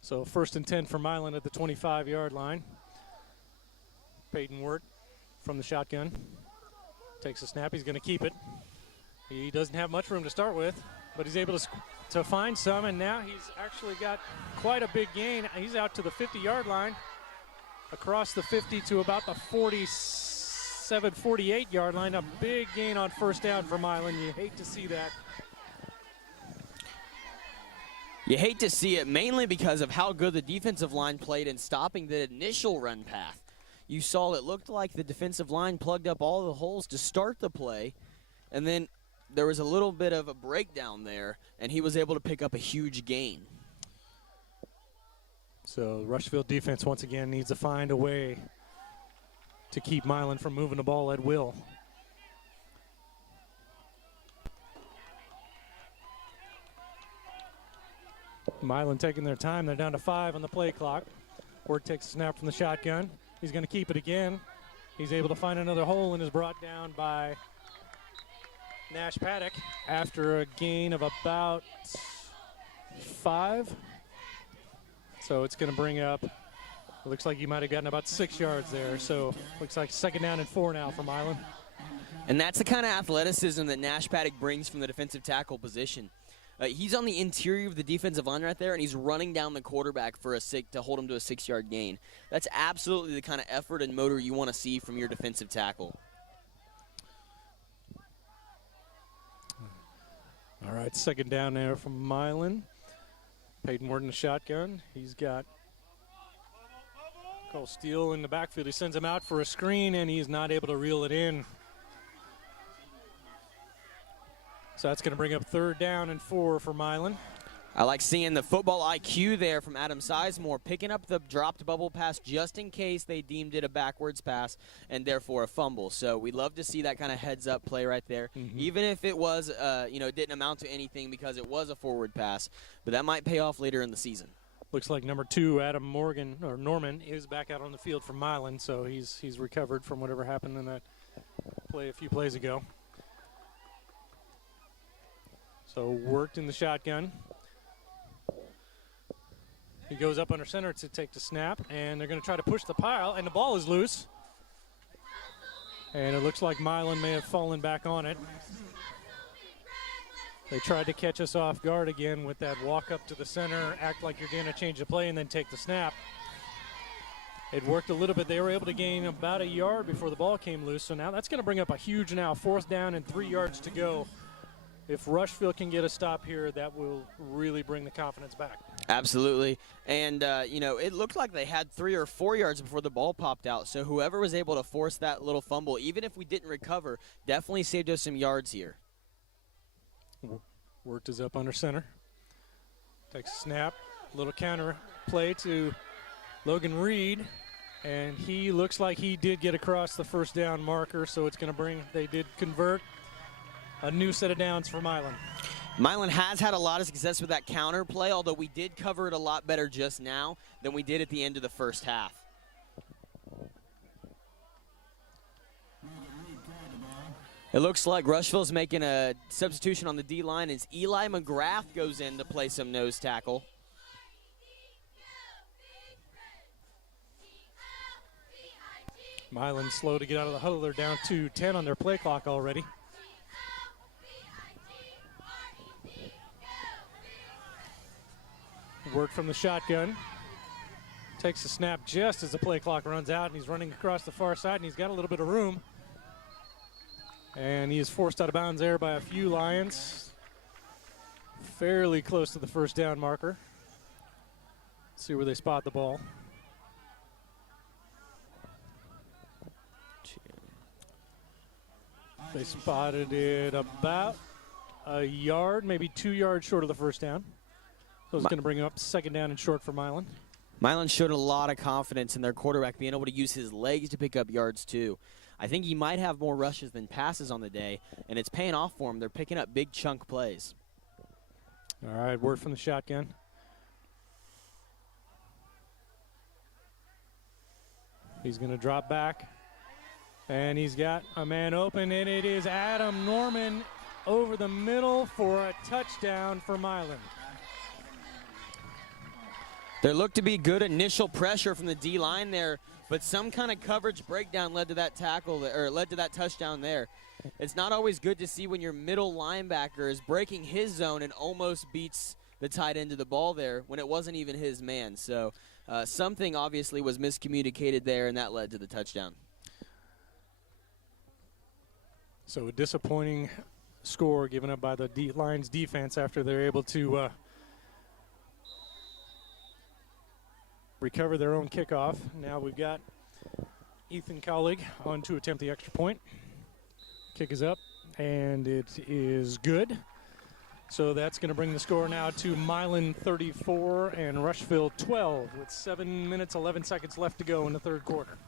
So 1st and 10 for Milan at the 25-yard line. Peyton Wirt from the shotgun. Takes a snap. He's going to keep it. He doesn't have much room to start with, but he's able to find some, and now he's actually got quite a big gain. He's out to the 50-yard line, across the 50 to about the 47, 48-yard line. A big gain on 1st down for Milan. You hate to see that. You hate to see it, mainly because of how good the defensive line played in stopping the initial run path. You saw it looked like the defensive line plugged up all the holes to start the play, and then there was a little bit of a breakdown there, and he was able to pick up a huge gain. So Rushville defense once again needs to find a way to keep Milan from moving the ball at will. Milan taking their time. They're down to 5 on the play clock. Ward takes a snap from the shotgun. He's going to keep it again. He's able to find another hole and is brought down by Nash Paddock after a gain of about 5. So it's going to bring up, it looks like he might have gotten about 6 yards there. So looks like 2nd down and 4 now for Milan. And that's the kind of athleticism that Nash Paddock brings from the defensive tackle position. He's on the interior of the defensive line right there, and he's running down the quarterback for to hold him to a 6-yard gain. That's absolutely the kind of effort and motor you want to see from your defensive tackle. All right, 2nd down there from Milan. Peyton Ward in the shotgun. He's got Cole Steele in the backfield. He sends him out for a screen, and he's not able to reel it in. So that's going to bring up 3rd down and 4 for Milan. I like seeing the football IQ there from Adam Sizemore, picking up the dropped bubble pass just in case they deemed it a backwards pass and therefore a fumble. So we love to see that kind of heads-up play right there, even if it was, it didn't amount to anything because it was a forward pass. But that might pay off later in the season. Looks like number 2, Adam Norman, is back out on the field for Milan, so he's recovered from whatever happened in that play a few plays ago. So worked in the shotgun. He goes up under center to take the snap, and they're going to try to push the pile, and the ball is loose. And it looks like Milan may have fallen back on it. They tried to catch us off guard again with that walk up to the center, act like you're going to change the play, and then take the snap. It worked a little bit. They were able to gain about a yard before the ball came loose, so now that's going to bring up a huge 4th down and 3 yards to go. If Rushville can get a stop here, that will really bring the confidence back. Absolutely. And, it looked like they had 3 or 4 yards before the ball popped out. So whoever was able to force that little fumble, even if we didn't recover, definitely saved us some yards here. Worked is up under center. Takes a snap. Little counter play to Logan Reed. And he looks like he did get across the 1st down marker. So it's going to they did convert. A new set of downs for Milan. Milan has had a lot of success with that counter play, although we did cover it a lot better just now than we did at the end of the first half. It looks like Rushville's making a substitution on the D-line as Eli McGrath goes in to play some nose tackle. Milan slow to get out of the huddle. They're down to 10 on their play clock already. Work from the shotgun. Takes the snap just as the play clock runs out, and he's running across the far side, and he's got a little bit of room. And he is forced out of bounds there by a few Lions. Fairly close to the 1st down marker. Let's see where they spot the ball. They spotted it about a yard, maybe 2 yards short of the 1st down. So it's going to bring up 2nd down and short for Milan. Milan showed a lot of confidence in their quarterback being able to use his legs to pick up yards too. I think he might have more rushes than passes on the day, and it's paying off for him. They're picking up big chunk plays. All right, word from the shotgun. He's going to drop back, and he's got a man open, and it is Adam Norman over the middle for a touchdown for Milan. There looked to be good initial pressure from the D-line there, but some kind of coverage breakdown led to that led to that touchdown there. It's not always good to see when your middle linebacker is breaking his zone and almost beats the tight end of the ball there when it wasn't even his man. So something obviously was miscommunicated there, and that led to the touchdown. So a disappointing score given up by the Lions defense after they're able to recover their own kickoff. Now we've got Ethan Collig on to attempt the extra point. Kick is up, and it is good. So that's going to bring the score now to Milan 34 and Rushville 12 with 7 minutes, 11 seconds left to go in the 3rd quarter.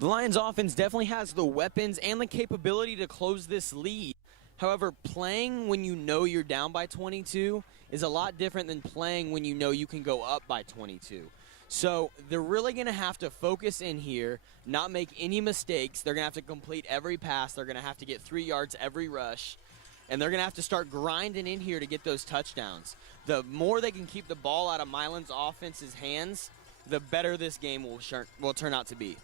The Lions offense definitely has the weapons and the capability to close this lead. However, playing when you know you're down by 22 is a lot different than playing when you know you can go up by 22. So they're really going to have to focus in here, not make any mistakes. They're going to have to complete every pass. They're going to have to get 3 yards every rush. And they're going to have to start grinding in here to get those touchdowns. The more they can keep the ball out of Milan's offense's hands, the better this game will turn out to be.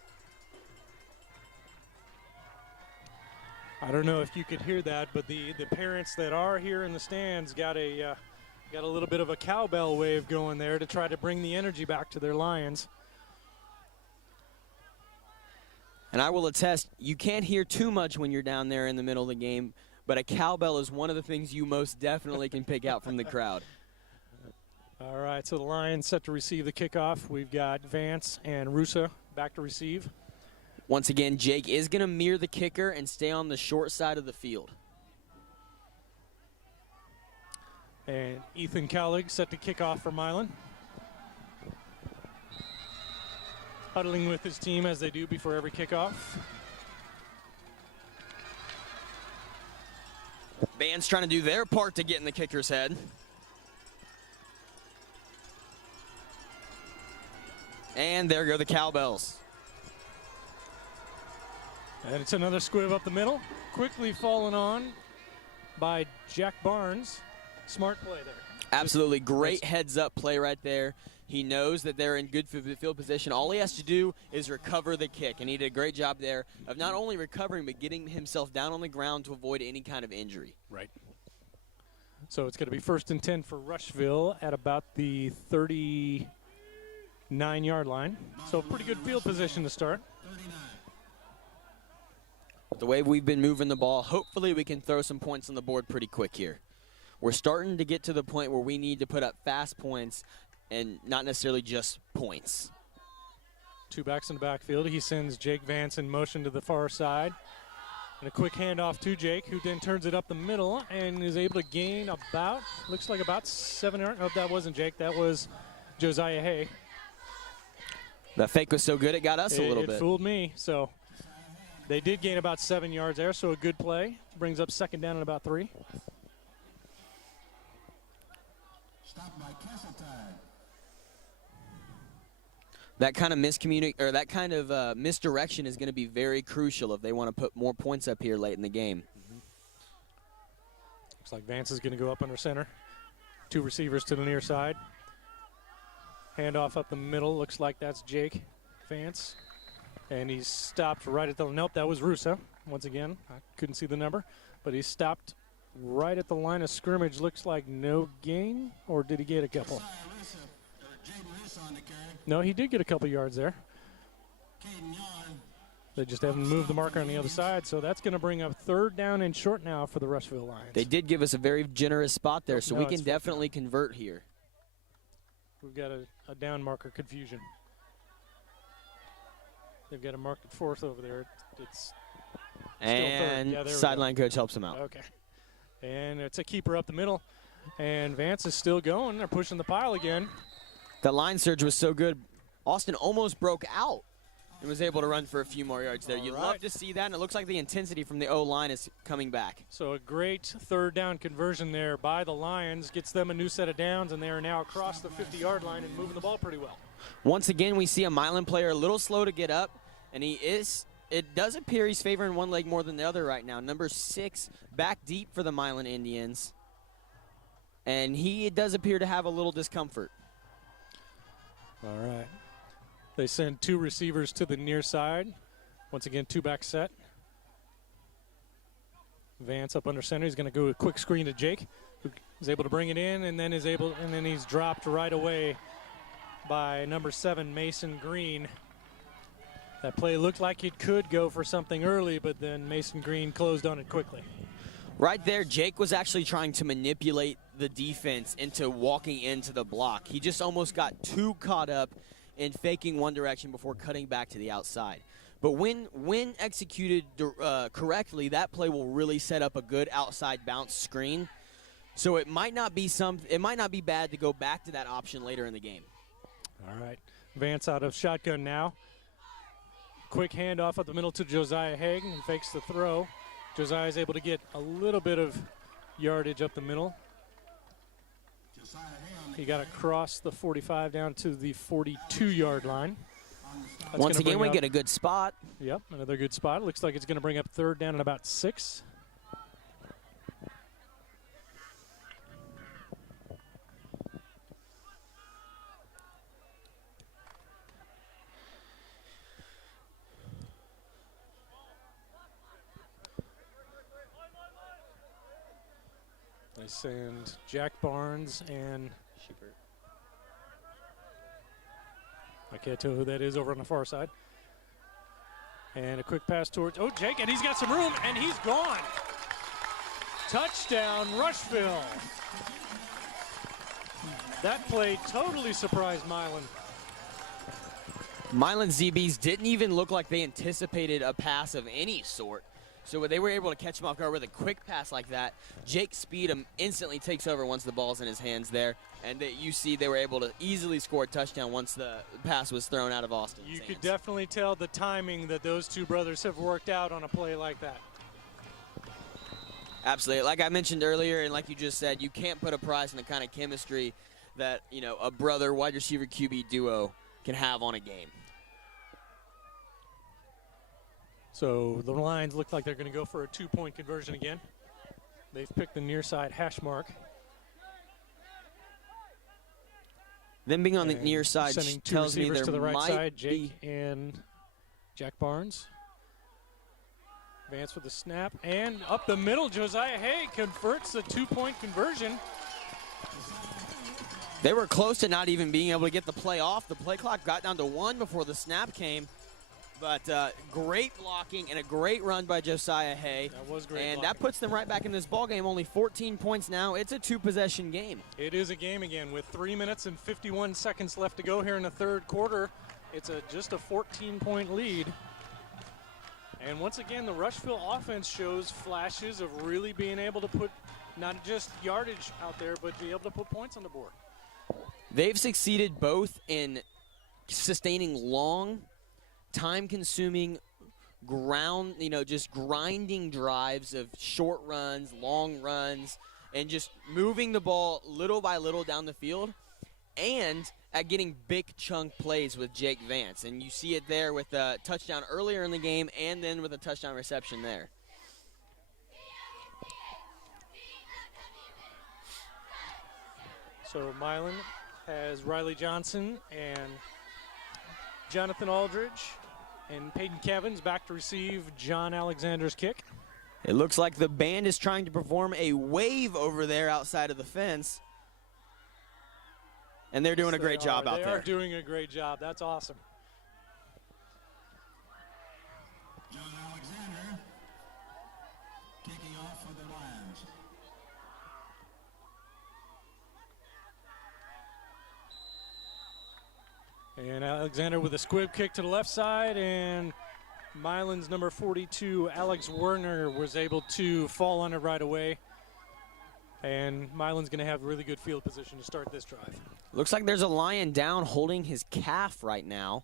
I don't know if you could hear that, but the parents that are here in the stands got a little bit of a cowbell wave going there to try to bring the energy back to their Lions. And I will attest, you can't hear too much when you're down there in the middle of the game, but a cowbell is one of the things you most definitely can pick out from the crowd. All right, so the Lions set to receive the kickoff. We've got Vance and Rusa back to receive. Once again, Jake is going to mirror the kicker and stay on the short side of the field. And Ethan Cowlig set to kick off for Milan. Huddling with his team as they do before every kickoff. Band's trying to do their part to get in the kicker's head. And there go the cowbells. And it's another squib up the middle. Quickly fallen on by Jack Barnes. Smart play there. Absolutely great heads-up play right there. He knows that they're in good field position. All he has to do is recover the kick, and he did a great job there of not only recovering but getting himself down on the ground to avoid any kind of injury. Right. So it's going to be 1st and 10 for Rushville at about the 39-yard line. So pretty good field position to start. The way we've been moving the ball, hopefully we can throw some points on the board pretty quick here. We're starting to get to the point where we need to put up fast points and not necessarily just points. 2 backs in the backfield. He sends Jake Vance in motion to the far side. And a quick handoff to Jake, who then turns it up the middle and is able to gain about, looks like about 7 yards. Oh, that wasn't Jake. That was Josiah Hay. The fake was so good it got us a little bit. It fooled me. So they did gain about 7 yards there, so a good play. Brings up 2nd down and about 3. Stopped by Castletide. That kind of misdirection is going to be very crucial if they want to put more points up here late in the game. Looks like Vance is going to go up under center. 2 receivers to the near side. Handoff up the middle. Looks like that's Jake Vance. And he's stopped right at the, nope, that was Russo. Once again, I couldn't see the number. But he stopped right at the line of scrimmage. Looks like no gain, or did he get a couple? No, he did get a couple yards there. They just haven't moved the marker on the other side, so that's going to bring up 3rd down and short now for the Rushville Lions. They did give us a very generous spot there, so we can definitely convert here. We've got a down marker confusion. They've got a marked 4th over there. It's and yeah, sideline coach helps him out. Okay. And it's a keeper up the middle. And Vance is still going. They're pushing the pile again. The line surge was so good. Austin almost broke out and was able to run for a few more yards there. You'd love to see that, and it looks like the intensity from the O-line is coming back. So a great 3rd down conversion there by the Lions. Gets them a new set of downs, and they are now across the 50-yard line and moving the ball pretty well. Once again, we see a Milan player a little slow to get up, and it does appear he's favoring one leg more than the other right now. Number 6 back deep for the Milan Indians. And it does appear to have a little discomfort. All right. They send 2 receivers to the near side. Once again, 2-back set. Vance up under center. He's going to go a quick screen to Jake, who is able to bring it in, and then he's dropped right away by number 7, Mason Green. That play looked like it could go for something early, but then Mason Green closed on it quickly. Right there, Jake was actually trying to manipulate the defense into walking into the block. He just almost got too caught up in faking one direction before cutting back to the outside. But when executed correctly, that play will really set up a good outside bounce screen. So it might not be bad to go back to that option later in the game. All right, Vance out of shotgun now. Quick handoff up the middle to Josiah Hagen, and fakes the throw. Josiah is able to get a little bit of yardage up the middle. He got across the 45 down to the 42-yard line. Once again, we get a good spot. Yep, another good spot. Looks like it's going to bring up 3rd down and about 6. They send Jack Barnes and Sheepert. I can't tell who that is over on the far side. And a quick pass towards, Jake, and he's got some room, and he's gone. Touchdown, Rushville. That play totally surprised Milan. Milan ZBs didn't even look like they anticipated a pass of any sort. So when they were able to catch him off guard with a quick pass like that, Jake Speedham instantly takes over once the ball's in his hands there. And you see they were able to easily score a touchdown once the pass was thrown out of Austin's You hands. could definitely tell the timing that those two brothers have worked out on a play like that. Absolutely. Like I mentioned earlier, and like you just said, you can't put a price on the kind of chemistry that, you know, a brother wide receiver QB duo can have on a game. So the Lions look like they're going to go for a 2-point conversion again. They've picked the near side hash mark. Them being on the And near side sending two tells me receivers there to the right might side, be Jake and Jack Barnes. Advance with the snap, and up the middle, Josiah Hay converts a 2-point conversion. They were close to not even being able to get the play off. The play clock got down to 1 before the snap came. But great blocking and a great run by Josiah Hay. That was great And blocking. that puts them right back in this ball game. Only 14 points now. It's a 2-possession game. It is a game again with 3 minutes and 51 seconds left to go here in the third quarter. It's just a 14-point lead. And once again, the Rushville offense shows flashes of really being able to put not just yardage out there, but be able to put points on the board. They've succeeded both in sustaining long, time-consuming just grinding drives of short runs, long runs, and just moving the ball little by little down the field, and at getting big chunk plays with Jake Vance. And you see it there with a touchdown earlier in the game and then with a touchdown reception there. So Milan has Riley Johnson and Jonathan Aldridge and Peyton Kevins back to receive John Alexander's kick. It looks like the band is trying to perform a wave over there outside of the fence. And they're doing a great job out there. They are doing a great job. That's awesome. John Alexander kicking off for the Lions. And Alexander with a squib kick to the left side, and Milan's number 42, Alex Werner, was able to fall on it right away. And Milan's going to have really good field position to start this drive. Looks like there's a Lion down holding his calf right now.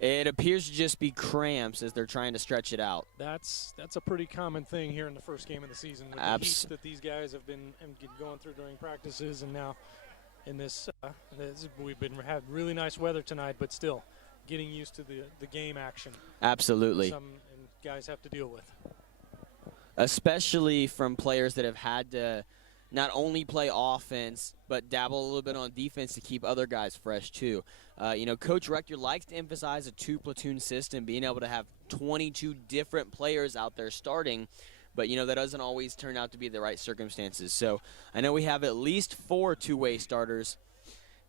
It appears to just be cramps as they're trying to stretch it out. That's a pretty common thing here in the first game of the season with the heat that these guys have been going through during practices, and now in this we've had really nice weather tonight, but still getting used to the game action. Absolutely. Some guys have to deal with. Especially from players that have had to not only play offense, but dabble a little bit on defense to keep other guys fresh too. Coach Rector likes to emphasize a 2-platoon system, being able to have 22 different players out there starting, but that doesn't always turn out to be the right circumstances. So I know we have at least 4 two-way starters,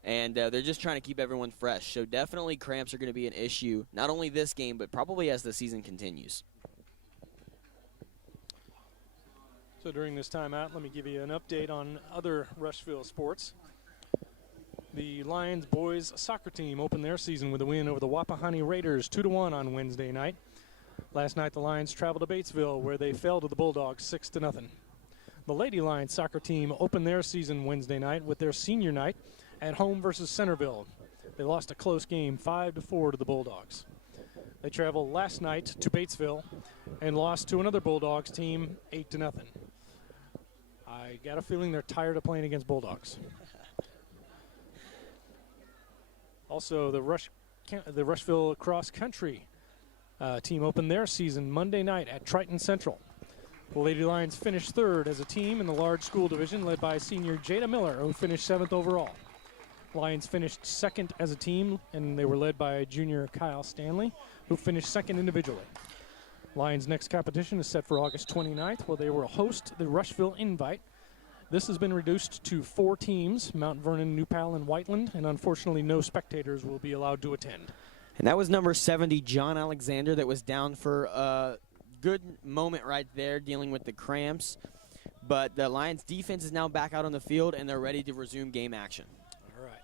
and they're just trying to keep everyone fresh. So definitely cramps are going to be an issue, not only this game, but probably as the season continues. So during this timeout, let me give you an update on other Rushville sports. The Lions boys soccer team opened their season with a win over the Wapahani Raiders 2-1 on Wednesday night. Last night, the Lions traveled to Batesville, where they fell to the Bulldogs 6-0. The Lady Lions soccer team opened their season Wednesday night with their senior night at home versus Centerville. They lost a close game 5-4 to the Bulldogs. They traveled last night to Batesville and lost to another Bulldogs team 8-0. I got a feeling they're tired of playing against Bulldogs. Also, the Rushville cross country team opened their season Monday night at Triton Central. The Lady Lions finished third as a team in the large school division, led by senior Jada Miller, who finished 7th overall. Lions finished second as a team, and they were led by junior Kyle Stanley, who finished second individually. Lions' next competition is set for August 29th, where they will host the Rushville Invite. This has been reduced to 4 teams, Mount Vernon, New Pal, and Whiteland, and unfortunately no spectators will be allowed to attend. And that was number 70, John Alexander, that was down for a good moment right there dealing with the cramps. But the Lions defense is now back out on the field, and they're ready to resume game action. All right.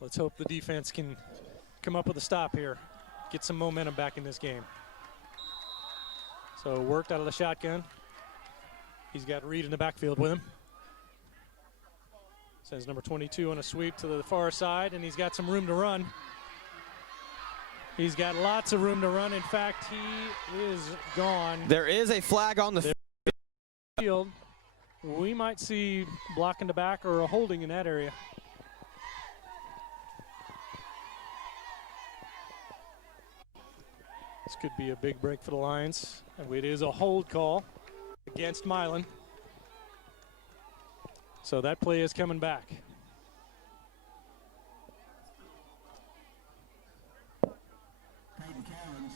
Let's hope the defense can come up with a stop here, get some momentum back in this game. So worked out of the shotgun. He's got Reed in the backfield with him. Sends number 22 on a sweep to the far side, and he's got some room to run. He's got lots of room to run. In fact, he is gone. There is a flag on the field. We might see blocking the back or a holding in that area. This could be a big break for the Lions. It is a hold call against Milan. So that play is coming back.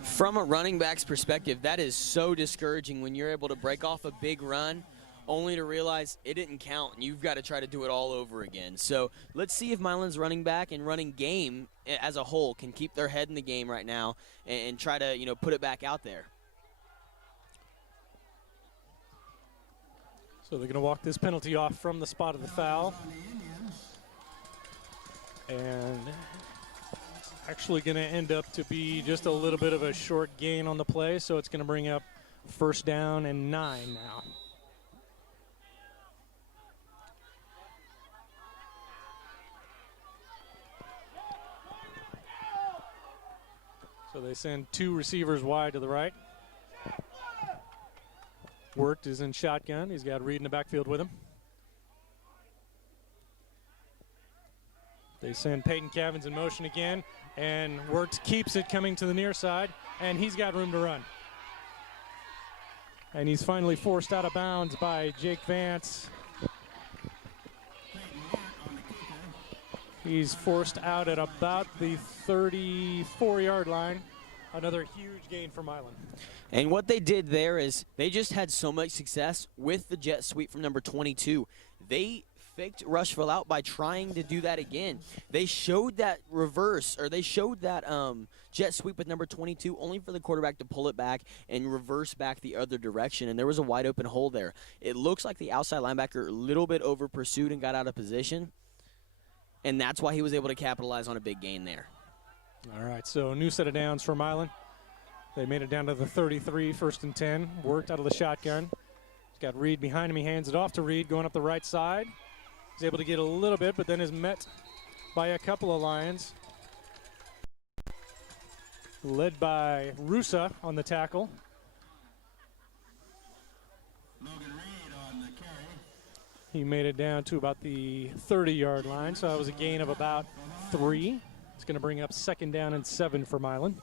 From a running back's perspective, that is so discouraging when you're able to break off a big run only to realize it didn't count and you've got to try to do it all over again. So let's see if Milan's running back and running game as a whole can keep their head in the game right now and try to, you know, put it back out there. So they're going to walk this penalty off from the spot of the foul. And it's actually going to end up to be just a little bit of a short gain on the play, so it's going to bring up first down and 9 now. So they send 2 receivers wide to the right. Worked is in shotgun. He's got Reed in the backfield with him. They send Peyton Cavins in motion again, and Worked keeps it coming to the near side, and he's got room to run. And he's finally forced out of bounds by Jake Vance. He's forced out at about the 34-yard line. Another huge gain for Milan. And what they did there is they just had so much success with the jet sweep from number 22. They faked Rushville out by trying to do that again. They showed that reverse, or they showed that jet sweep with number 22 only for the quarterback to pull it back and reverse back the other direction, and there was a wide open hole there. It looks like the outside linebacker a little bit over pursued and got out of position, and that's why he was able to capitalize on a big gain there. All right, so a new set of downs for Milan. They made it down to the 33, first and 10. Worked out of the shotgun. He's got Reed behind him. He hands it off to Reed, going up the right side. He's able to get a little bit, but then is met by a couple of Lions. Led by Rusa on the tackle. He made it down to about the 30-yard line, so that was a gain of about 3. It's going to bring up second down and 7 for Milan.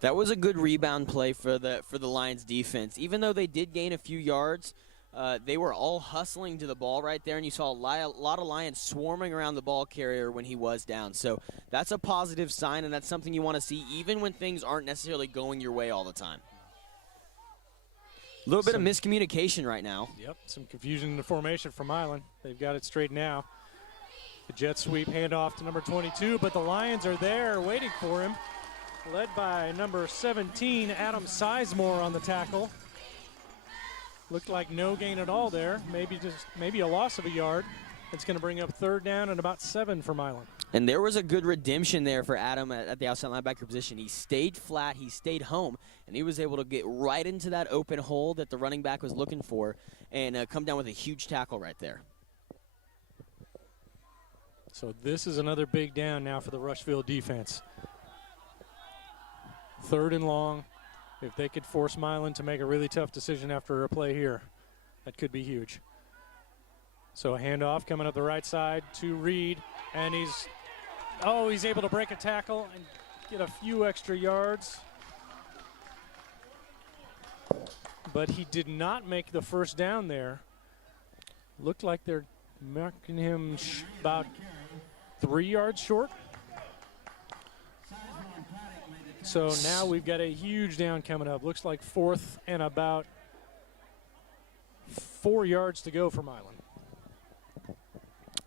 That was a good rebound play for the Lions defense. Even though they did gain a few yards, they were all hustling to the ball right there, and you saw a lot of Lions swarming around the ball carrier when he was down. So that's a positive sign, and that's something you want to see even when things aren't necessarily going your way all the time. A little bit of miscommunication right now. Yep, some confusion in the formation for Milan. They've got it straight now. The jet sweep handoff to number 22, but the Lions are there waiting for him. Led by number 17, Adam Sizemore on the tackle. Looked like no gain at all there. Maybe a loss of a yard. It's going to bring up third down and about 7 for Milan. And there was a good redemption there for Adam at the outside linebacker position. He stayed flat, he stayed home, and he was able to get right into that open hole that the running back was looking for and come down with a huge tackle right there. So this is another big down now for the Rushville defense. Third and long. If they could force Milan to make a really tough decision after a play here, that could be huge. So a handoff coming up the right side to Reed, and he's able to break a tackle and get a few extra yards. But he did not make the first down there. Looked like they're marking him about 3 yards short. So now we've got a huge down coming up. Looks like 4th and about 4 yards to go for Milan.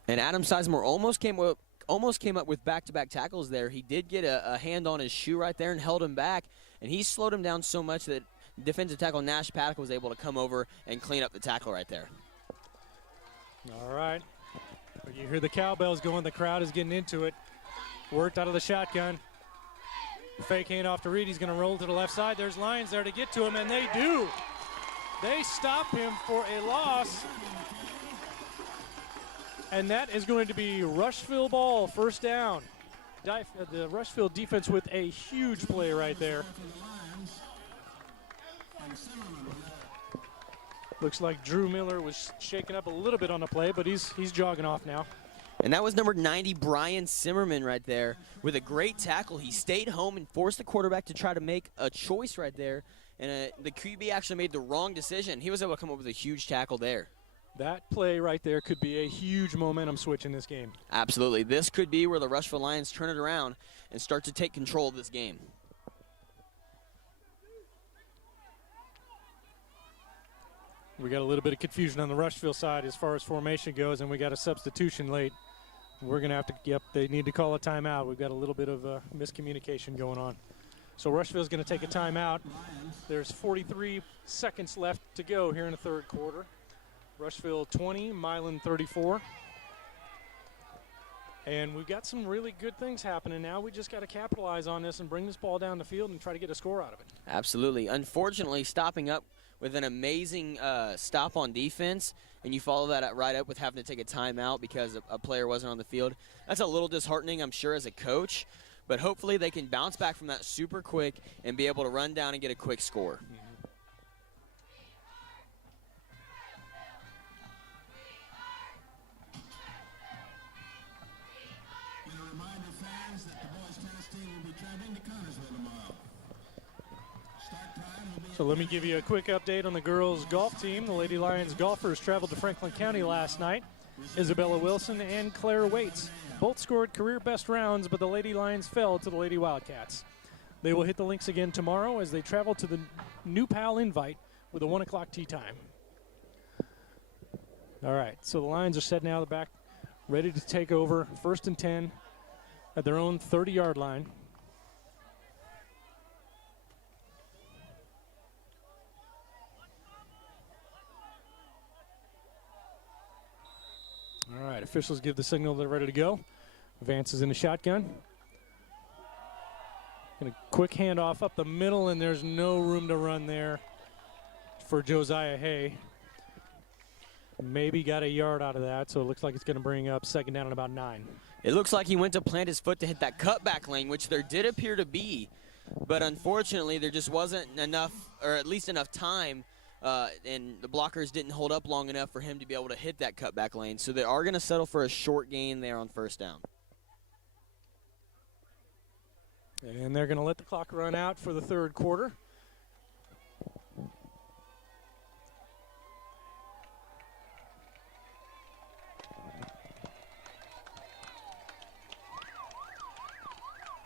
And Adam Sizemore almost came up with back-to-back tackles there. He did get a hand on his shoe right there and held him back, and he slowed him down so much that defensive tackle Nash Paddock was able to come over and clean up the tackle right there. All right. You hear the cowbells going. The crowd is getting into it. Worked out of the shotgun. Fake handoff to Reed. He's going to roll to the left side. There's Lions there to get to him, and they do. They stop him for a loss. And that is going to be Rushville ball, first down. The Rushville defense with a huge play right there. Looks like Drew Miller was shaken up a little bit on the play, but he's jogging off now. And that was number 90, Brian Zimmerman, right there with a great tackle. He stayed home and forced the quarterback to try to make a choice right there. And the QB actually made the wrong decision. He was able to come up with a huge tackle there. That play right there could be a huge momentum switch in this game. Absolutely. This could be where the Rushville Lions turn it around and start to take control of this game. We got a little bit of confusion on the Rushville side as far as formation goes, and we got a substitution late. We're going to have to, they need to call a timeout. We've got a little bit of miscommunication going on. So Rushville's going to take a timeout. There's 43 seconds left to go here in the third quarter. Rushville 20, Milan 34. And we've got some really good things happening now. We just got to capitalize on this and bring this ball down the field and try to get a score out of it. Absolutely. Unfortunately, stopping up with an amazing stop on defense, and you follow that right up with having to take a timeout because a player wasn't on the field. That's a little disheartening, I'm sure, as a coach. But hopefully they can bounce back from that super quick and be able to run down and get a quick score. So let me give you a quick update on the girls' golf team. The Lady Lions golfers traveled to Franklin County last night. Isabella Wilson and Claire Waits both scored career best rounds, but the Lady Lions fell to the Lady Wildcats. They will hit the links again tomorrow as they travel to the New Pal Invite with a 1 o'clock tee time. All right, so the Lions are set now the back, ready to take over, 1st and 10 at their own 30-yard line. All right, officials give the signal they're ready to go. Vance is in the shotgun. And a quick handoff up the middle, and there's no room to run there for Josiah Hay. Maybe got a yard out of that, so it looks like it's going to bring up 2nd down and about 9. It looks like he went to plant his foot to hit that cutback lane, which there did appear to be. But unfortunately, there just wasn't enough, or at least enough time, and the blockers didn't hold up long enough for him to be able to hit that cutback lane. So they are going to settle for a short gain there on 1st down. And they're going to let the clock run out for the third quarter.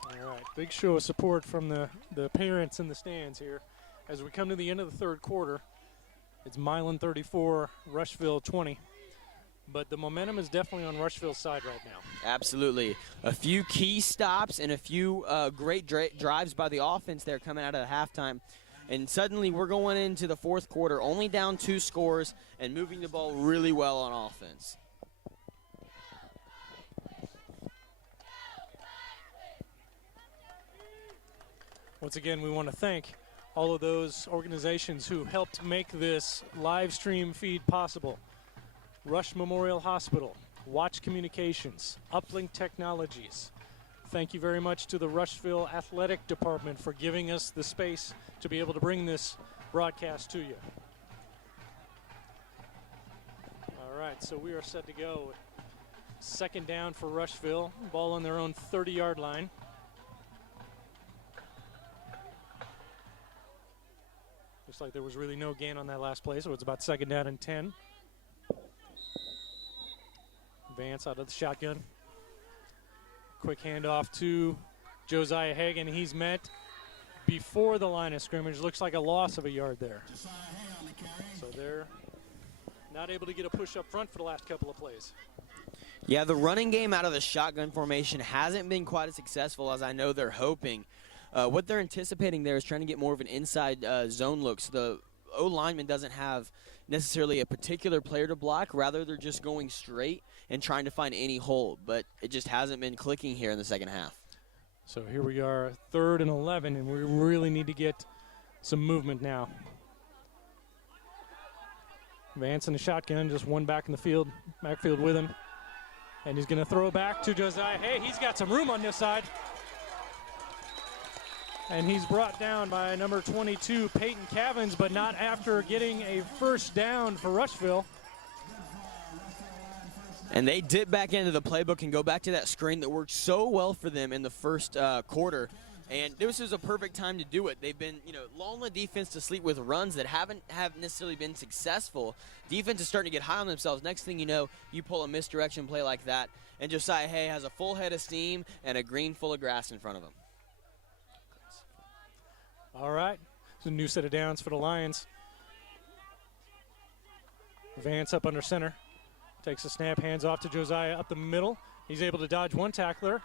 All right, big show of support from the parents in the stands here as we come to the end of the third quarter. It's Milan 34, Rushville 20. But the momentum is definitely on Rushville's side right now. Absolutely. A few key stops and a few great drives by the offense there coming out of the halftime. And suddenly we're going into the fourth quarter, only down 2 scores and moving the ball really well on offense. Once again, we want to thank all of those organizations who helped make this live stream feed possible. Rush Memorial Hospital, Watch Communications, Uplink Technologies. Thank you very much to the Rushville Athletic Department for giving us the space to be able to bring this broadcast to you. All right, so we are set to go. 2nd down for Rushville, ball on their own 30-yard line. Looks like there was really no gain on that last play, so it's about 2nd down and 10. Vance out of the shotgun. Quick handoff to Josiah Hagan. He's met before the line of scrimmage. Looks like a loss of a yard there. So they're not able to get a push up front for the last couple of plays. Yeah, the running game out of the shotgun formation hasn't been quite as successful as I know they're hoping. What they're anticipating there is trying to get more of an inside zone look. So the O-lineman doesn't have necessarily a particular player to block. Rather, they're just going straight and trying to find any hole. But it just hasn't been clicking here in the second half. So here we are, 3rd and 11, and we really need to get some movement now. Vance in the shotgun, just one back in the backfield with him. And he's going to throw back to Josiah. Hey, he's got some room on this side. And he's brought down by number 22, Peyton Cavins, but not after getting a first down for Rushville. And they dip back into the playbook and go back to that screen that worked so well for them in the first quarter. And this was a perfect time to do it. They've been, lulling the defense to sleep with runs that have necessarily been successful. Defense is starting to get high on themselves. Next thing you know, you pull a misdirection play like that, and Josiah Hay has a full head of steam and a green full of grass in front of him. All right, it's a new set of downs for the Lions. Vance up under center. Takes a snap, hands off to Josiah up the middle. He's able to dodge one tackler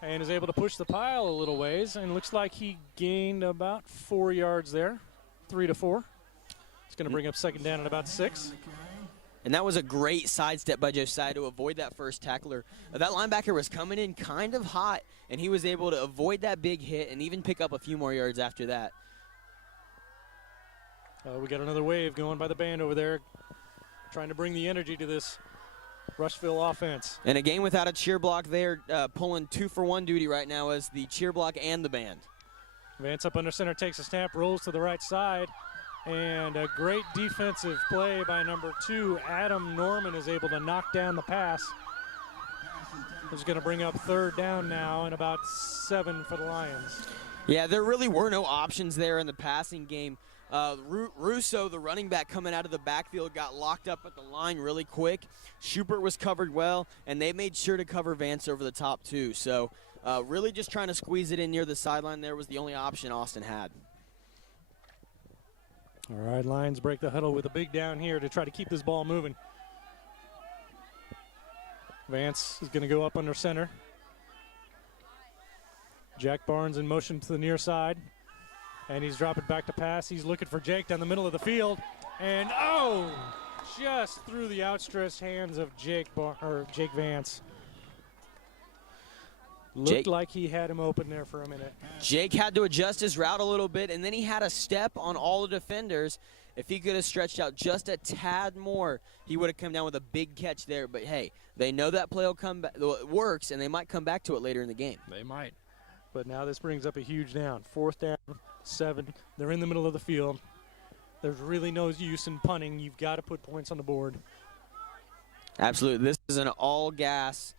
and is able to push the pile a little ways, and looks like he gained about 4 yards there, 3 to 4. It's going to bring up second down at about 6. And that was a great sidestep by Josiah to avoid that first tackler. That linebacker was coming in kind of hot, and he was able to avoid that big hit and even pick up a few more yards after that. We got another wave going by the band over there, trying to bring the energy to this Rushville offense. And a game without a cheer block there, pulling 2-for-1 duty right now as the cheer block and the band. Vance up under center, takes a snap, rolls to the right side, and a great defensive play by number 2, Adam Norman, is able to knock down the pass. It's going to bring up third down now and about 7 for the Lions. Yeah, there really were no options there in the passing game. Russo, the running back coming out of the backfield, got locked up at the line really quick. Schubert was covered well, and they made sure to cover Vance over the top too. So really just trying to squeeze it in near the sideline there was the only option Austin had. All right, Lions break the huddle with a big down here to try to keep this ball moving. Vance is going to go up under center. Jack Barnes in motion to the near side. And he's dropping back to pass. He's looking for Jake down the middle of the field. And, just through the outstretched hands of Jake Vance. Looked like he had him open there for a minute. Jake had to adjust his route a little bit, and then he had a step on all the defenders. If he could have stretched out just a tad more, he would have come down with a big catch there. But, hey, they know that play will come back. It works, and they might come back to it later in the game. They might. But now this brings up a huge down. 4th down, 7. They're in the middle of the field. There's really no use in punting. You've got to put points on the board. Absolutely. This is an all-gas,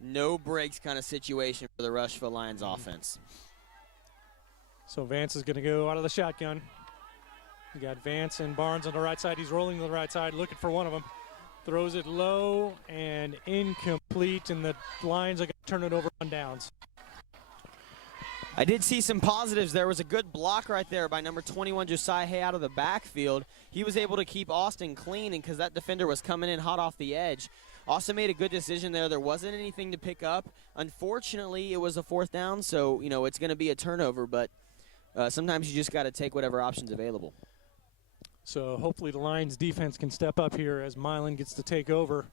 no-breaks kind of situation for the Rushville Lions offense. So Vance is going to go out of the shotgun. You got Vance and Barnes on the right side. He's rolling to the right side, looking for one of them. Throws it low and incomplete, and the Lions are going to turn it over on downs. I did see some positives. There was a good block right there by number 21, Josiah Hay, out of the backfield. He was able to keep Austin clean, and because that defender was coming in hot off the edge. Austin made a good decision there. There wasn't anything to pick up. Unfortunately, it was a 4th down, so, it's going to be a turnover, but sometimes you just got to take whatever option's available. So hopefully the Lions defense can step up here as Milan gets to take over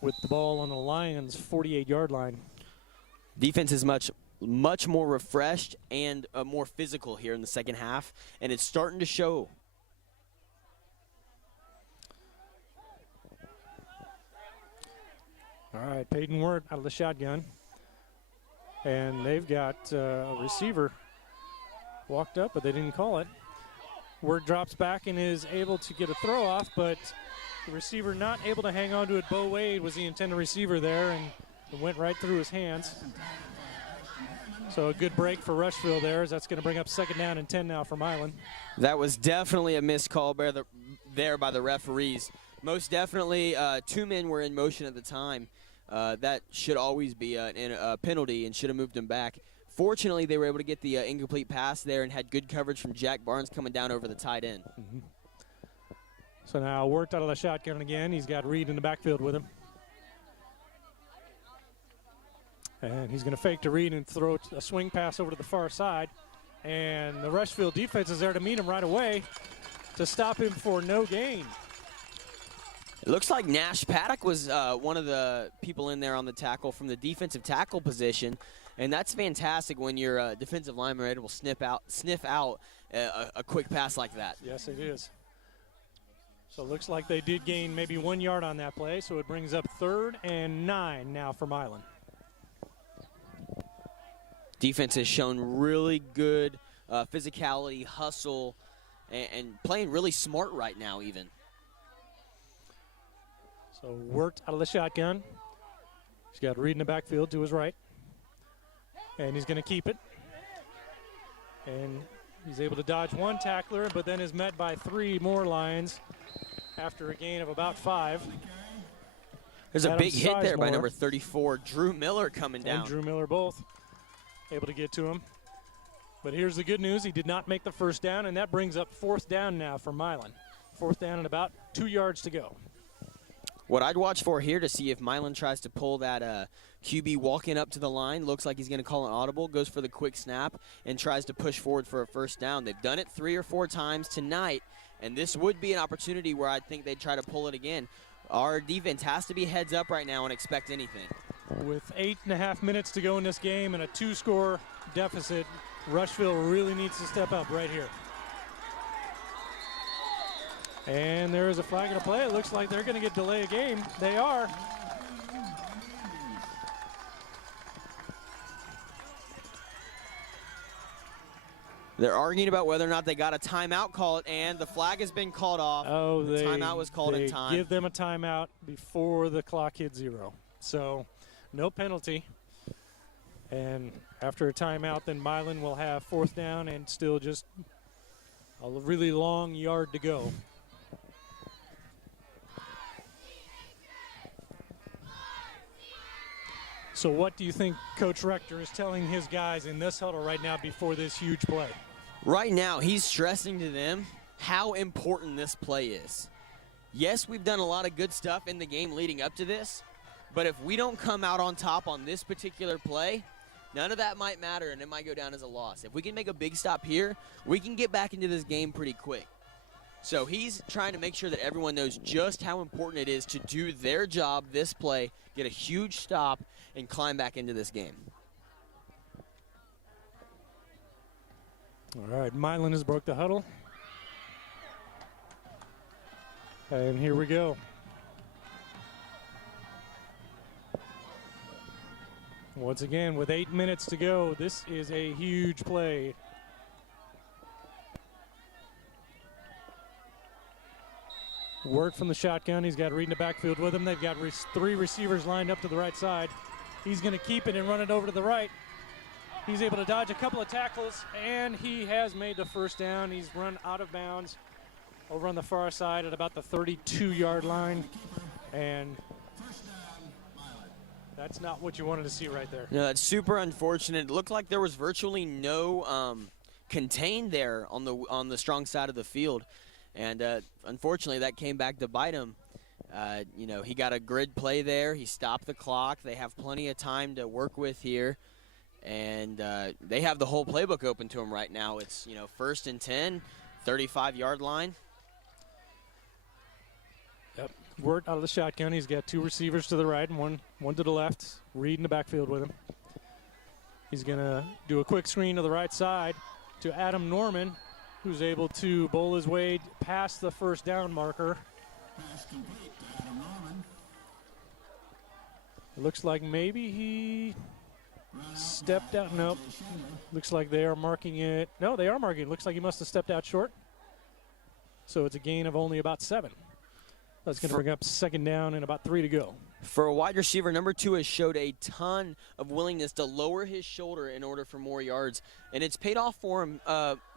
with the ball on the Lions' 48-yard line. Defense is much more refreshed and more physical here in the second half, and it's starting to show. All right, Peyton Wirt out of the shotgun. And they've got a receiver walked up, but they didn't call it. Wirt drops back and is able to get a throw off, but the receiver not able to hang on to it. Bo Wade was the intended receiver there, and it went right through his hands. So a good break for Rushville there, as that's going to bring up second down and 10 now for Milan. That was definitely a missed call there by the referees. Most definitely 2 men were in motion at the time. That should always be a penalty and should have moved them back. Fortunately, they were able to get the incomplete pass there and had good coverage from Jack Barnes coming down over the tight end. Mm-hmm. So now Wirt out of the shotgun again. He's got Reed in the backfield with him. And he's going to fake to Reed and throw a swing pass over to the far side. And the Rushville defense is there to meet him right away to stop him for no gain. It looks like Nash Paddock was one of the people in there on the tackle from the defensive tackle position. And that's fantastic when your defensive lineman will sniff out a quick pass like that. Yes, it is. So it looks like they did gain maybe 1 yard on that play, so it brings up 3rd and 9 now for Milan. Defense has shown really good physicality, hustle, and playing really smart right now even. So worked out of the shotgun. He's got Reed in the backfield to his right. And he's going to keep it. And he's able to dodge 1 tackler, but then is met by 3 more Lions after a gain of about 5. There's a Adam big hit there by Sizemore number 34, Drew Miller coming down. and Drew Miller both able to get to him. But here's the good news. He did not make the first down, and that brings up 4th down now for Milan. 4th down and about 2 yards to go. What I'd watch for here to see if Milan tries to pull that QB walking up to the line, looks like he's going to call an audible, goes for the quick snap, and tries to push forward for a first down. They've done it 3 or 4 times tonight, and this would be an opportunity where I think they'd try to pull it again. Our defense has to be heads up right now and expect anything. With 8.5 minutes to go in this game and a 2-score deficit, Rushville really needs to step up right here. And there is a flag and a play. It looks like they're going to get delay a game. They are. They're arguing about whether or not they got a timeout called, and the flag has been called off. Oh, the timeout was called in time. Give them a timeout before the clock hit 0. So no penalty. And after a timeout, then Milan will have 4th down and still just a really long yard to go. So what do you think Coach Rector is telling his guys in this huddle right now before this huge play? Right now, he's stressing to them how important this play is. Yes, we've done a lot of good stuff in the game leading up to this, but if we don't come out on top on this particular play, none of that might matter, and it might go down as a loss. If we can make a big stop here, we can get back into this game pretty quick. So he's trying to make sure that everyone knows just how important it is to do their job this play, get a huge stop, and climb back into this game. All right, Milan has broke the huddle. And here we go. Once again, with 8 minutes to go, this is a huge play. Work from the shotgun. He's got Reed in the backfield with him. They've got 3 receivers lined up to the right side. He's going to keep it and run it over to the right. He's able to dodge a couple of tackles, and he has made the first down. He's run out of bounds over on the far side at about the 32-yard line. And that's not what you wanted to see right there. No, that's super unfortunate. It looked like there was virtually no contained there on the strong side of the field. And unfortunately, that came back to bite him. He got a grid play there. He stopped the clock. They have plenty of time to work with here. And they have the whole playbook open to him right now. It's, 1st and 10, 35-yard line. Yep. Word out of the shotgun. He's got 2 receivers to the right and one to the left. Reed in the backfield with him. He's going to do a quick screen to the right side to Adam Norman, who's able to bowl his way past the first down marker. It looks like maybe he stepped out. Nope. Looks like they are marking it. No, they are marking it. Looks like he must have stepped out short. So it's a gain of only about 7. That's going to bring up 2nd down and about 3 to go. For a wide receiver, number 2 has showed a ton of willingness to lower his shoulder in order for more yards, and it's paid off for him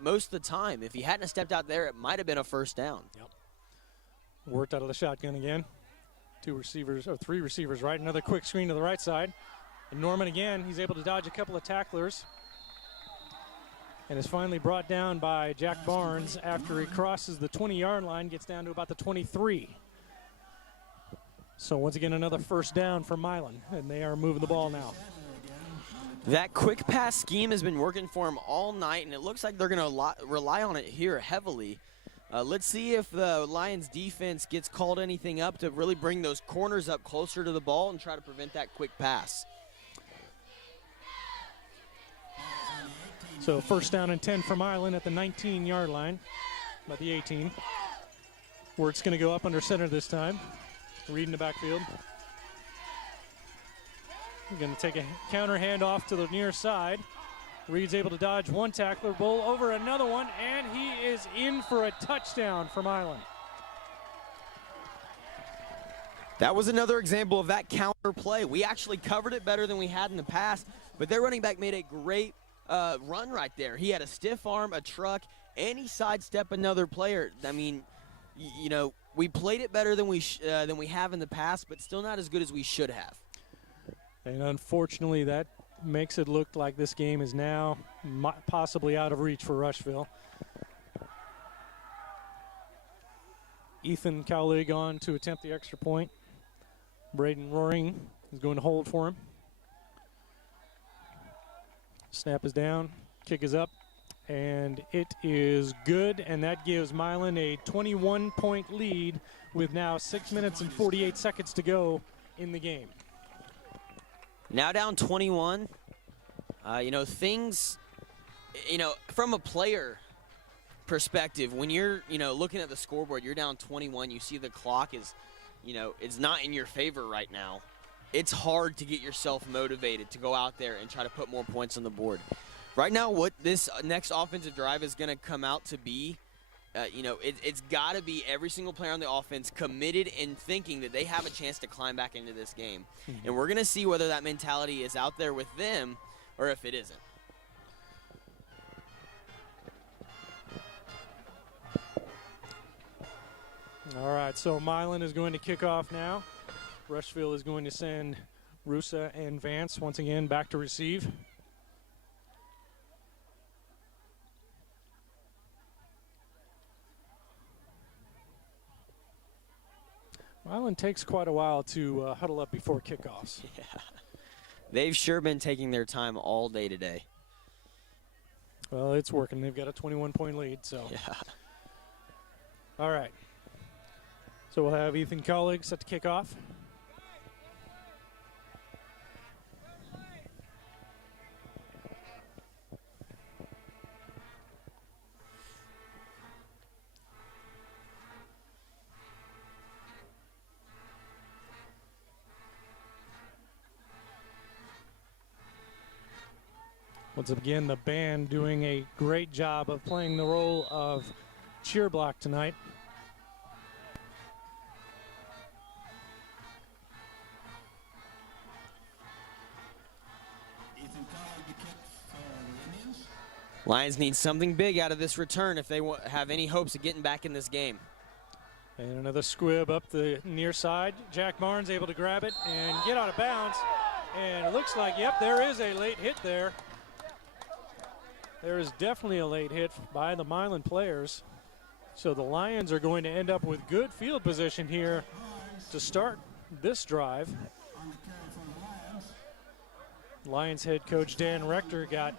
most of the time. If he hadn't stepped out there, it might have been a first down. Yep. Worked out of the shotgun again. 3 receivers right. Another quick screen to the right side. And Norman again, he's able to dodge a couple of tacklers and is finally brought down by Jack Barnes after he crosses the 20-yard line, gets down to about the 23. So once again, another first down for Milan, and they are moving the ball now. That quick pass scheme has been working for him all night, and it looks like they're going to rely on it here heavily. Let's see if the Lions defense gets called anything up to really bring those corners up closer to the ball and try to prevent that quick pass. So first down and 10 for Milan at the 19-yard line, about the 18. Work's going to go up under center this time. Reed in the backfield. We're going to take a counter handoff to the near side. Reed's able to dodge one tackler, bowl over another one, and he is in for a touchdown for Milan. That was another example of that counter play. We actually covered it better than we had in the past, but their running back made a great run right there. He had a stiff arm, a truck, and he sidestepped another player. I mean, you know, we played it better than we have in the past, but still not as good as we should have. And unfortunately, that makes it look like this game is now possibly out of reach for Rushville. Ethan Cowlig on to attempt the extra point. Braden Roaring is going to hold for him. Snap is down, kick is up, and it is good, and that gives Milan a 21-point lead with now 6 minutes and 48 seconds to go in the game. Now down 21. You know, things, you know, from a player perspective, when you're, you know, looking at the scoreboard, you're down 21, you see the clock is, you know, it's not in your favor right now. It's hard to get yourself motivated to go out there and try to put more points on the board. Right now, what this next offensive drive is going to come out to be, you know, it's got to be every single player on the offense committed and thinking that they have a chance to climb back into this game. Mm-hmm. And we're going to see whether that mentality is out there with them or if it isn't. All right, so Milan is going to kick off now. Rushville is going to send Rusa and Vance once again back to receive. Milan takes quite a while to huddle up before kickoffs. Yeah. They've sure been taking their time all day today. Well, it's working. They've got a 21-point lead, so. Yeah. All right. So we'll have Ethan Collig set to kick off. Once again, the band doing a great job of playing the role of cheer block tonight. Lions need something big out of this return if they have any hopes of getting back in this game. And another squib up the near side. Jack Barnes able to grab it and get out of bounds. And it looks like, yep, there is a late hit there. There is definitely a late hit by the Milan players. So the Lions are going to end up with good field position here to start this drive. Lions head coach Dan Rector got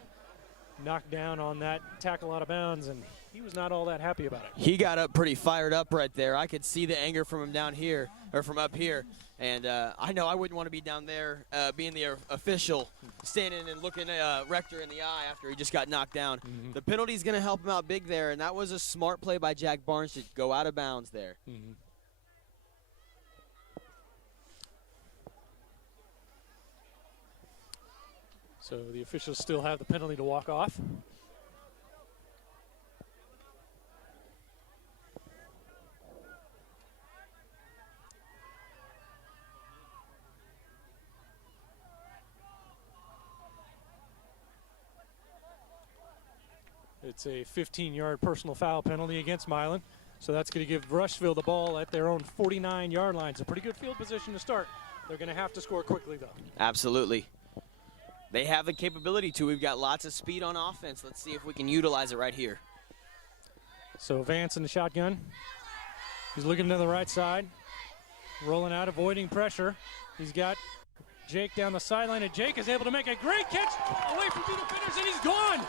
knocked down on that tackle out of bounds, and he was not all that happy about it. He got up pretty fired up right there. I could see the anger from him down here, or from up here. And I know I wouldn't want to be down there being the official, standing and looking Rector in the eye after he just got knocked down. Mm-hmm. The penalty's going to help him out big there, and that was a smart play by Jack Barnes to go out of bounds there. Mm-hmm. So the officials still have the penalty to walk off. It's a 15-yard personal foul penalty against Milan. So that's going to give Rushville the ball at their own 49-yard line. It's a pretty good field position to start. They're going to have to score quickly, though. Absolutely. They have the capability to. We've got lots of speed on offense. Let's see if we can utilize it right here. So Vance in the shotgun. He's looking to the right side. Rolling out, avoiding pressure. He's got Jake down the sideline, and Jake is able to make a great catch away from two defenders, and he's gone.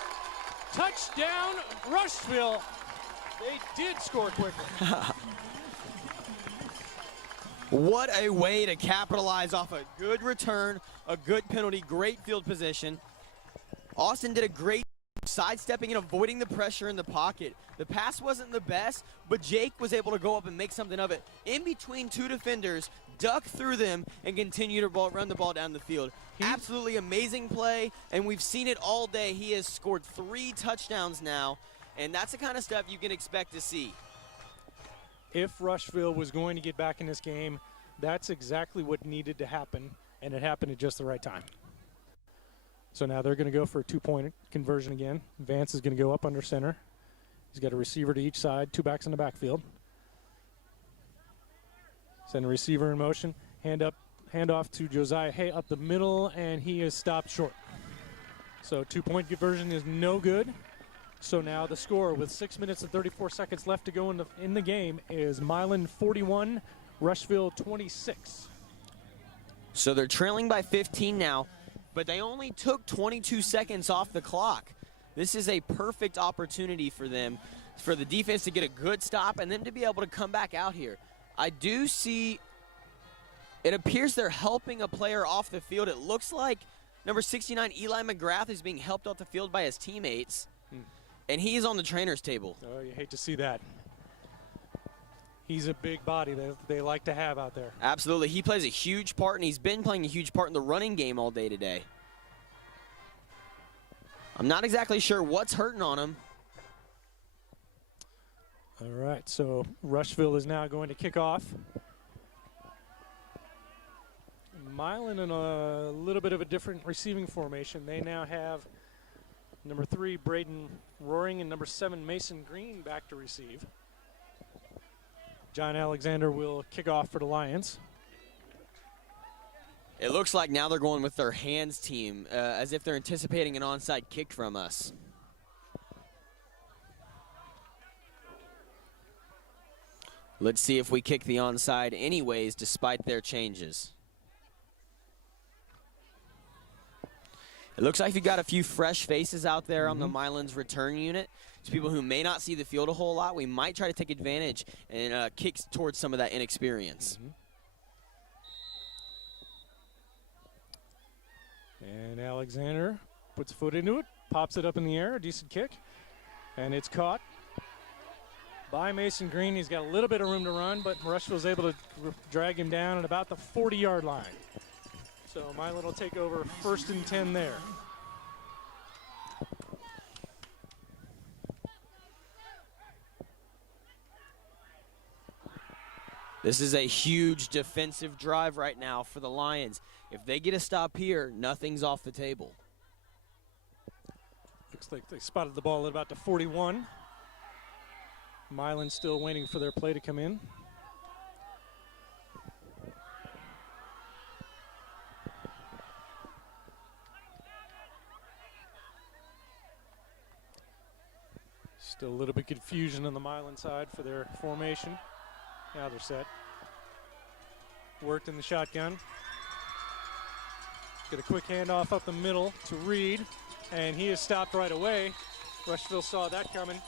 Touchdown, Rushville. They did score quickly. What a way to capitalize off a good return, a good penalty, great field position. Austin did a great sidestepping and avoiding the pressure in the pocket. The pass wasn't the best, but Jake was able to go up and make something of it. In between two defenders, duck through them, and continue to run the ball down the field. Absolutely amazing play, and we've seen it all day. He has scored 3 touchdowns now, and that's the kind of stuff you can expect to see. If Rushville was going to get back in this game, that's exactly what needed to happen, and it happened at just the right time. So now they're going to go for a 2-point conversion again. Vance is going to go up under center. He's got a receiver to each side, 2 backs in the backfield. Send a receiver in motion, hand off to Josiah Hay up the middle, and he is stopped short. So 2-point conversion is no good. So now the score with 6 minutes and 34 seconds left to go in the game is Milan 41, Rushville 26. So they're trailing by 15 now, but they only took 22 seconds off the clock. This is a perfect opportunity for them, for the defense to get a good stop and them to be able to come back out here. I do see, it appears they're helping a player off the field. It looks like number 69, Eli McGrath, is being helped off the field by his teammates, and he is on the trainer's table. Oh, you hate to see that. He's a big body that they like to have out there. Absolutely. He plays a huge part, and he's been playing a huge part in the running game all day today. I'm not exactly sure what's hurting on him. All right, so Rushville is now going to kick off. Milan in a little bit of a different receiving formation. They now have number 3, Braden Roaring, and number 7, Mason Green back to receive. John Alexander will kick off for the Lions. It looks like now they're going with their hands team, as if they're anticipating an onside kick from us. Let's see if we kick the onside anyways, despite their changes. It looks like you got a few fresh faces out there on the Milan's return unit. It's people who may not see the field a whole lot. We might try to take advantage and kick towards some of that inexperience. And Alexander puts a foot into it, pops it up in the air, a decent kick, and it's caught by Mason Green. He's got a little bit of room to run, but Rushville's able to drag him down at about the 40-yard line. So Milan will take over 1st and 10 there. This is a huge defensive drive right now for the Lions. If they get a stop here, nothing's off the table. Looks like they spotted the ball at about the 41. Milan still waiting for their play to come in. Still a little bit of confusion on the Milan side for their formation. Now they're set. Worked in the shotgun. Get a quick handoff up the middle to Reed, and he is stopped right away. Rushville saw that coming.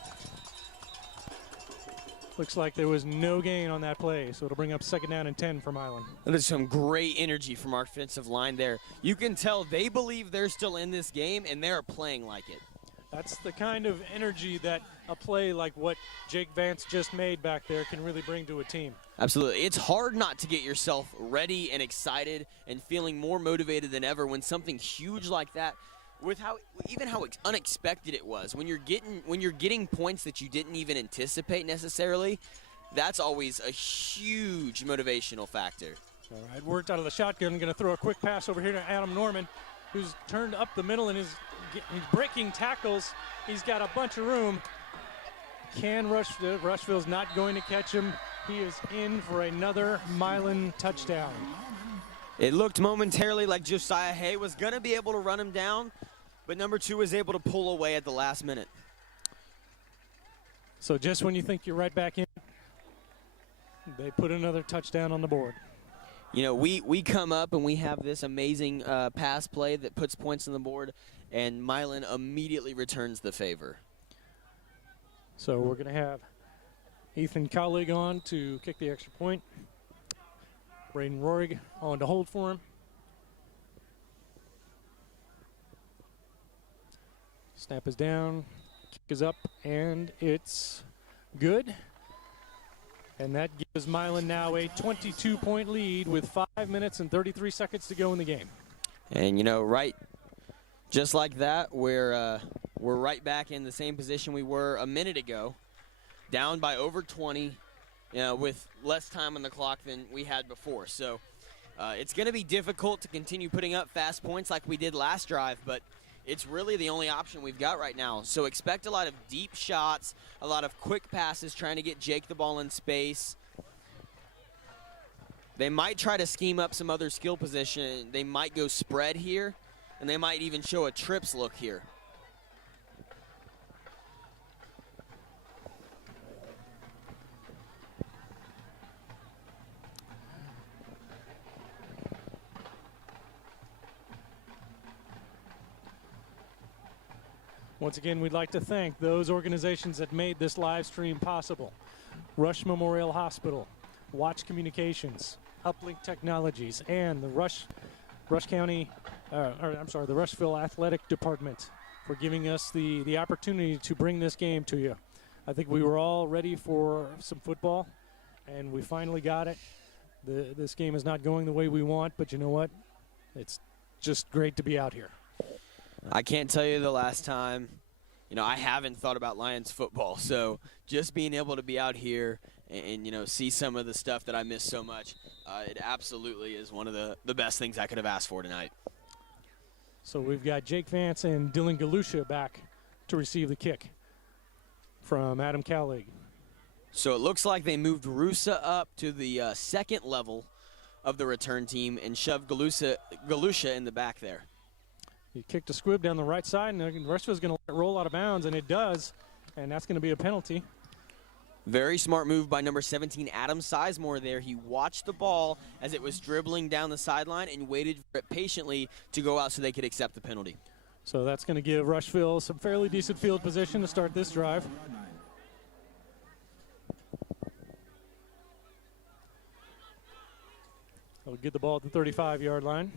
Looks like there was no gain on that play, so it'll bring up 2nd down and 10 for Milan. There's some great energy from our offensive line there. You can tell they believe they're still in this game, and they're playing like it. That's the kind of energy that a play like what Jake Vance just made back there can really bring to a team. Absolutely. It's hard not to get yourself ready and excited and feeling more motivated than ever when something huge like that, with how unexpected it was. When you're getting points that you didn't even anticipate necessarily, that's always a huge motivational factor. All right, worked out of the shotgun. Going to throw a quick pass over here to Adam Norman, who's turned up the middle and he's breaking tackles. He's got a bunch of room. Rushville's not going to catch him. He is in for another Milan touchdown. It looked momentarily like Josiah Hay was going to be able to run him down, but number 2 was able to pull away at the last minute. So just when you think you're right back in, they put another touchdown on the board. You know, we come up and we have this amazing pass play that puts points on the board, and Milan immediately returns the favor. So we're going to have Ethan Colleague on to kick the extra point. Braden Roarig on to hold for him. Snap is down, kick is up, and it's good. And that gives Milan now a 22-point lead with 5 minutes and 33 seconds to go in the game. And, you know, right, just like that, we're right back in the same position we were a minute ago, down by over 20, you know, with less time on the clock than we had before. So it's going to be difficult to continue putting up fast points like we did last drive, but it's really the only option we've got right now. So expect a lot of deep shots, a lot of quick passes trying to get Jake the ball in space. They might try to scheme up some other skill position. They might go spread here, and they might even show a trips look here. Once again, we'd like to thank those organizations that made this live stream possible. Rush Memorial Hospital, Watch Communications, Uplink Technologies, and the the Rushville Athletic Department for giving us the opportunity to bring this game to you. I think we were all ready for some football, and we finally got it. This game is not going the way we want, but you know what? It's just great to be out here. I can't tell you the last time, you know, I haven't thought about Lions football. So just being able to be out here and you know, see some of the stuff that I miss so much, it absolutely is one of the best things I could have asked for tonight. So we've got Jake Vance and Dylan Galusha back to receive the kick from Adam Cowlig. So it looks like they moved Rusa up to the second level of the return team and shoved Galusha in the back there. He kicked a squib down the right side, and Rushville's going to let it roll out of bounds, and it does, and that's going to be a penalty. Very smart move by number 17, Adam Sizemore there. He watched the ball as it was dribbling down the sideline and waited for it patiently to go out so they could accept the penalty. So that's going to give Rushville some fairly decent field position to start this drive. They'll get the ball at the 35-yard line.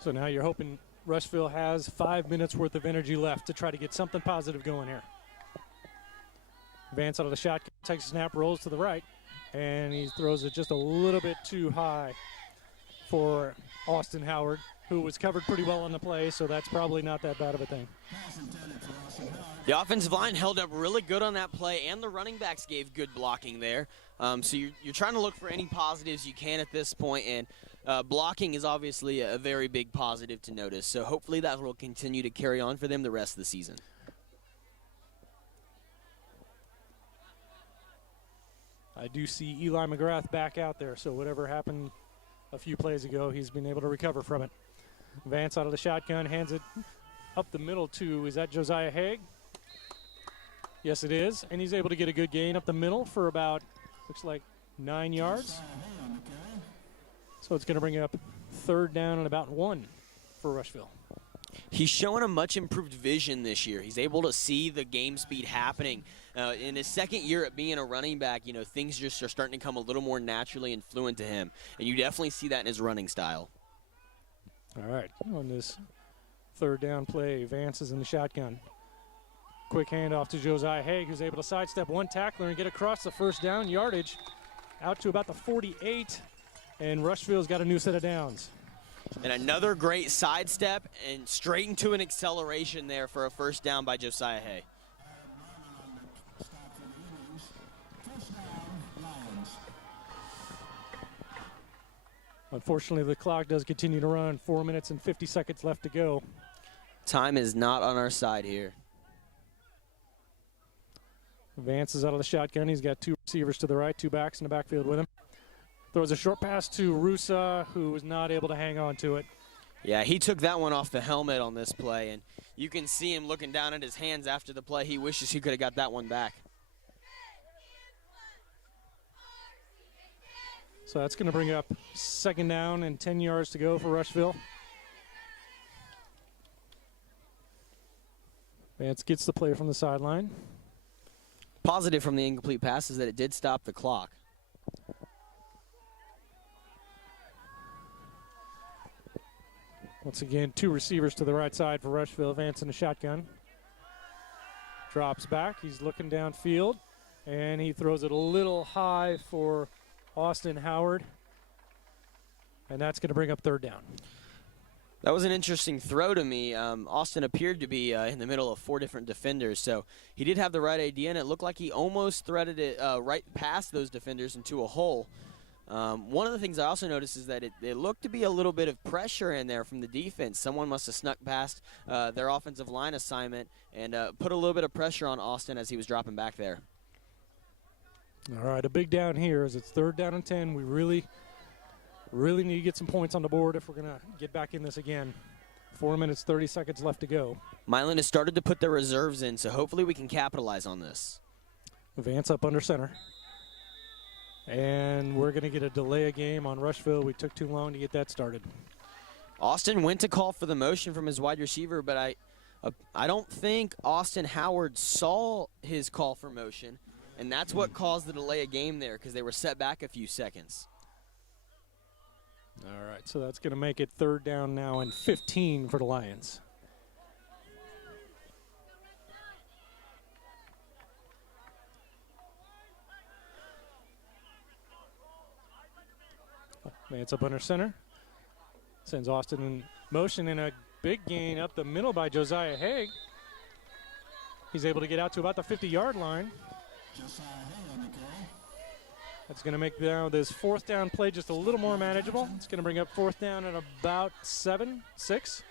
So now you're hoping Rushville has 5 minutes worth of energy left to try to get something positive going here. Vance out of the shotgun, takes a snap, rolls to the right, and he throws it just a little bit too high for Austin Howard, who was covered pretty well on the play, so that's probably not that bad of a thing. The offensive line held up really good on that play, and the running backs gave good blocking there. So you're trying to look for any positives you can at this point, and blocking is obviously a very big positive to notice. So hopefully that will continue to carry on for them the rest of the season. I do see Eli McGrath back out there, so whatever happened a few plays ago, he's been able to recover from it. Vance out of the shotgun, hands it up the middle to, is that Josiah Haig? Yes, it is, and he's able to get a good gain up the middle for about, looks like 9 yards. So it's going to bring up third down and about 1 for Rushville. He's showing a much improved vision this year. He's able to see the game speed happening. In his second year at being a running back, you know, things just are starting to come a little more naturally and fluent to him. And you definitely see that in his running style. All right, on this third down play, Vance is in the shotgun. Quick handoff to Josiah Haig, who's able to sidestep one tackler and get across the first down yardage out to about the 48. And Rushville's got a new set of downs. And another great sidestep and straight into an acceleration there for a first down by Josiah Hay. Unfortunately, the clock does continue to run. 4 minutes and 50 seconds left to go. Time is not on our side here. Vance is out of the shotgun. He's got 2 receivers to the right, 2 backs in the backfield with him. Throws a short pass to Rusa, who was not able to hang on to it. Yeah, he took that one off the helmet on this play, and you can see him looking down at his hands after the play. He wishes he could have got that one back. So that's going to bring up second down and 10 yards to go for Rushville. Vance gets the play from the sideline. Positive from the incomplete pass is that it did stop the clock. Once again, 2 receivers to the right side for Rushville. Vance in the shotgun. Drops back. He's looking downfield. And he throws it a little high for Austin Howard. And that's going to bring up 3rd down. That was an interesting throw to me. Austin appeared to be in the middle of 4 different defenders, so he did have the right idea, and it looked like he almost threaded it right past those defenders into a hole. One of the things I also noticed is that it looked to be a little bit of pressure in there from the defense. Someone must have snuck past their offensive line assignment and put a little bit of pressure on Austin as he was dropping back there. All right, a big down here as it's 3rd down and 10. We really need to get some points on the board if we're going to get back in this again. 4 minutes, 30 seconds left to go. Milan has started to put their reserves in, so hopefully we can capitalize on this. Vance up under center. And we're going to get a delay of game on Rushville. We took too long to get that started. Austin went to call for the motion from his wide receiver, but I don't think Austin Howard saw his call for motion, and that's what caused the delay of game there because they were set back a few seconds. All right, so that's going to make it 3rd down now and 15 for the Lions. Vance up under center. Sends Austin in motion and a big gain up the middle by Josiah Haig. He's able to get out to about the 50-yard line. That's going to make now this 4th down play just a little more manageable. It's going to bring up 4th down at about 6.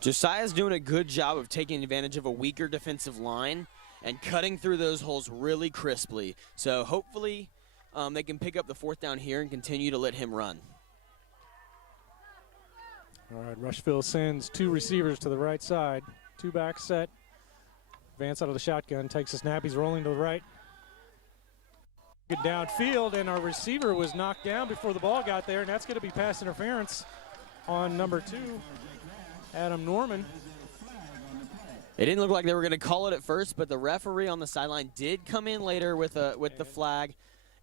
Josiah's doing a good job of taking advantage of a weaker defensive line and cutting through those holes really crisply. So hopefully they can pick up the 4th down here and continue to let him run. All right, Rushville sends 2 receivers to the right side. 2 back set. Vance out of the shotgun, takes a snap. He's rolling to the right. Good downfield, and our receiver was knocked down before the ball got there, and that's going to be pass interference on number 2, Adam Norman. It didn't look like they were going to call it at first, but the referee on the sideline did come in later with the flag,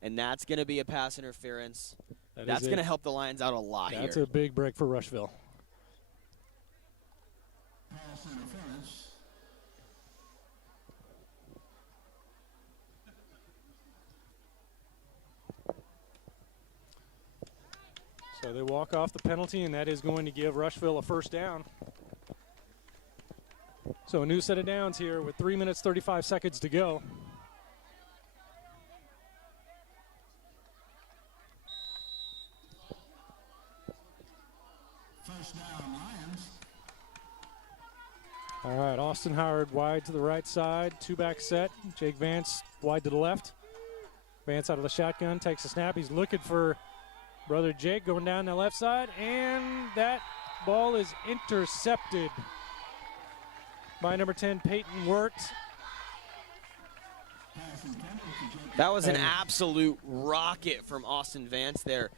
and that's going to be a pass interference. That's going to help the Lions out a lot here. That's a big break for Rushville. So they walk off the penalty, and that is going to give Rushville a 1st down. So a new set of downs here with 3 minutes, 35 seconds to go. First down, Lions. All right, Austin Howard wide to the right side, 2 back set. Jake Vance wide to the left. Vance out of the shotgun, takes a snap. He's looking for brother Jake going down the left side, and that ball is intercepted by number 10, Peyton Wirt. That was an absolute rocket from Austin Vance there.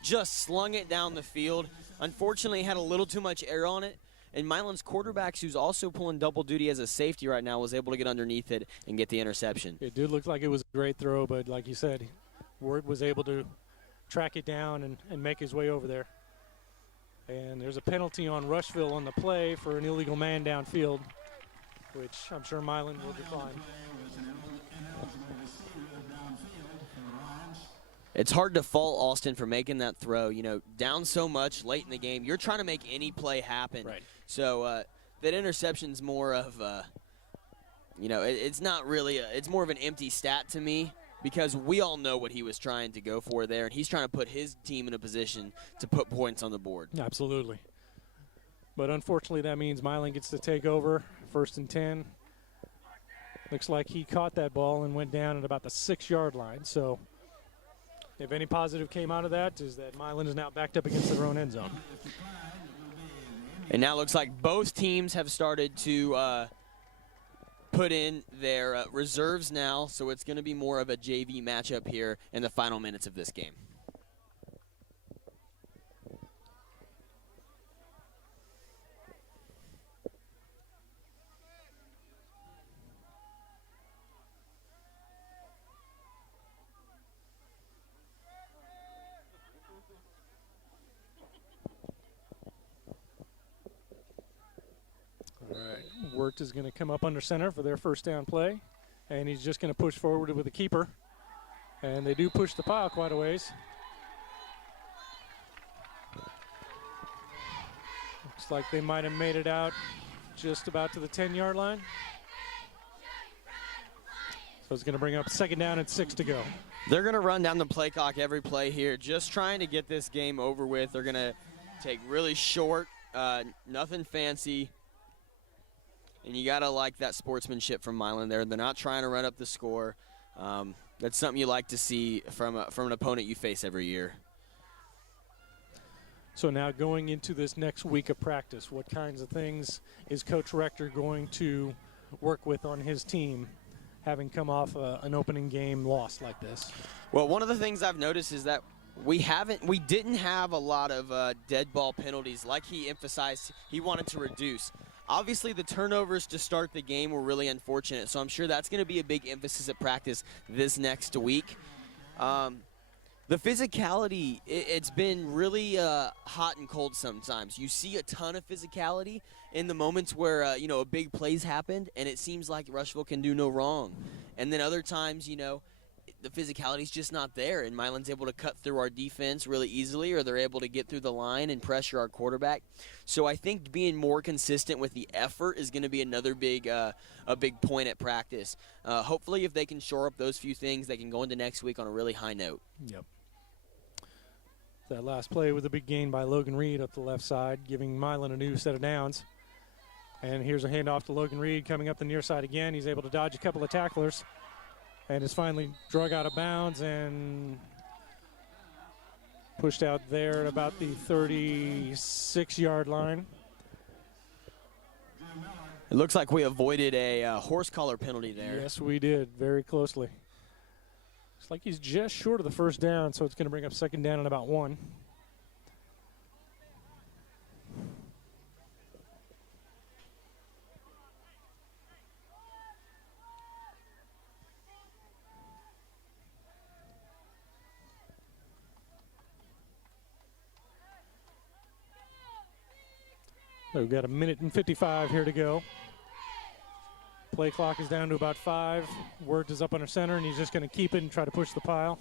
Just slung it down the field. Unfortunately, had a little too much air on it. And Milan's quarterback, who's also pulling double duty as a safety right now, was able to get underneath it and get the interception. It did look like it was a great throw, but like you said, Wirt was able to track it down and make his way over there. And there's a penalty on Rushville on the play for an illegal man downfield, which I'm sure Milan will decline. It's hard to fault Austin for making that throw. You know, down so much late in the game, you're trying to make any play happen. Right. So that interception's more of, it's not really, it's more of an empty stat to me, because we all know what he was trying to go for there, and he's trying to put his team in a position to put points on the board. Absolutely. But unfortunately, that means Milan gets to take over, 1st and 10. Looks like he caught that ball and went down at about the 6-yard line. So if any positive came out of that is that Milan is now backed up against their own end zone. And now it looks like both teams have started to put in their reserves now, so it's going to be more of a JV matchup here in the final minutes of this game. left is going to come up under center for their first down play. And he's just going to push forward with the keeper. And they do push the pile quite a ways. Looks like they might have made it out just about to the 10-yard line. So it's going to bring up second down and 6 to go. They're going to run down the play clock every play here, just trying to get this game over with. They're going to take really short, nothing fancy. And you got to like that sportsmanship from Milan there. They're not trying to run up the score. That's something you like to see from an opponent you face every year. So now going into this next week of practice, what kinds of things is Coach Rector going to work with on his team, having come off an opening game loss like this? Well, one of the things I've noticed is that we didn't have a lot of dead ball penalties like he emphasized he wanted to reduce. Obviously, the turnovers to start the game were really unfortunate, so I'm sure that's going to be a big emphasis at practice this next week. The physicality, it's been really hot and cold sometimes. You see a ton of physicality in the moments where, a big play's happened, and it seems like Rushville can do no wrong. And then other times, the physicality's just not there, and Milan's able to cut through our defense really easily, or they're able to get through the line and pressure our quarterback. So I think being more consistent with the effort is going to be another big point at practice. Hopefully, if they can shore up those few things, they can go into next week on a really high note. Yep. That last play was a big gain by Logan Reed up the left side, giving Milan a new set of downs. And here's a handoff to Logan Reed coming up the near side again. He's able to dodge a couple of tacklers and is finally drug out of bounds and pushed out there at about the 36-yard line. It looks like we avoided a horse collar penalty there. Yes, we did, very closely. Looks like he's just short of the first down, so it's going to bring up second down and about 1. So we've got a minute and 55 here to go. Play clock is down to about 5. Wirtz is up under center, and he's just going to keep it and try to push the pile.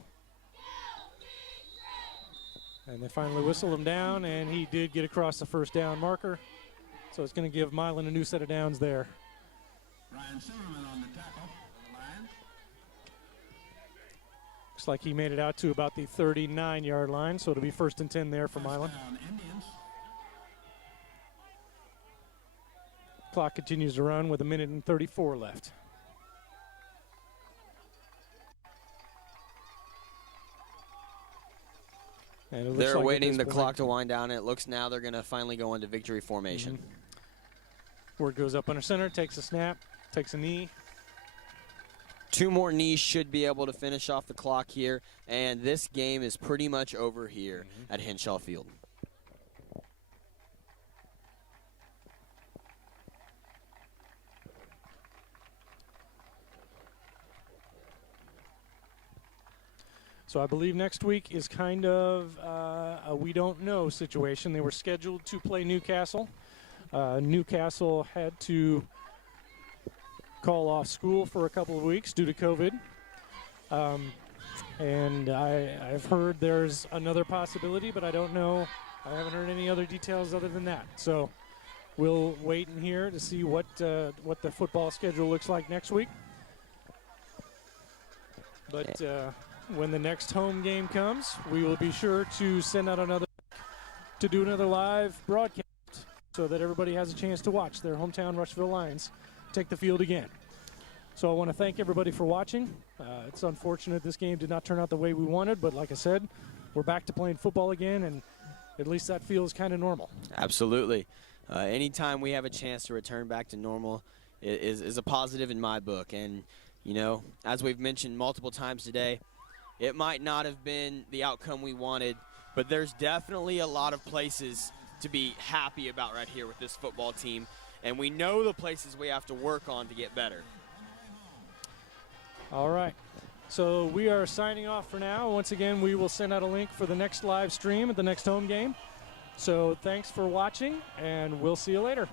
And they finally whistle him down, and he did get across the first down marker. So it's going to give Milan a new set of downs there. Ryan Silverman on the tackle on the line. Looks like he made it out to about the 39-yard line, so it'll be first and 10 there for Milan. Indians. Clock continues to run with a minute and 34 left. And it looks They're like waiting the clock to wind down. It looks now they're going to finally go into victory formation. Wirtz goes up under center, takes a snap, takes a knee. 2 more knees should be able to finish off the clock here, and this game is pretty much over here at Henshaw Field. So I believe next week is kind of a we don't know situation. They were scheduled to play Newcastle. Newcastle had to call off school for a couple of weeks due to COVID. And I've heard there's another possibility, but I don't know. I haven't heard any other details other than that. So we'll wait in here to see what the football schedule looks like next week. But when the next home game comes, we will be sure to send out to do another live broadcast so that everybody has a chance to watch their hometown Rushville Lions take the field again. So I want to thank everybody for watching. It's unfortunate this game did not turn out the way we wanted, but like I said, we're back to playing football again, and at least that feels kind of normal. Absolutely. Anytime we have a chance to return back to normal is a positive in my book. And, as we've mentioned multiple times today, it might not have been the outcome we wanted, but there's definitely a lot of places to be happy about right here with this football team, and we know the places we have to work on to get better. All right. So we are signing off for now. Once again, we will send out a link for the next live stream at the next home game. So thanks for watching, and we'll see you later.